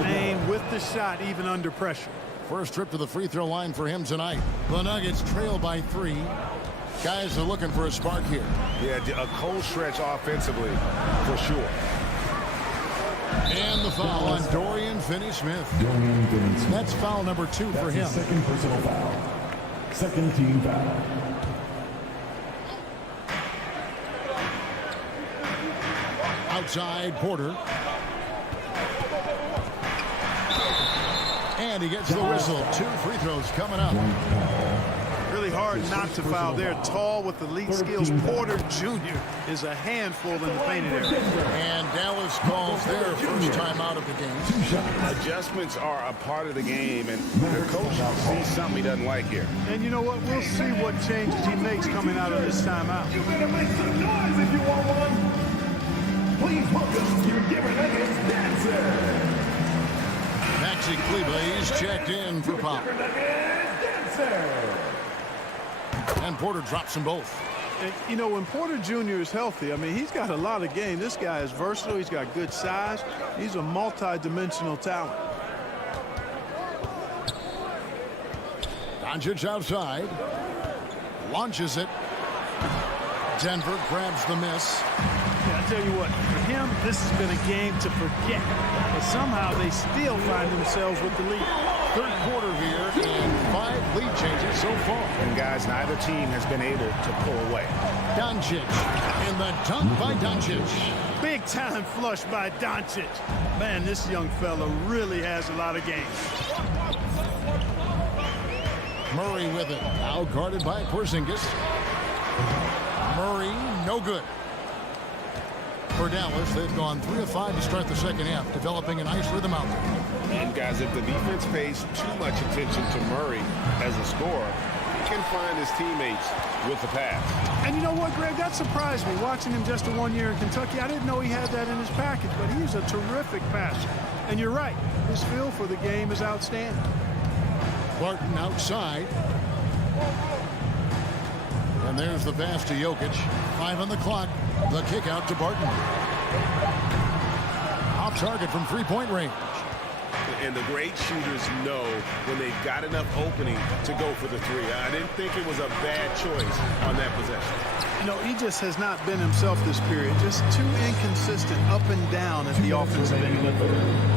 aim with the shot, even under pressure. First trip to the free throw line for him tonight. The Nuggets trail by 3. Guys are looking for a spark here. Yeah, a cold stretch offensively, for sure. And the foul on Dorian Finney-Smith. That's foul number 2 for him. Second personal foul. Second team foul. Outside, Porter. And he gets the whistle. 2 free throws coming up. Really hard not to foul there. Tall with elite skills. Porter Jr. is a handful in the painted area. And Dallas calls their first time out of the game. Adjustments are a part of the game, and the coach sees something he doesn't like here. And you know what? We'll see what changes he makes coming out of this timeout. You better make some noise if you want one. Please welcome your Denver Nuggets dancer. Maxi Kleba, he's checked in for Pop. And Porter drops them both. And, you know, when Porter Jr. is healthy, I mean, he's got a lot of game. This guy is versatile. He's got good size. He's a multi-dimensional talent. Doncic outside. Launches it. Denver grabs the miss. Yeah, I tell you what, for him, this has been a game to forget. But somehow they still find themselves with the lead. Third quarter here and 5 lead changes so far. And guys, neither team has been able to pull away. Doncic and the dunk by Doncic. Big time flush by Doncic. Man, this young fella really has a lot of game. Murray with it. Now guarded by Porzingis. Murray, no good. For Dallas, they've gone 3 of 5 to start the second half, developing a nice rhythm out there. And guys, if the defense pays too much attention to Murray as a scorer, he can find his teammates with the pass. And you know what, Greg? That surprised me. Watching him just 1 year in Kentucky, I didn't know he had that in his package, but he's a terrific passer. And you're right, his feel for the game is outstanding. Barton outside. And there's the pass to Jokic. 5 on the clock. The kick out to Barton. Off target from three-point range. And the great shooters know when they've got enough opening to go for the three. I didn't think it was a bad choice on that possession. You know, he just has not been himself this period. Just too inconsistent up and down at the offensive end.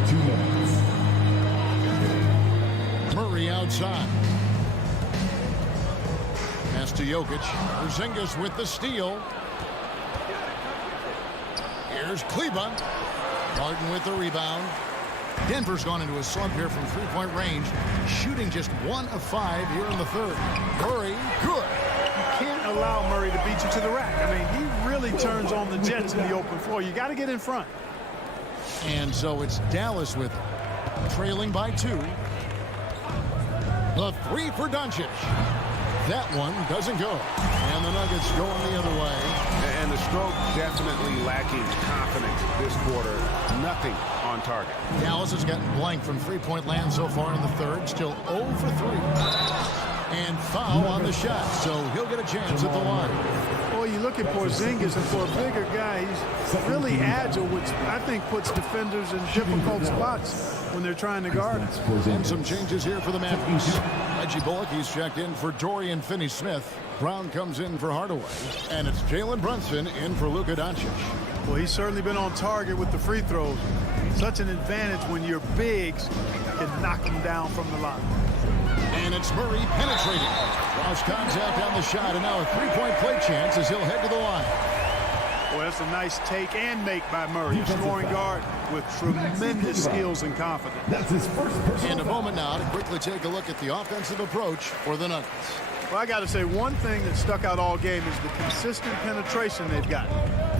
2 minutes. Murray outside. Pass to Jokic. Porzingis with the steal. Here's Kleba. Barton with the rebound. Denver's gone into a slump here from three-point range, shooting just 1 of 5 here in the third. Murray, good. You can't allow Murray to beat you to the rack. I mean, he really turns on the Jets in the open floor. You got to get in front. And so it's Dallas with it, trailing by 2. The 3 for Doncic. That one doesn't go. And the Nuggets going the other way. And the stroke definitely lacking confidence this quarter. Nothing on target. Dallas has gotten blank from three-point land so far in the third. Still 0 for 3. And foul on the shot, so he'll get a chance at the line. Boy, you look at Porzingis, and for a bigger guy, he's really agile, which I think puts defenders in difficult spots when they're trying to guard him. And some changes here for the Mavericks. Reggie Bullock, he's checked in for Dorian Finney-Smith. Brown comes in for Hardaway. And it's Jalen Brunson in for Luka Doncic. Well, he's certainly been on target with the free throws. Such an advantage when your bigs can knock them down from the line. And it's Murray penetrating. Lost contact on the shot, and now a three-point play chance as he'll head to the line. Boy, that's a nice take and make by Murray, a scoring guard with tremendous skills and confidence. That's his first personal. And a moment now to quickly take a look at the offensive approach for the Nuggets. Well, I got to say, one thing that stuck out all game is the consistent penetration they've got.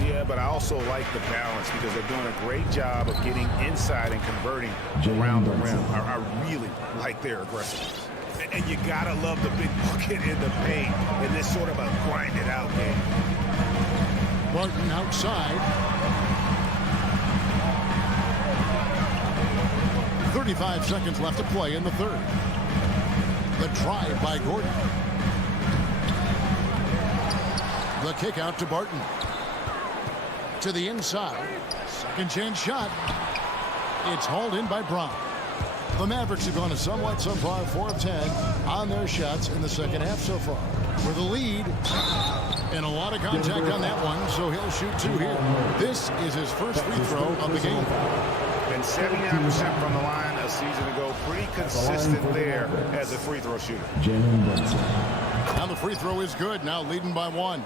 Yeah, but I also like the balance because they're doing a great job of getting inside and converting around the rim. I really like their aggressiveness. And you got to love the big bucket in the paint in this sort of a grind-it-out game. Barton outside. 35 seconds left to play in the third. The drive by Gordon. The kick out to Barton. To the inside. Second chance shot. It's hauled in by Brown. The Mavericks have gone a somewhat subpar 4 of 10 on their shots in the second half so far. For the lead. And a lot of contact on that one, so he'll shoot 2 here. This is his first free throw of the game. And 79% from the line a season ago. Pretty consistent there as a free throw shooter. Now the free throw is good. Now leading by 1.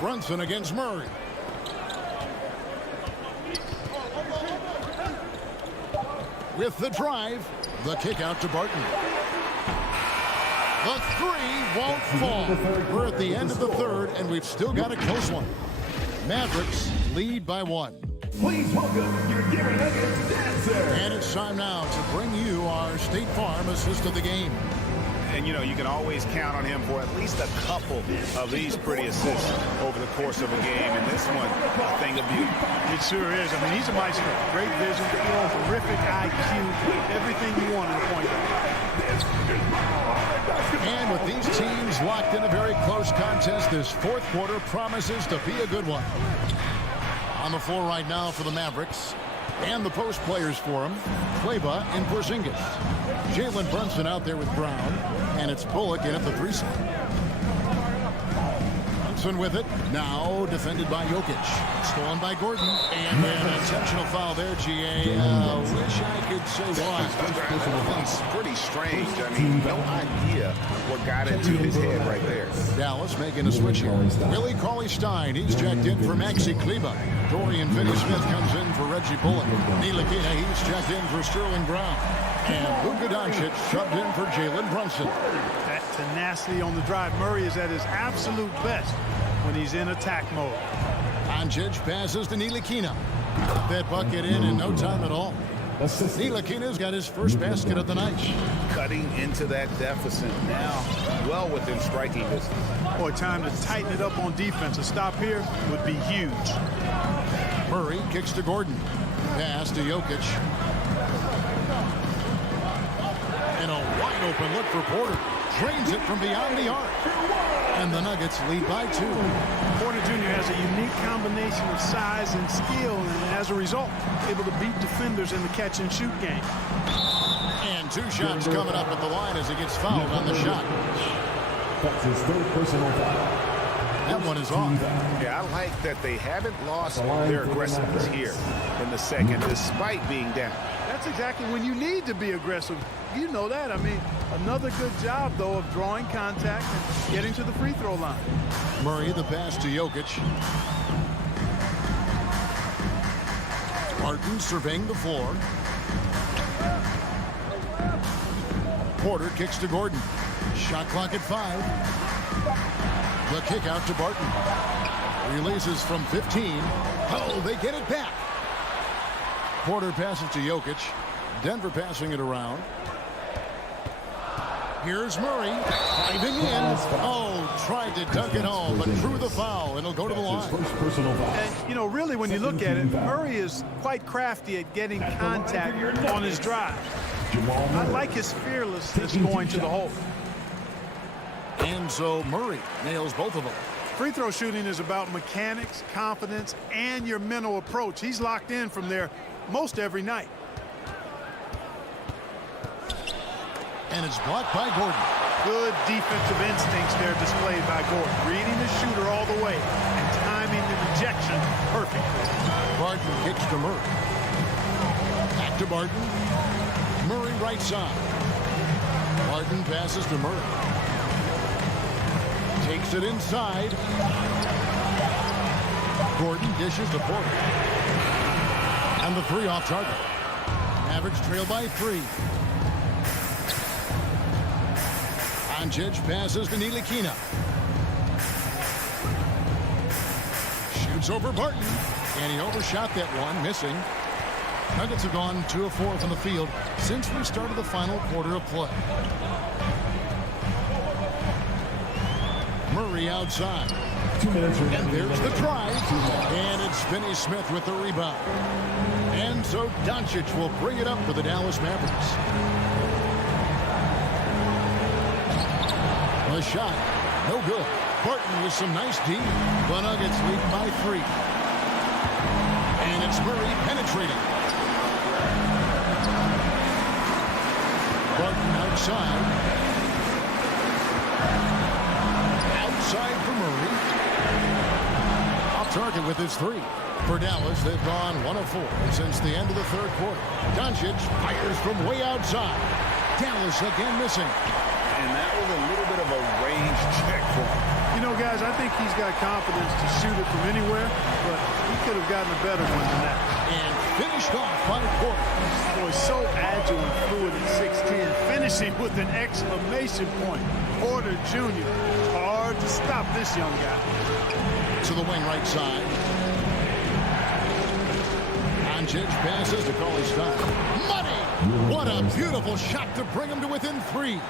Brunson against Murray. With the drive, the kick out to Barton. The 3 won't fall. We're at the end of the third, and we've still got a close one. Mavericks lead by 1. Please welcome your Gary Nuggets dancer. And it's time now to bring you our State Farm assist of the game. And, you know, you can always count on him for at least a couple of these pretty assists over the course of a game. And this one, a thing of beauty. It sure is. I mean, he's a maestro. Great vision, terrific IQ, everything you want in a point guard. And with these teams locked in a very close contest, this fourth quarter promises to be a good one. On the floor right now for the Mavericks, and the post players for him, Kleba and Porzingis. Jalen Brunson out there with Brown, and it's Bullock in at the 3 spot. Brunson with it, now defended by Jokic. Stolen by Gordon, and an intentional foul there, GA. Wish I could say why. That's pretty strange. I mean, no idea what got into his head right there. Dallas making a switch here. Willie Cauley-Stein, he's checked in for Maxi Kleba. Dorian Finney-Smith comes in for Reggie Bullock. Ntilikina, he's checked in for Sterling Brown. And Luka Doncic subbed in for Jalen Brunson. That tenacity on the drive. Murray is at his absolute best when he's in attack mode. Doncic passes to Ntilikina. Got that bucket in no time at all. Ntilikina's got his first basket of the night. Cutting into that deficit now, well within striking distance. Boy, time to tighten it up on defense. A stop here would be huge. Murray kicks to Gordon. Pass to Jokic. And a wide open look for Porter. Drains it from beyond the arc. And the Nuggets lead by 2. Porter Jr. has a unique combination of size and skill, and as a result, able to beat defenders in the catch-and-shoot game. And 2 shots coming up at the line as he gets fouled on the shot. That's his third personal foul. That one is off. Yeah, I like that they haven't lost their aggressiveness here in the second, despite being down. That's exactly when you need to be aggressive. You know that. I mean, another good job, though, of drawing contact and getting to the free throw line. Murray, the pass to Jokic. Martin surveying the floor. Porter kicks to Gordon. Shot clock at 5. The kick out to Barton. Releases from 15. Oh, they get it back. Porter passes to Jokic. Denver passing it around. Here's Murray diving in. Oh, tried to dunk it home, but drew the foul. It'll go to the line. And, you know, really, when you look at it, Murray is quite crafty at getting contact on his drive. I like his fearlessness going to the hole. And so Murray nails both of them. Free throw shooting is about mechanics, confidence, and your mental approach. He's locked in from there most every night. And it's blocked by Gordon. Good defensive instincts there displayed by Gordon. Reading the shooter all the way and timing the rejection perfect. Barton kicks to Murray. Back to Barton. Murray right side. Barton passes to Murray. Takes it inside. Gordon dishes to Porter. And the 3 off target. Mavericks trail by 3. Doncic passes to Ntilikina. Shoots over Barton. And he overshot that one, missing. Nuggets have gone 2 of 4 from the field since we started the final quarter of play. Murray outside. 2 minutes remaining. And there's the drive. And it's Finney-Smith with the rebound. And so Doncic will bring it up for the Dallas Mavericks. The shot, no good. Barton with some nice D. The Nuggets lead by 3. And it's Murray penetrating. Barton outside. Outside for Murray. Off target with his 3. For Dallas, they've gone 1 of 4 since the end of the third quarter. Doncic fires from way outside. Dallas again missing. And that was a little bit of a range check for him. You know, guys, I think he's got confidence to shoot it from anywhere, but he could have gotten a better one than that. And finished off by Porter. Boy, so agile and fluid at 6'10", finishing with an exclamation point. Porter Jr. Hard to stop this young guy. To the wing right side. Doncic passes to Cauley-Stein. Money! What a beautiful shot to bring him to within 3.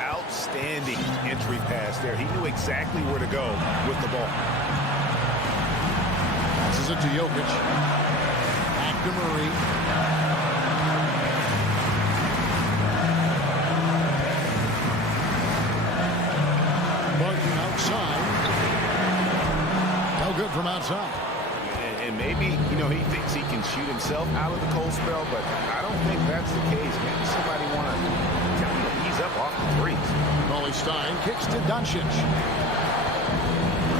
Outstanding entry pass there. He knew exactly where to go with the ball. Passes it to Jokic. Back to Murray. outside. No good from outside. And maybe, you know, he thinks he can shoot himself out of the cold spell, but I don't think that's the case. Maybe somebody want to tell him to ease up off the threes. Cauley Stein kicks to Doncic.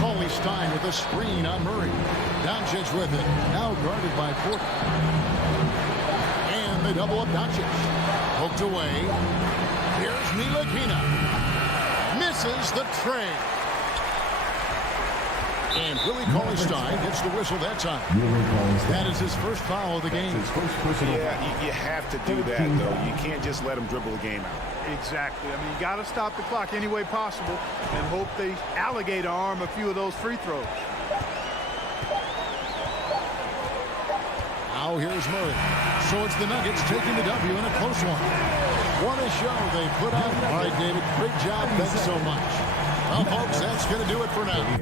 Cauley Stein with a screen on Murray. Doncic with it. Now guarded by Porter. And they double up Doncic. Poked away. Here's Ntilikina. Misses the tray. And Willie Cauley-Stein gets the whistle that time. That is his first foul of the game. Yeah, you have to do that, though. You can't just let him dribble the game out. Exactly. I mean, you got to stop the clock any way possible and hope they alligator arm a few of those free throws. Now here's Murray. So it's the Nuggets taking the W in a close one. What a show they put on. All right, David, great job. Thanks so much. Well, folks, that's going to do it for now.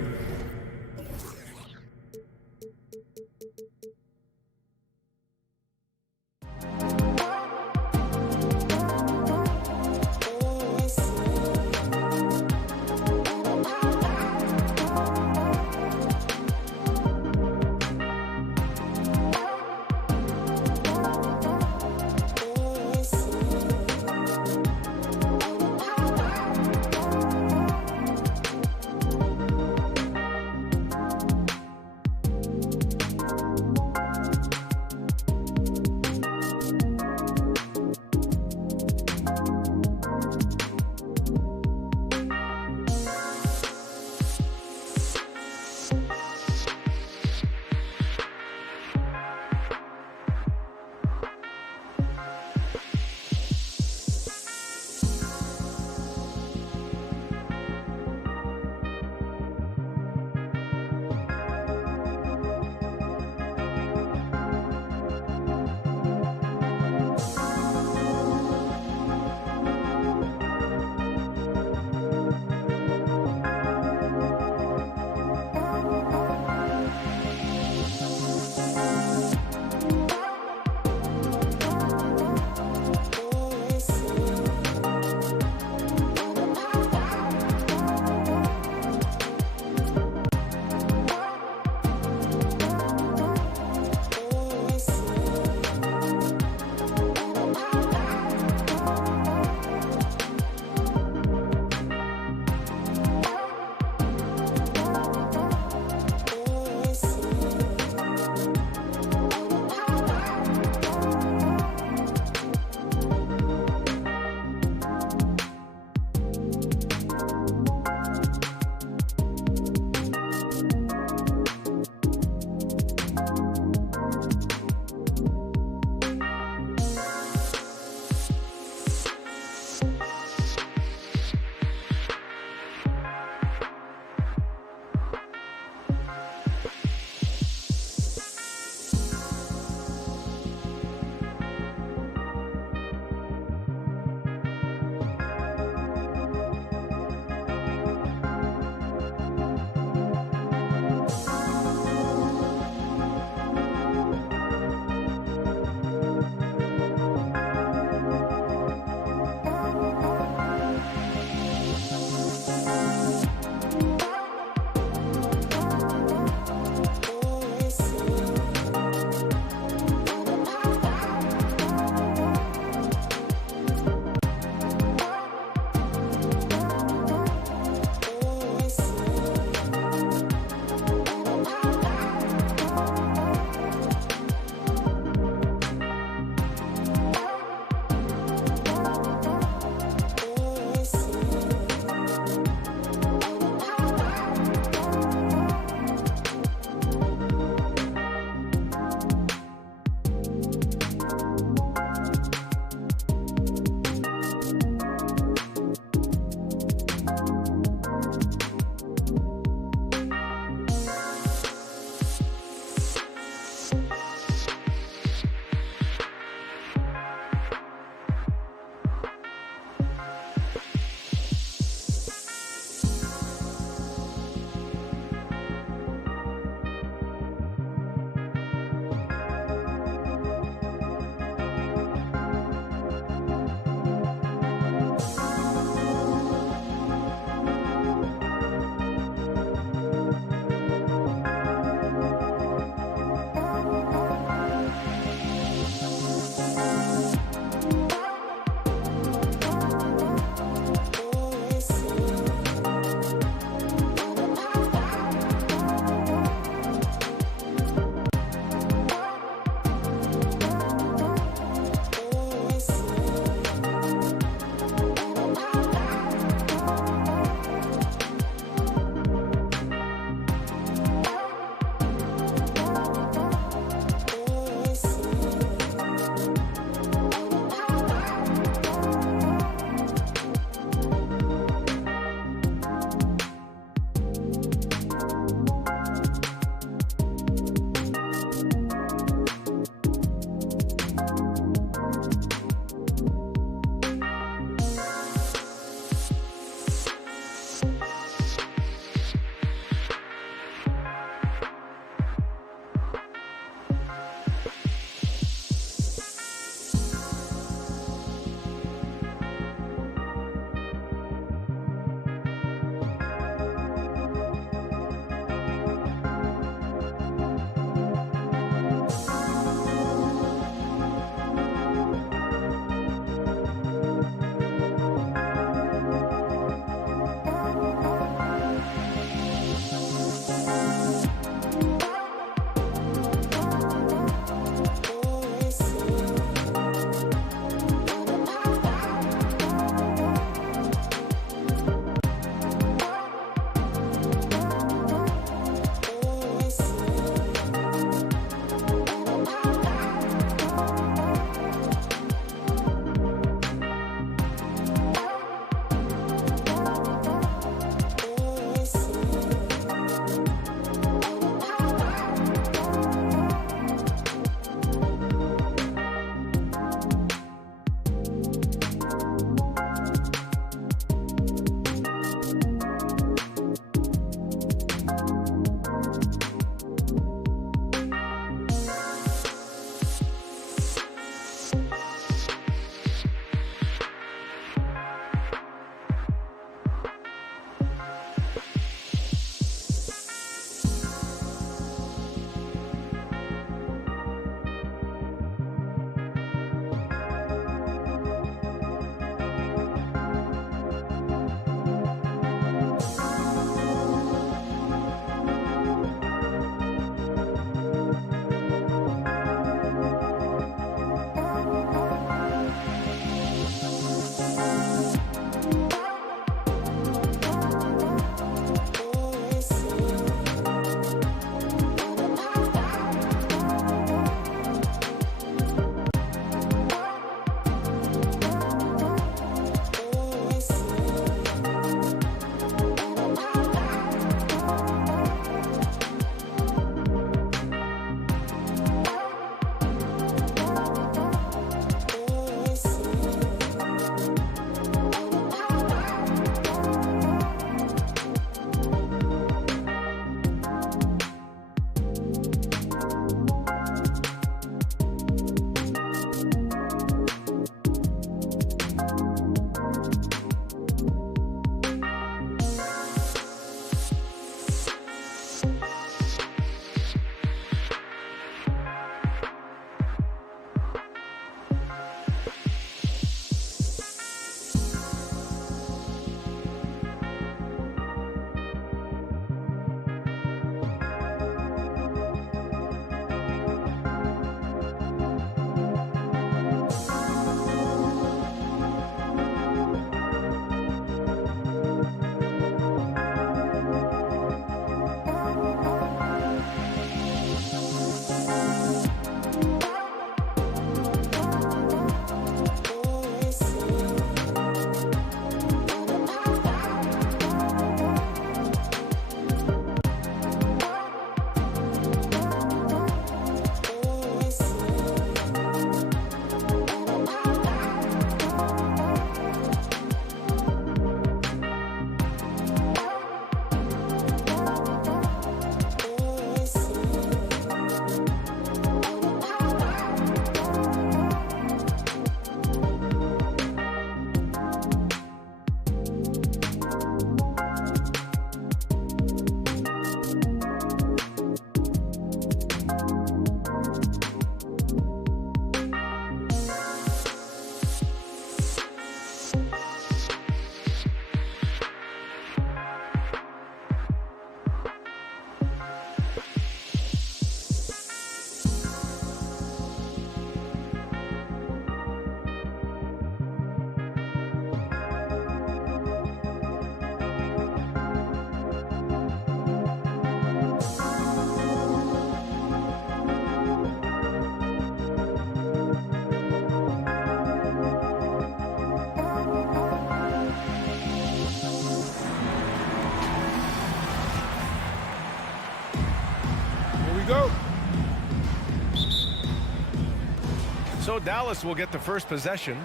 So Dallas will get the first possession.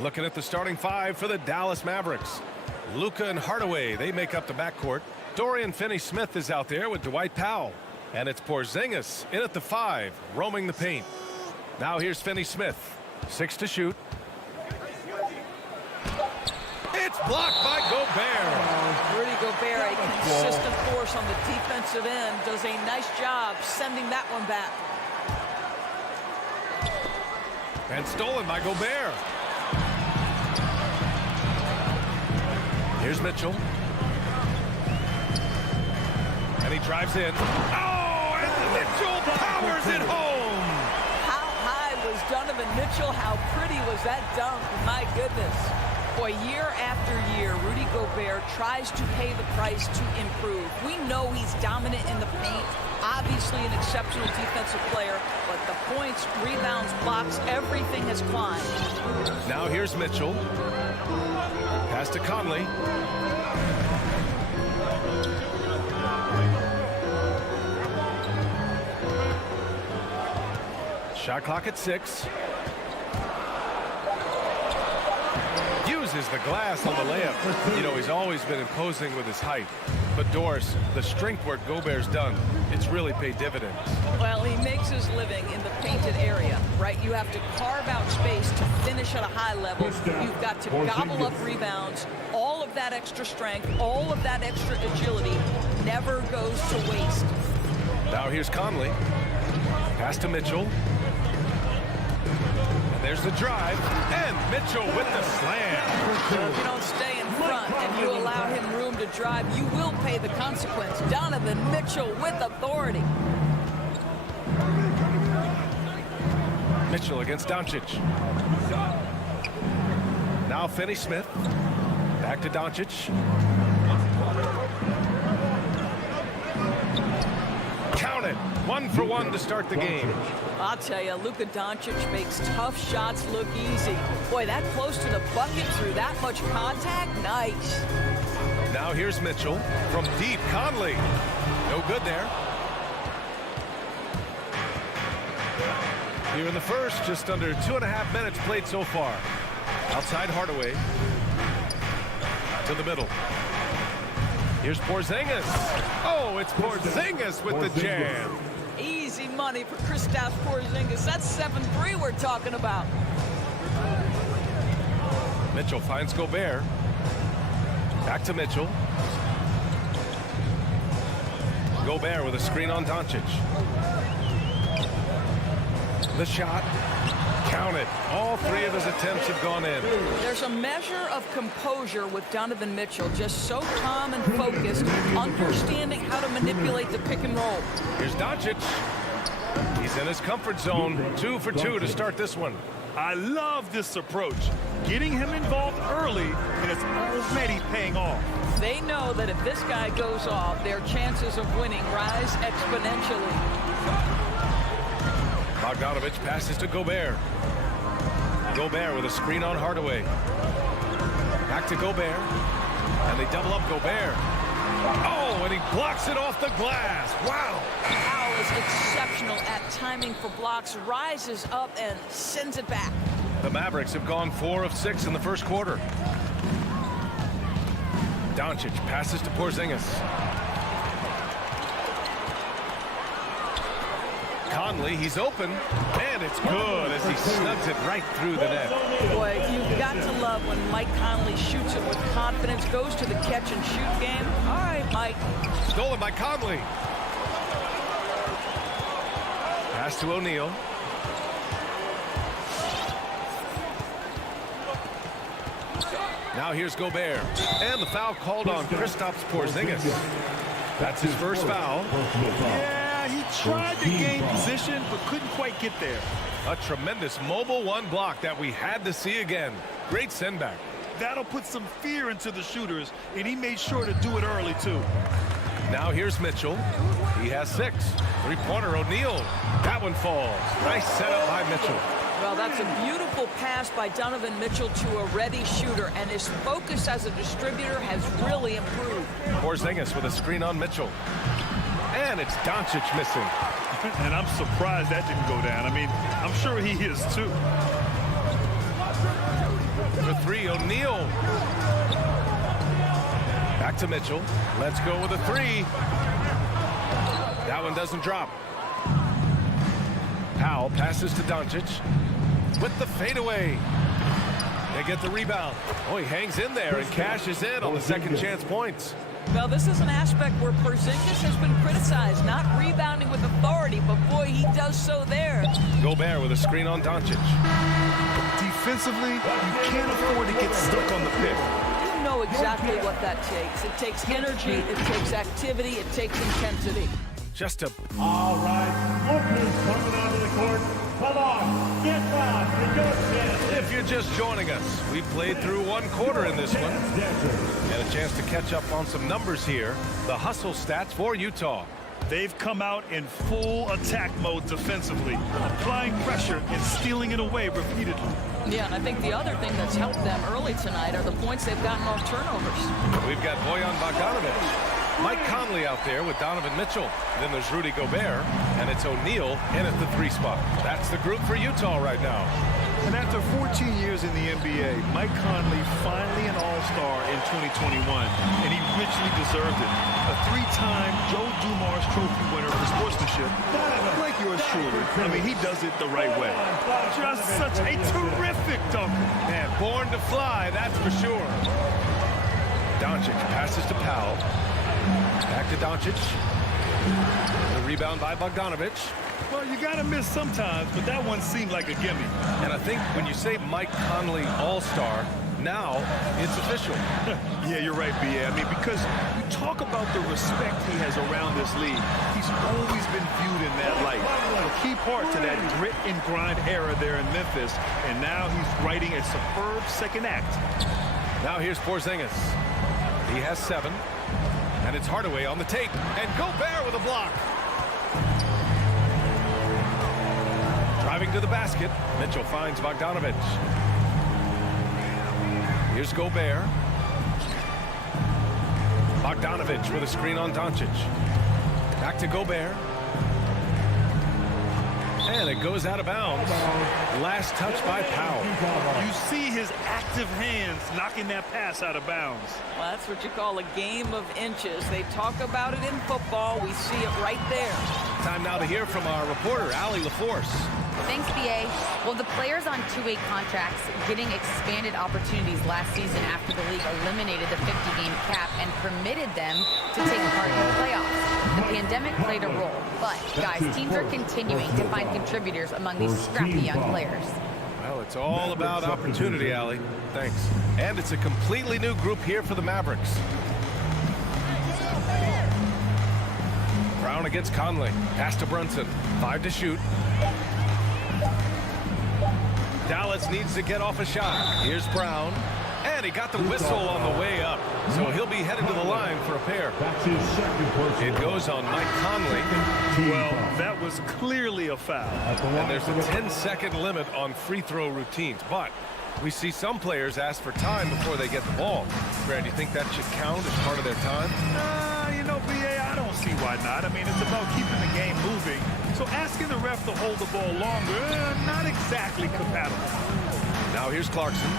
Looking at the starting five for the Dallas Mavericks. Luka and Hardaway, they make up the backcourt. Dorian Finney-Smith is out there with Dwight Powell. And it's Porzingis in at the 5, roaming the paint. Now here's Finney-Smith. 6 to shoot. It's blocked by Gobert. Rudy Gobert, a consistent force on the defensive end, does a nice job sending that one back. And stolen by Gobert. Here's Mitchell. And he drives in. Oh, and Mitchell powers it home. How high was Donovan Mitchell? How pretty was that dunk? My goodness. Boy, year after year, Rudy Gobert tries to pay the price to improve. We know he's dominant in the paint, obviously an exceptional defensive player, but the points, rebounds, blocks, everything has climbed. Now here's Mitchell. Pass to Conley. Shot clock at 6. Uses the glass on the layup. You know, he's always been imposing with his height. But Doris, the strength work Gobert's done, it's really paid dividends. Well, he makes his living in the painted area, right? You have to carve out space to finish at a high level. You've got to gobble up rebounds. All of that extra strength, all of that extra agility never goes to waste. Now here's Conley. Pass to Mitchell. And there's the drive. And Mitchell with the slam. So if you don't stay in front and you allow him room to drive, you will pay the consequence. Donovan Mitchell with authority. Mitchell against Doncic. Now Finney-Smith. Back to Doncic. Count it. 1 for 1 to start the game. I'll tell you, Luka Doncic makes tough shots look easy. Boy, that close to the bucket through that much contact, nice. Now here's Mitchell from deep. Conley. No good there. Here in the first, just under 2.5 minutes played so far. Outside Hardaway. To the middle. Here's Porzingis. Oh, it's Porzingis with the jam. Easy money for Kristaps Porzingis. That's 7-3 we're talking about. Mitchell finds Gobert. Back to Mitchell. Gobert with a screen on Doncic. The shot. Count it. All 3 of his attempts have gone in. There's a measure of composure with Donovan Mitchell, just so calm and focused, understanding how to manipulate the pick and roll. Here's Doncic. He's in his comfort zone. 2 for 2 to start this one. I love this approach. Getting him involved early, and it's already paying off. They know that if this guy goes off, their chances of winning rise exponentially. Bogdanovich passes to Gobert. Gobert with a screen on Hardaway. Back to Gobert. And they double up Gobert. Oh, and he blocks it off the glass. Wow. Powell is exceptional at timing for blocks, rises up and sends it back. The Mavericks have gone 4 of 6 in the first quarter. Doncic passes to Porzingis. Conley, he's open, and it's good as he snugs it right through the net. Boy, you've got to love when Mike Conley shoots it with confidence, goes to the catch and shoot game. All right, Mike. Stolen by Conley. Pass to O'Neal. Now here's Gobert. And the foul called on Kristaps Porzingis. That's his first foul. Yeah, he tried to gain position, but couldn't quite get there. A tremendous mobile 1 block that we had to see again. Great sendback. That'll put some fear into the shooters, and he made sure to do it early, too. Now here's Mitchell. He has 6. 3-pointer O'Neal. That one falls. Nice setup by Mitchell. Well, that's a beautiful pass by Donovan Mitchell to a ready shooter, and his focus as a distributor has really improved. Porzingis with a screen on Mitchell. And it's Doncic missing. And I'm surprised that didn't go down. I mean, I'm sure he is too. For three, O'Neal. Back to Mitchell. Let's go with a three. That one doesn't drop. Powell passes to Doncic with the fadeaway. They get the rebound. Oh, he hangs in there and cashes in on the second chance points. Well, this is an aspect where Porzingis has been criticized, not rebounding with authority, but boy, he does so there. Gobert with a screen on Doncic. Defensively, you can't afford to get stuck on the pick. You know exactly what that takes. It takes energy, it takes activity, it takes intensity. Just a... All right, Booker's coming onto the court. Come on, get down, negotiate. If you're just joining us, we played through one quarter in this one. And a chance to catch up on some numbers here. The hustle stats for Utah. They've come out in full attack mode defensively, applying pressure and stealing it away repeatedly. Yeah, and I think the other thing that's helped them early tonight are the points they've gotten off turnovers. We've got Bojan Bogdanovic. Mike Conley out there with Donovan Mitchell. Then there's Rudy Gobert, and it's O'Neal in at the three spot. That's the group for Utah right now. And after 14 years in the NBA, Mike Conley finally an all-star in 2021, and he richly deserved it. A three-time Joe Dumars Trophy winner for sportsmanship, like yours truly. I mean, he does it the right way. Just such a terrific dunker. Man, born to fly, that's for sure. Doncic passes to Powell. Back to Doncic. The rebound by Bogdanovic. Well, you got to miss sometimes, but that one seemed like a gimme. And I think when you say Mike Conley All-Star, now it's official. Yeah, you're right, B.A. I mean, because you talk about the respect he has around this league. He's always been viewed in that light. A key part to that grit and grind era there in Memphis, and now he's writing a superb second act. Now here's Porzingis. He has 7. And it's Hardaway on the take. And Gobert with a block. Driving to the basket. Mitchell finds Bogdanovic. Here's Gobert. Bogdanovic with a screen on Doncic. Back to Gobert. And it goes out of bounds. Last touch by Powell. You see his active hands knocking that pass out of bounds. Well, that's what you call a game of inches. They talk about it in football. We see it right there. Time now to hear from our reporter, Allie LaForce. Thanks, BA. Well, the players on two-way contracts getting expanded opportunities last season after the league eliminated the 50-game cap and permitted them to take part in the playoffs. The pandemic played a role, but, guys, teams are continuing to find contributors among these scrappy young players. Well, it's all about opportunity, Allie. Thanks. And it's a completely new group here for the Mavericks. Brown against Conley. Pass to Brunson. 5 to shoot. Dallas needs to get off a shot. Here's Brown. And he got the whistle on the way up. So he'll be headed to the line for a pair. It goes on Mike Conley. Well, that was clearly a foul. And there's a 10-second limit on free throw routines. But we see some players ask for time before they get the ball. Brad, do you think that should count as part of their time? You know, B.A., I don't see why not. I mean, it's about keeping the game moving. So asking the ref to hold the ball longer, not exactly compatible. Now here's Clarkson.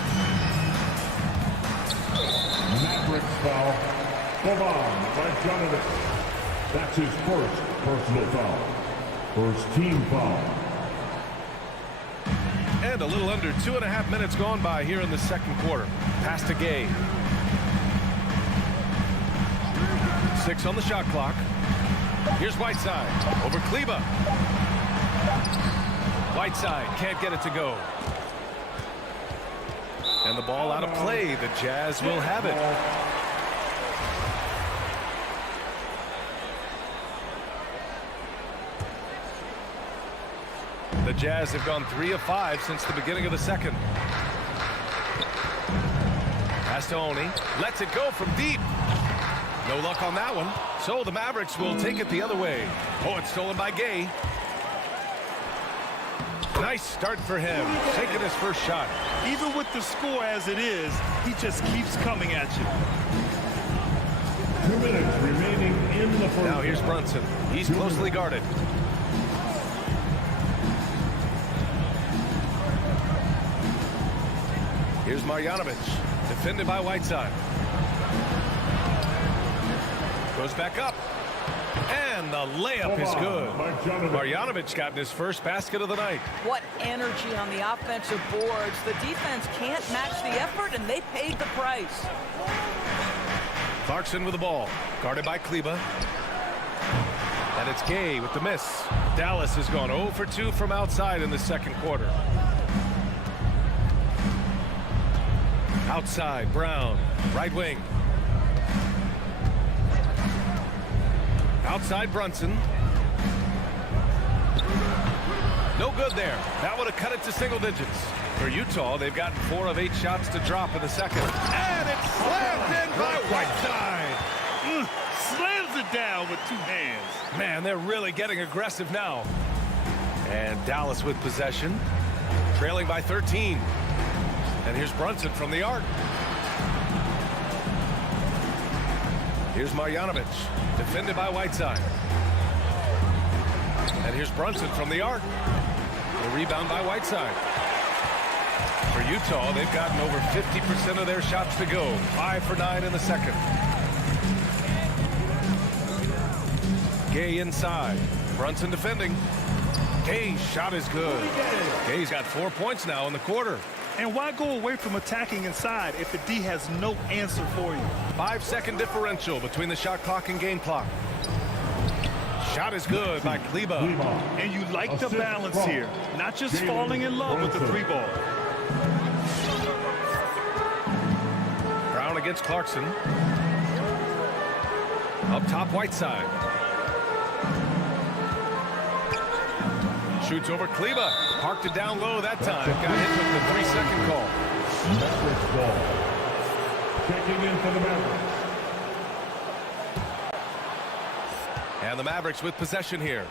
Mavericks foul. Bogdanovic. That's his first personal foul. First team foul. And a little under 2.5 minutes gone by here in the second quarter. Pass to Gay. 6 on the shot clock. Here's Whiteside over Kleba. Whiteside can't get it to go. And the ball out of play. The Jazz will have it. The Jazz have gone 3 of 5 since the beginning of the second. Pass to Oni. Lets it go from deep. No luck on that one. So the Mavericks will take it the other way. Oh, it's stolen by Gay. Nice start for him. Taking his first shot. Even with the score as it is, he just keeps coming at you. 2 minutes remaining in the first. Now here's Brunson. He's closely guarded. Marjanovic, defended by Whiteside. Goes back up. And the layup is good. Marjanovic got his first basket of the night. What energy on the offensive boards. The defense can't match the effort, and they paid the price. Clarkson with the ball. Guarded by Kleba. And it's Gay with the miss. Dallas has gone 0 for 2 from outside in the second quarter. Outside, Brown. Right wing. Outside Brunson. No good there. That would have cut it to single digits. For Utah, they've gotten 4 of 8 shots to drop in the second. And it's slammed in by Whiteside. Slams it down with 2 hands. Man, they're really getting aggressive now. And Dallas with possession. Trailing by 13. And here's Brunson from the arc. Here's Marjanovic, defended by Whiteside. And here's Brunson from the arc. The rebound by Whiteside. For Utah, they've gotten over 50% of their shots to go. 5 for 9 in the second. Gay inside. Brunson defending. Gay's shot is good. Gay's got 4 points now in the quarter. And why go away from attacking inside if the D has no answer for you? 5-second differential between the shot clock and game clock. Shot is good by Kleba. And you like the balance here. Not just falling in love with the 3-ball. Brown against Clarkson. Up top, Whiteside. Shoots over Kleba. Parked it down low that time. Got hit with the 3-second call. Mavericks ball. Checking in for the Mavericks. And the Mavericks with possession here.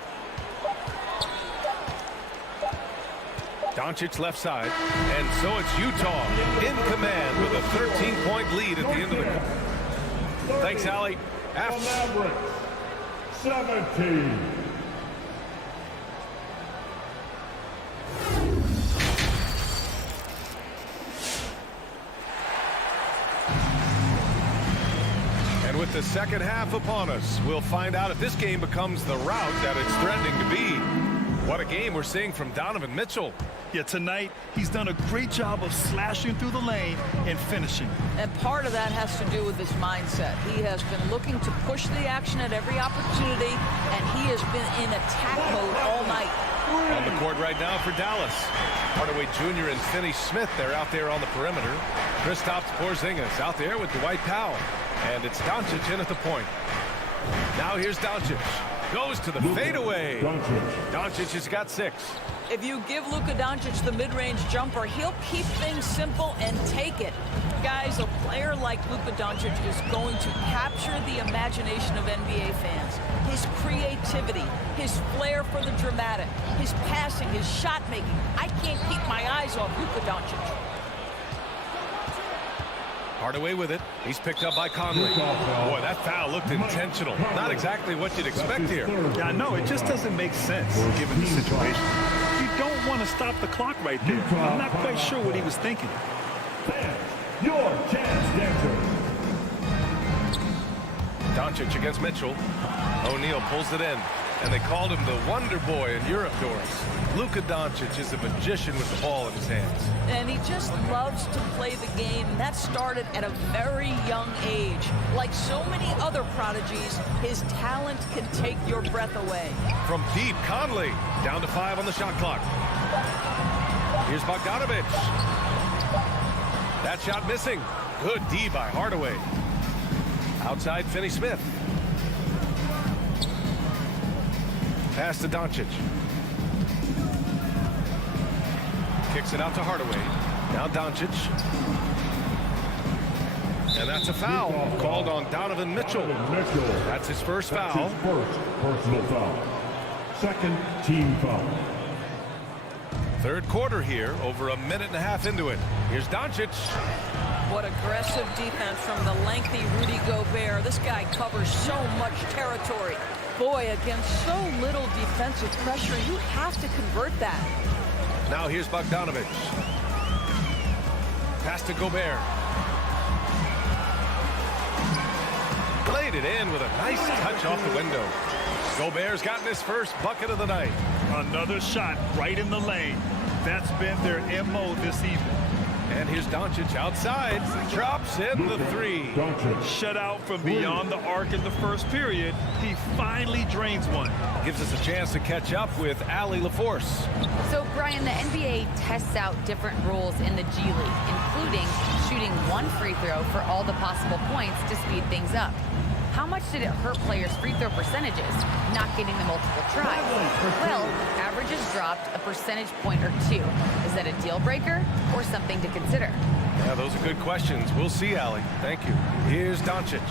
Doncic left side. And so it's Utah in command with a 13-point lead at the end of the quarter. Thanks, Allie. The Mavericks, 17. With the second half upon us, we'll find out if this game becomes the route that it's threatening to be. What a game we're seeing from Donovan Mitchell. Yeah, tonight he's done a great job of slashing through the lane and finishing. And part of that has to do with his mindset. He has been looking to push the action at every opportunity, and he has been in attack mode all night. On the court right now for Dallas. Hardaway Jr. and Finney Smith, they're out there on the perimeter. Kristaps Porzingis out there with Dwight Powell. And it's Doncic in at the point. Now here's Doncic. Goes to the fadeaway. Doncic has got 6. If you give Luka Doncic the mid-range jumper, he'll keep things simple and take it. Guys, a player like Luka Doncic is going to capture the imagination of NBA fans. His creativity, his flair for the dramatic, his passing, his shot making. I can't keep my eyes off Luka Doncic. Hardaway with it. He's picked up by Conley. Boy, that foul looked intentional. Not exactly what you'd expect here. Yeah, I know. It just doesn't make sense given the situation. You don't want to stop the clock right there. I'm not quite sure what he was thinking. Your chance, Denver. Doncic against Mitchell. O'Neal pulls it in. And they called him the Wonder Boy in Europe, Doris. Luka Doncic is a magician with the ball in his hands. And he just loves to play the game. And that started at a very young age. Like so many other prodigies, his talent can take your breath away. From deep, Conley. Down to 5 on the shot clock. Here's Bogdanovic. That shot missing. Good D by Hardaway. Outside, Finney Smith. Pass to Doncic. Kicks it out to Hardaway. Now Doncic. And that's a foul called on Donovan Mitchell. That's his first foul. His first personal foul. Second team foul. Third quarter here, over a minute and a half into it. Here's Doncic. What aggressive defense from the lengthy Rudy Gobert. This guy covers so much territory. Boy, against so little defensive pressure, you have to convert that. Now here's Bogdanovic. Pass to Gobert. Laid it in with a nice touch off the window. Gobert's gotten his first bucket of the night. Another shot right in the lane. That's been their MO this evening. And here's Doncic outside. Drops in the three. Shut out from beyond the arc in the first period. He finally drains one. Gives us a chance to catch up with Allie LaForce. So, Brian, the NBA tests out different rules in the G League, including shooting one free throw for all the possible points to speed things up. How much did it hurt players' free throw percentages not getting the multiple tries? Well, averages dropped a percentage point or two. Is that a deal breaker or something to consider? Yeah, those are good questions. We'll see, Allie. Thank you. Here's Doncic.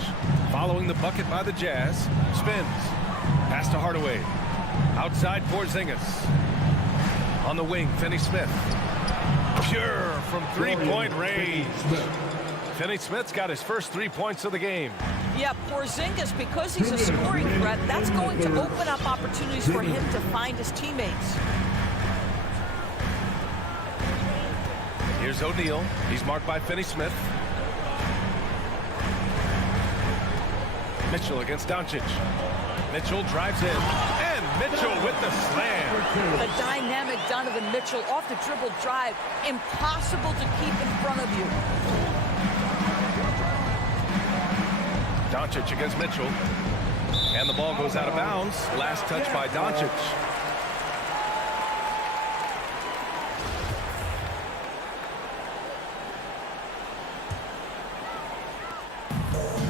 Following the bucket by the Jazz. Spins. Pass to Hardaway. Outside Porzingis. On the wing, Finney-Smith. Pure from three-point range. Finney-Smith's got his first 3 points of the game. Yeah, Porzingis, because he's a scoring threat, that's going to open up opportunities for him to find his teammates. Here's O'Neal. He's marked by Finney-Smith. Mitchell against Doncic. Mitchell drives in. And Mitchell with the slam. The dynamic Donovan Mitchell off the dribble drive. Impossible to keep in front of you. Doncic against Mitchell. And the ball goes out of bounds. Last touch by Doncic.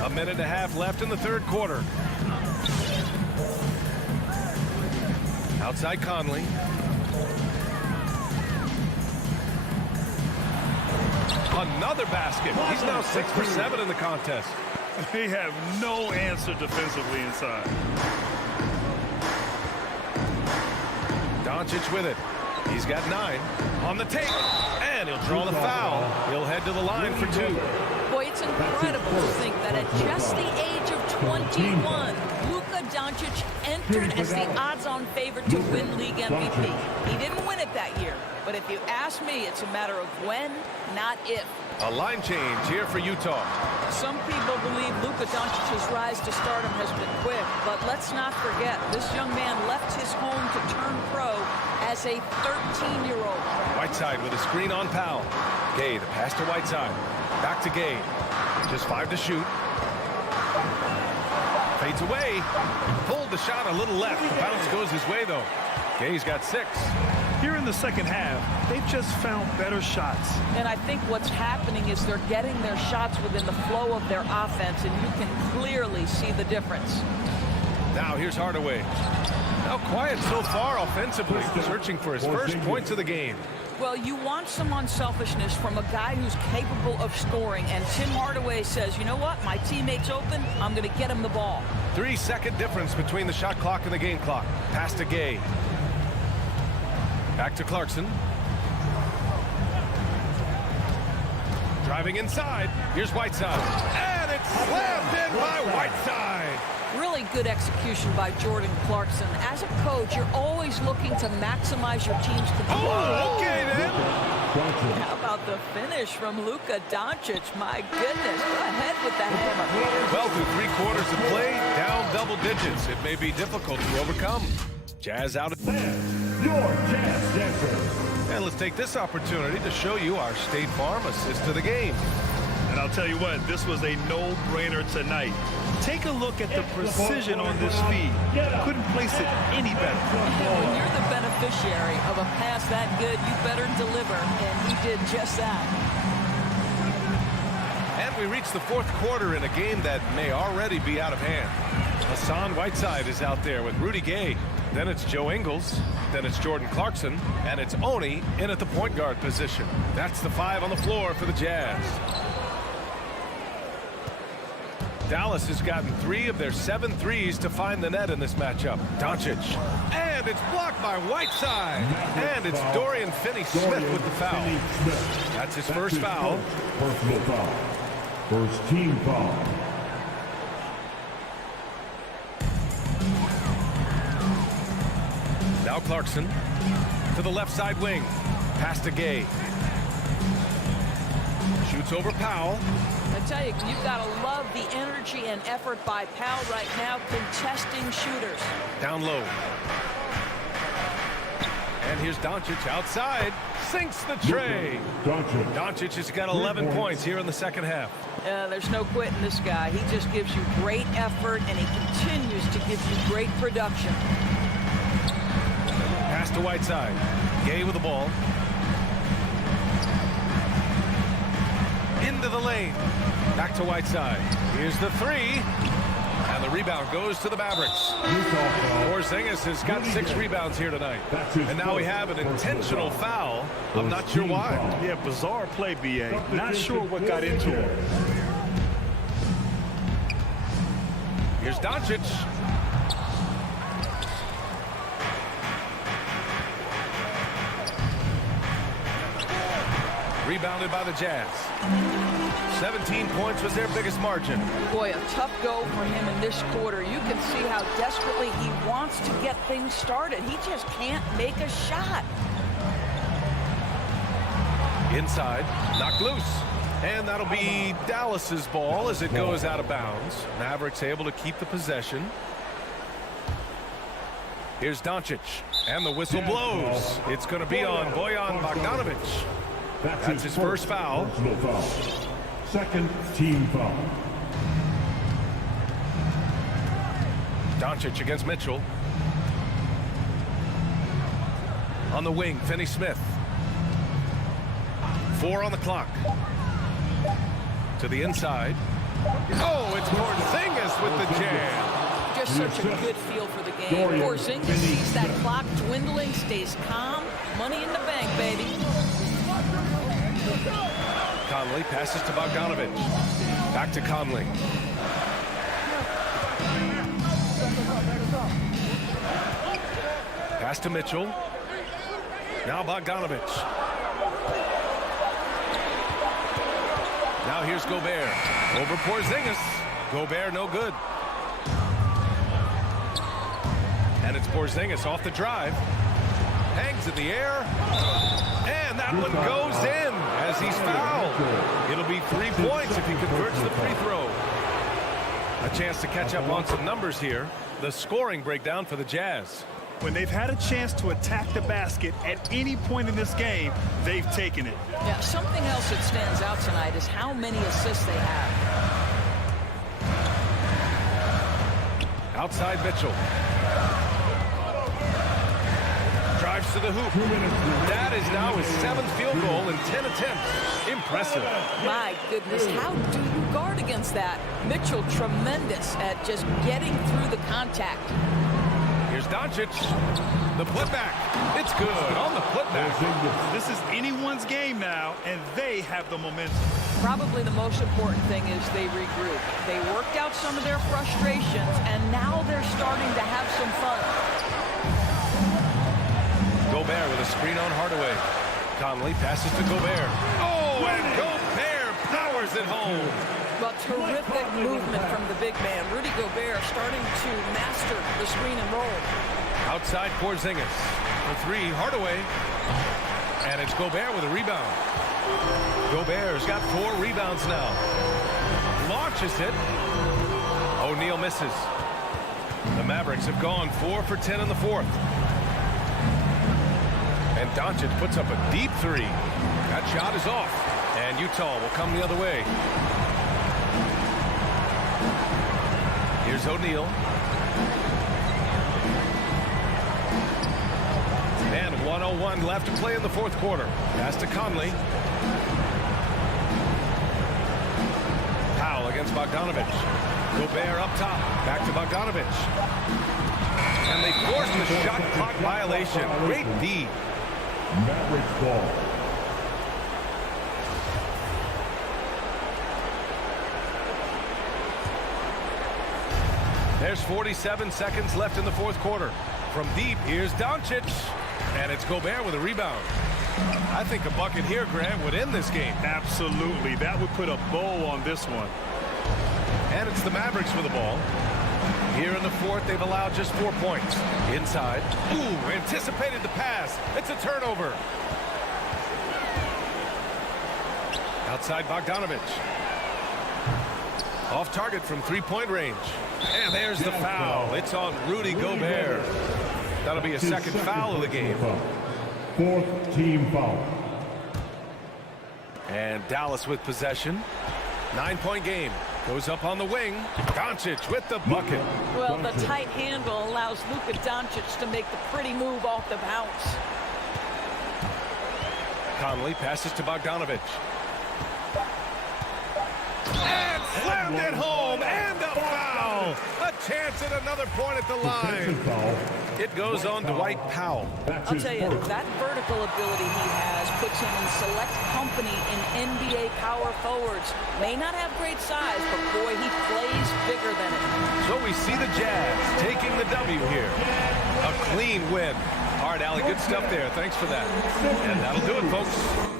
A minute and a half left in the third quarter. Outside Conley. Another basket. He's now 6 for 7 in the contest. They have no answer defensively inside. Doncic with it. He's got 9 on the take, and he'll draw the foul. He'll head to the line for 2. Boy, it's incredible to think that at just the age of 21, Luka Doncic entered as the odds-on favorite to win league MVP. He didn't win it that year, but if you ask me, it's a matter of when, not if. A line change here for Utah. Some people believe Luka Doncic's rise to stardom has been quick, but let's not forget, this young man left his home to turn pro as a 13-year-old. Whiteside with a screen on Powell. Gay, the pass to Whiteside. Back to Gay. Just 5 to shoot. Fades away. Pulled the shot a little left. The bounce goes his way, though. Gay's got 6. Here in the second half, they've just found better shots. And I think what's happening is they're getting their shots within the flow of their offense, and you can clearly see the difference. Now here's Hardaway. Now quiet so far offensively, searching for his first points of the game. Well, you want some unselfishness from a guy who's capable of scoring, and Tim Hardaway says, you know what, my teammate's open, I'm going to get him the ball. 3-second difference between the shot clock and the game clock. Pass to Gay. Back to Clarkson. Driving inside. Here's Whiteside. And it's slammed in by Whiteside. Really good execution by Jordan Clarkson. As a coach, you're always looking to maximize your team's potential. Oh, okay then. How about the finish from Luka Doncic? My goodness, go ahead with that hammer. Well, through 3 quarters of play, down double digits. It may be difficult to overcome. Jazz out. Your Jazz Denver. And let's take this opportunity to show you our State Farm assist to the game. And I'll tell you what, this was a no-brainer tonight. Take a look at the precision on this feed. Couldn't place it any better. When you're the beneficiary of a pass that good, you better deliver, and he did just that. And we reach the fourth quarter in a game that may already be out of hand. Hassan Whiteside is out there with Rudy Gay. Then it's Joe Ingles. Then it's Jordan Clarkson. And it's Oni in at the point guard position. That's the 5 on the floor for the Jazz. Dallas has gotten 3 of their 7 threes to find the net in this matchup. Doncic. And it's blocked by Whiteside. And it's Dorian Finney-Smith with the foul. That's his first foul. Personal foul. First team foul. Now Clarkson to the left side wing. Pass to Gay. Shoots over Powell. I tell you, you've got to love the energy and effort by Powell right now, contesting shooters. Down low. And here's Doncic outside. Sinks the tray. Doncic has got 11 points here in the second half. There's no quitting this guy. He just gives you great effort, and he continues to give you great production. Pass to Whiteside. Gay with the ball. Into the lane. Back to Whiteside. Here's the three. And the rebound goes to the Mavericks. Porzingis has got 6 rebounds here tonight. And now we have an intentional foul. I'm not sure why. Yeah, bizarre play, B.A. Not sure what got into him. Here's Doncic. Rebounded by the Jazz. 17 points was their biggest margin. Boy, a tough go for him in this quarter. You can see how desperately he wants to get things started. He just can't make a shot. Inside, knocked loose. And that'll be Dallas's ball as it goes out of bounds. Mavericks able to keep the possession. Here's Doncic. And the whistle blows. It's going to be on Bojan Bogdanovic. That's his first foul. Second team foul. Doncic against Mitchell. On the wing, Finney-Smith. 4 on the clock. To the inside. Oh, it's Porzingis with the jam. Just such a good feel for the game. Porzingis sees that clock dwindling, stays calm. Money in the bank, baby. Conley passes to Bogdanovic. Back to Conley. Pass to Mitchell. Now Bogdanovic. Now here's Gobert. Over Porzingis. Gobert no good. And it's Porzingis off the drive. Hangs in the air. And that one goes in as he's fouled. It'll be 3 points if he converts the free throw. A chance to catch up on some numbers here. The scoring breakdown for the Jazz. When they've had a chance to attack the basket at any point in this game, they've taken it. Yeah, something else that stands out tonight is how many assists they have. Outside Mitchell. Drives to the hoop. That is now his 7th field goal in 10 attempts. Impressive. My goodness, how do you guard against that? Mitchell tremendous at just getting through the contact. Here's Doncic. The putback. It's good on the putback. This is anyone's game now, and they have the momentum. Probably the most important thing is they regroup. They worked out some of their frustrations, and now they're starting to have some fun. Gobert with a screen on Hardaway. Conley passes to Gobert. Oh, and Gobert powers it home. Well, terrific movement from the big man. Rudy Gobert starting to master the screen and roll. Outside Porzingis. The 3, Hardaway. And it's Gobert with a rebound. Gobert's got 4 rebounds now. Launches it. O'Neal misses. The Mavericks have gone 4 for 10 in the 4th. And Doncic puts up a deep 3. That shot is off. And Utah will come the other way. Here's O'Neal. And 1:01 left to play in the 4th quarter. Pass to Conley. Powell against Bogdanovic. Gobert up top. Back to Bogdanovic. And they force the shot clock violation. Great D. Mavericks ball. There's 47 seconds left in the 4th quarter. From deep, here's Doncic. And it's Gobert with a rebound. I think a bucket here, Grant, would end this game. Absolutely. That would put a bow on this one. And it's the Mavericks with the ball. Here in the 4th, they've allowed just 4 points. Inside. Ooh, anticipated the pass. It's a turnover. Outside Bogdanovich. Off target from three-point range. And there's the foul. It's on Rudy Gobert. That'll be a second foul of the game. Fourth team foul. And Dallas with possession. 9-point game. Goes up on the wing. Doncic with the bucket. Well, the tight handle allows Luka Doncic to make the pretty move off the bounce. Conley passes to Bogdanovich. And slammed it home. And a foul. A chance at another point at the line. It goes on Dwight Powell. I'll tell you, that vertical ability he has puts him in select company in NBA power forwards. May not have great size, but boy, he plays bigger than it. So we see the Jazz taking the W here. A clean win. All right, Allie, good stuff there. Thanks for that. And that'll do it, folks.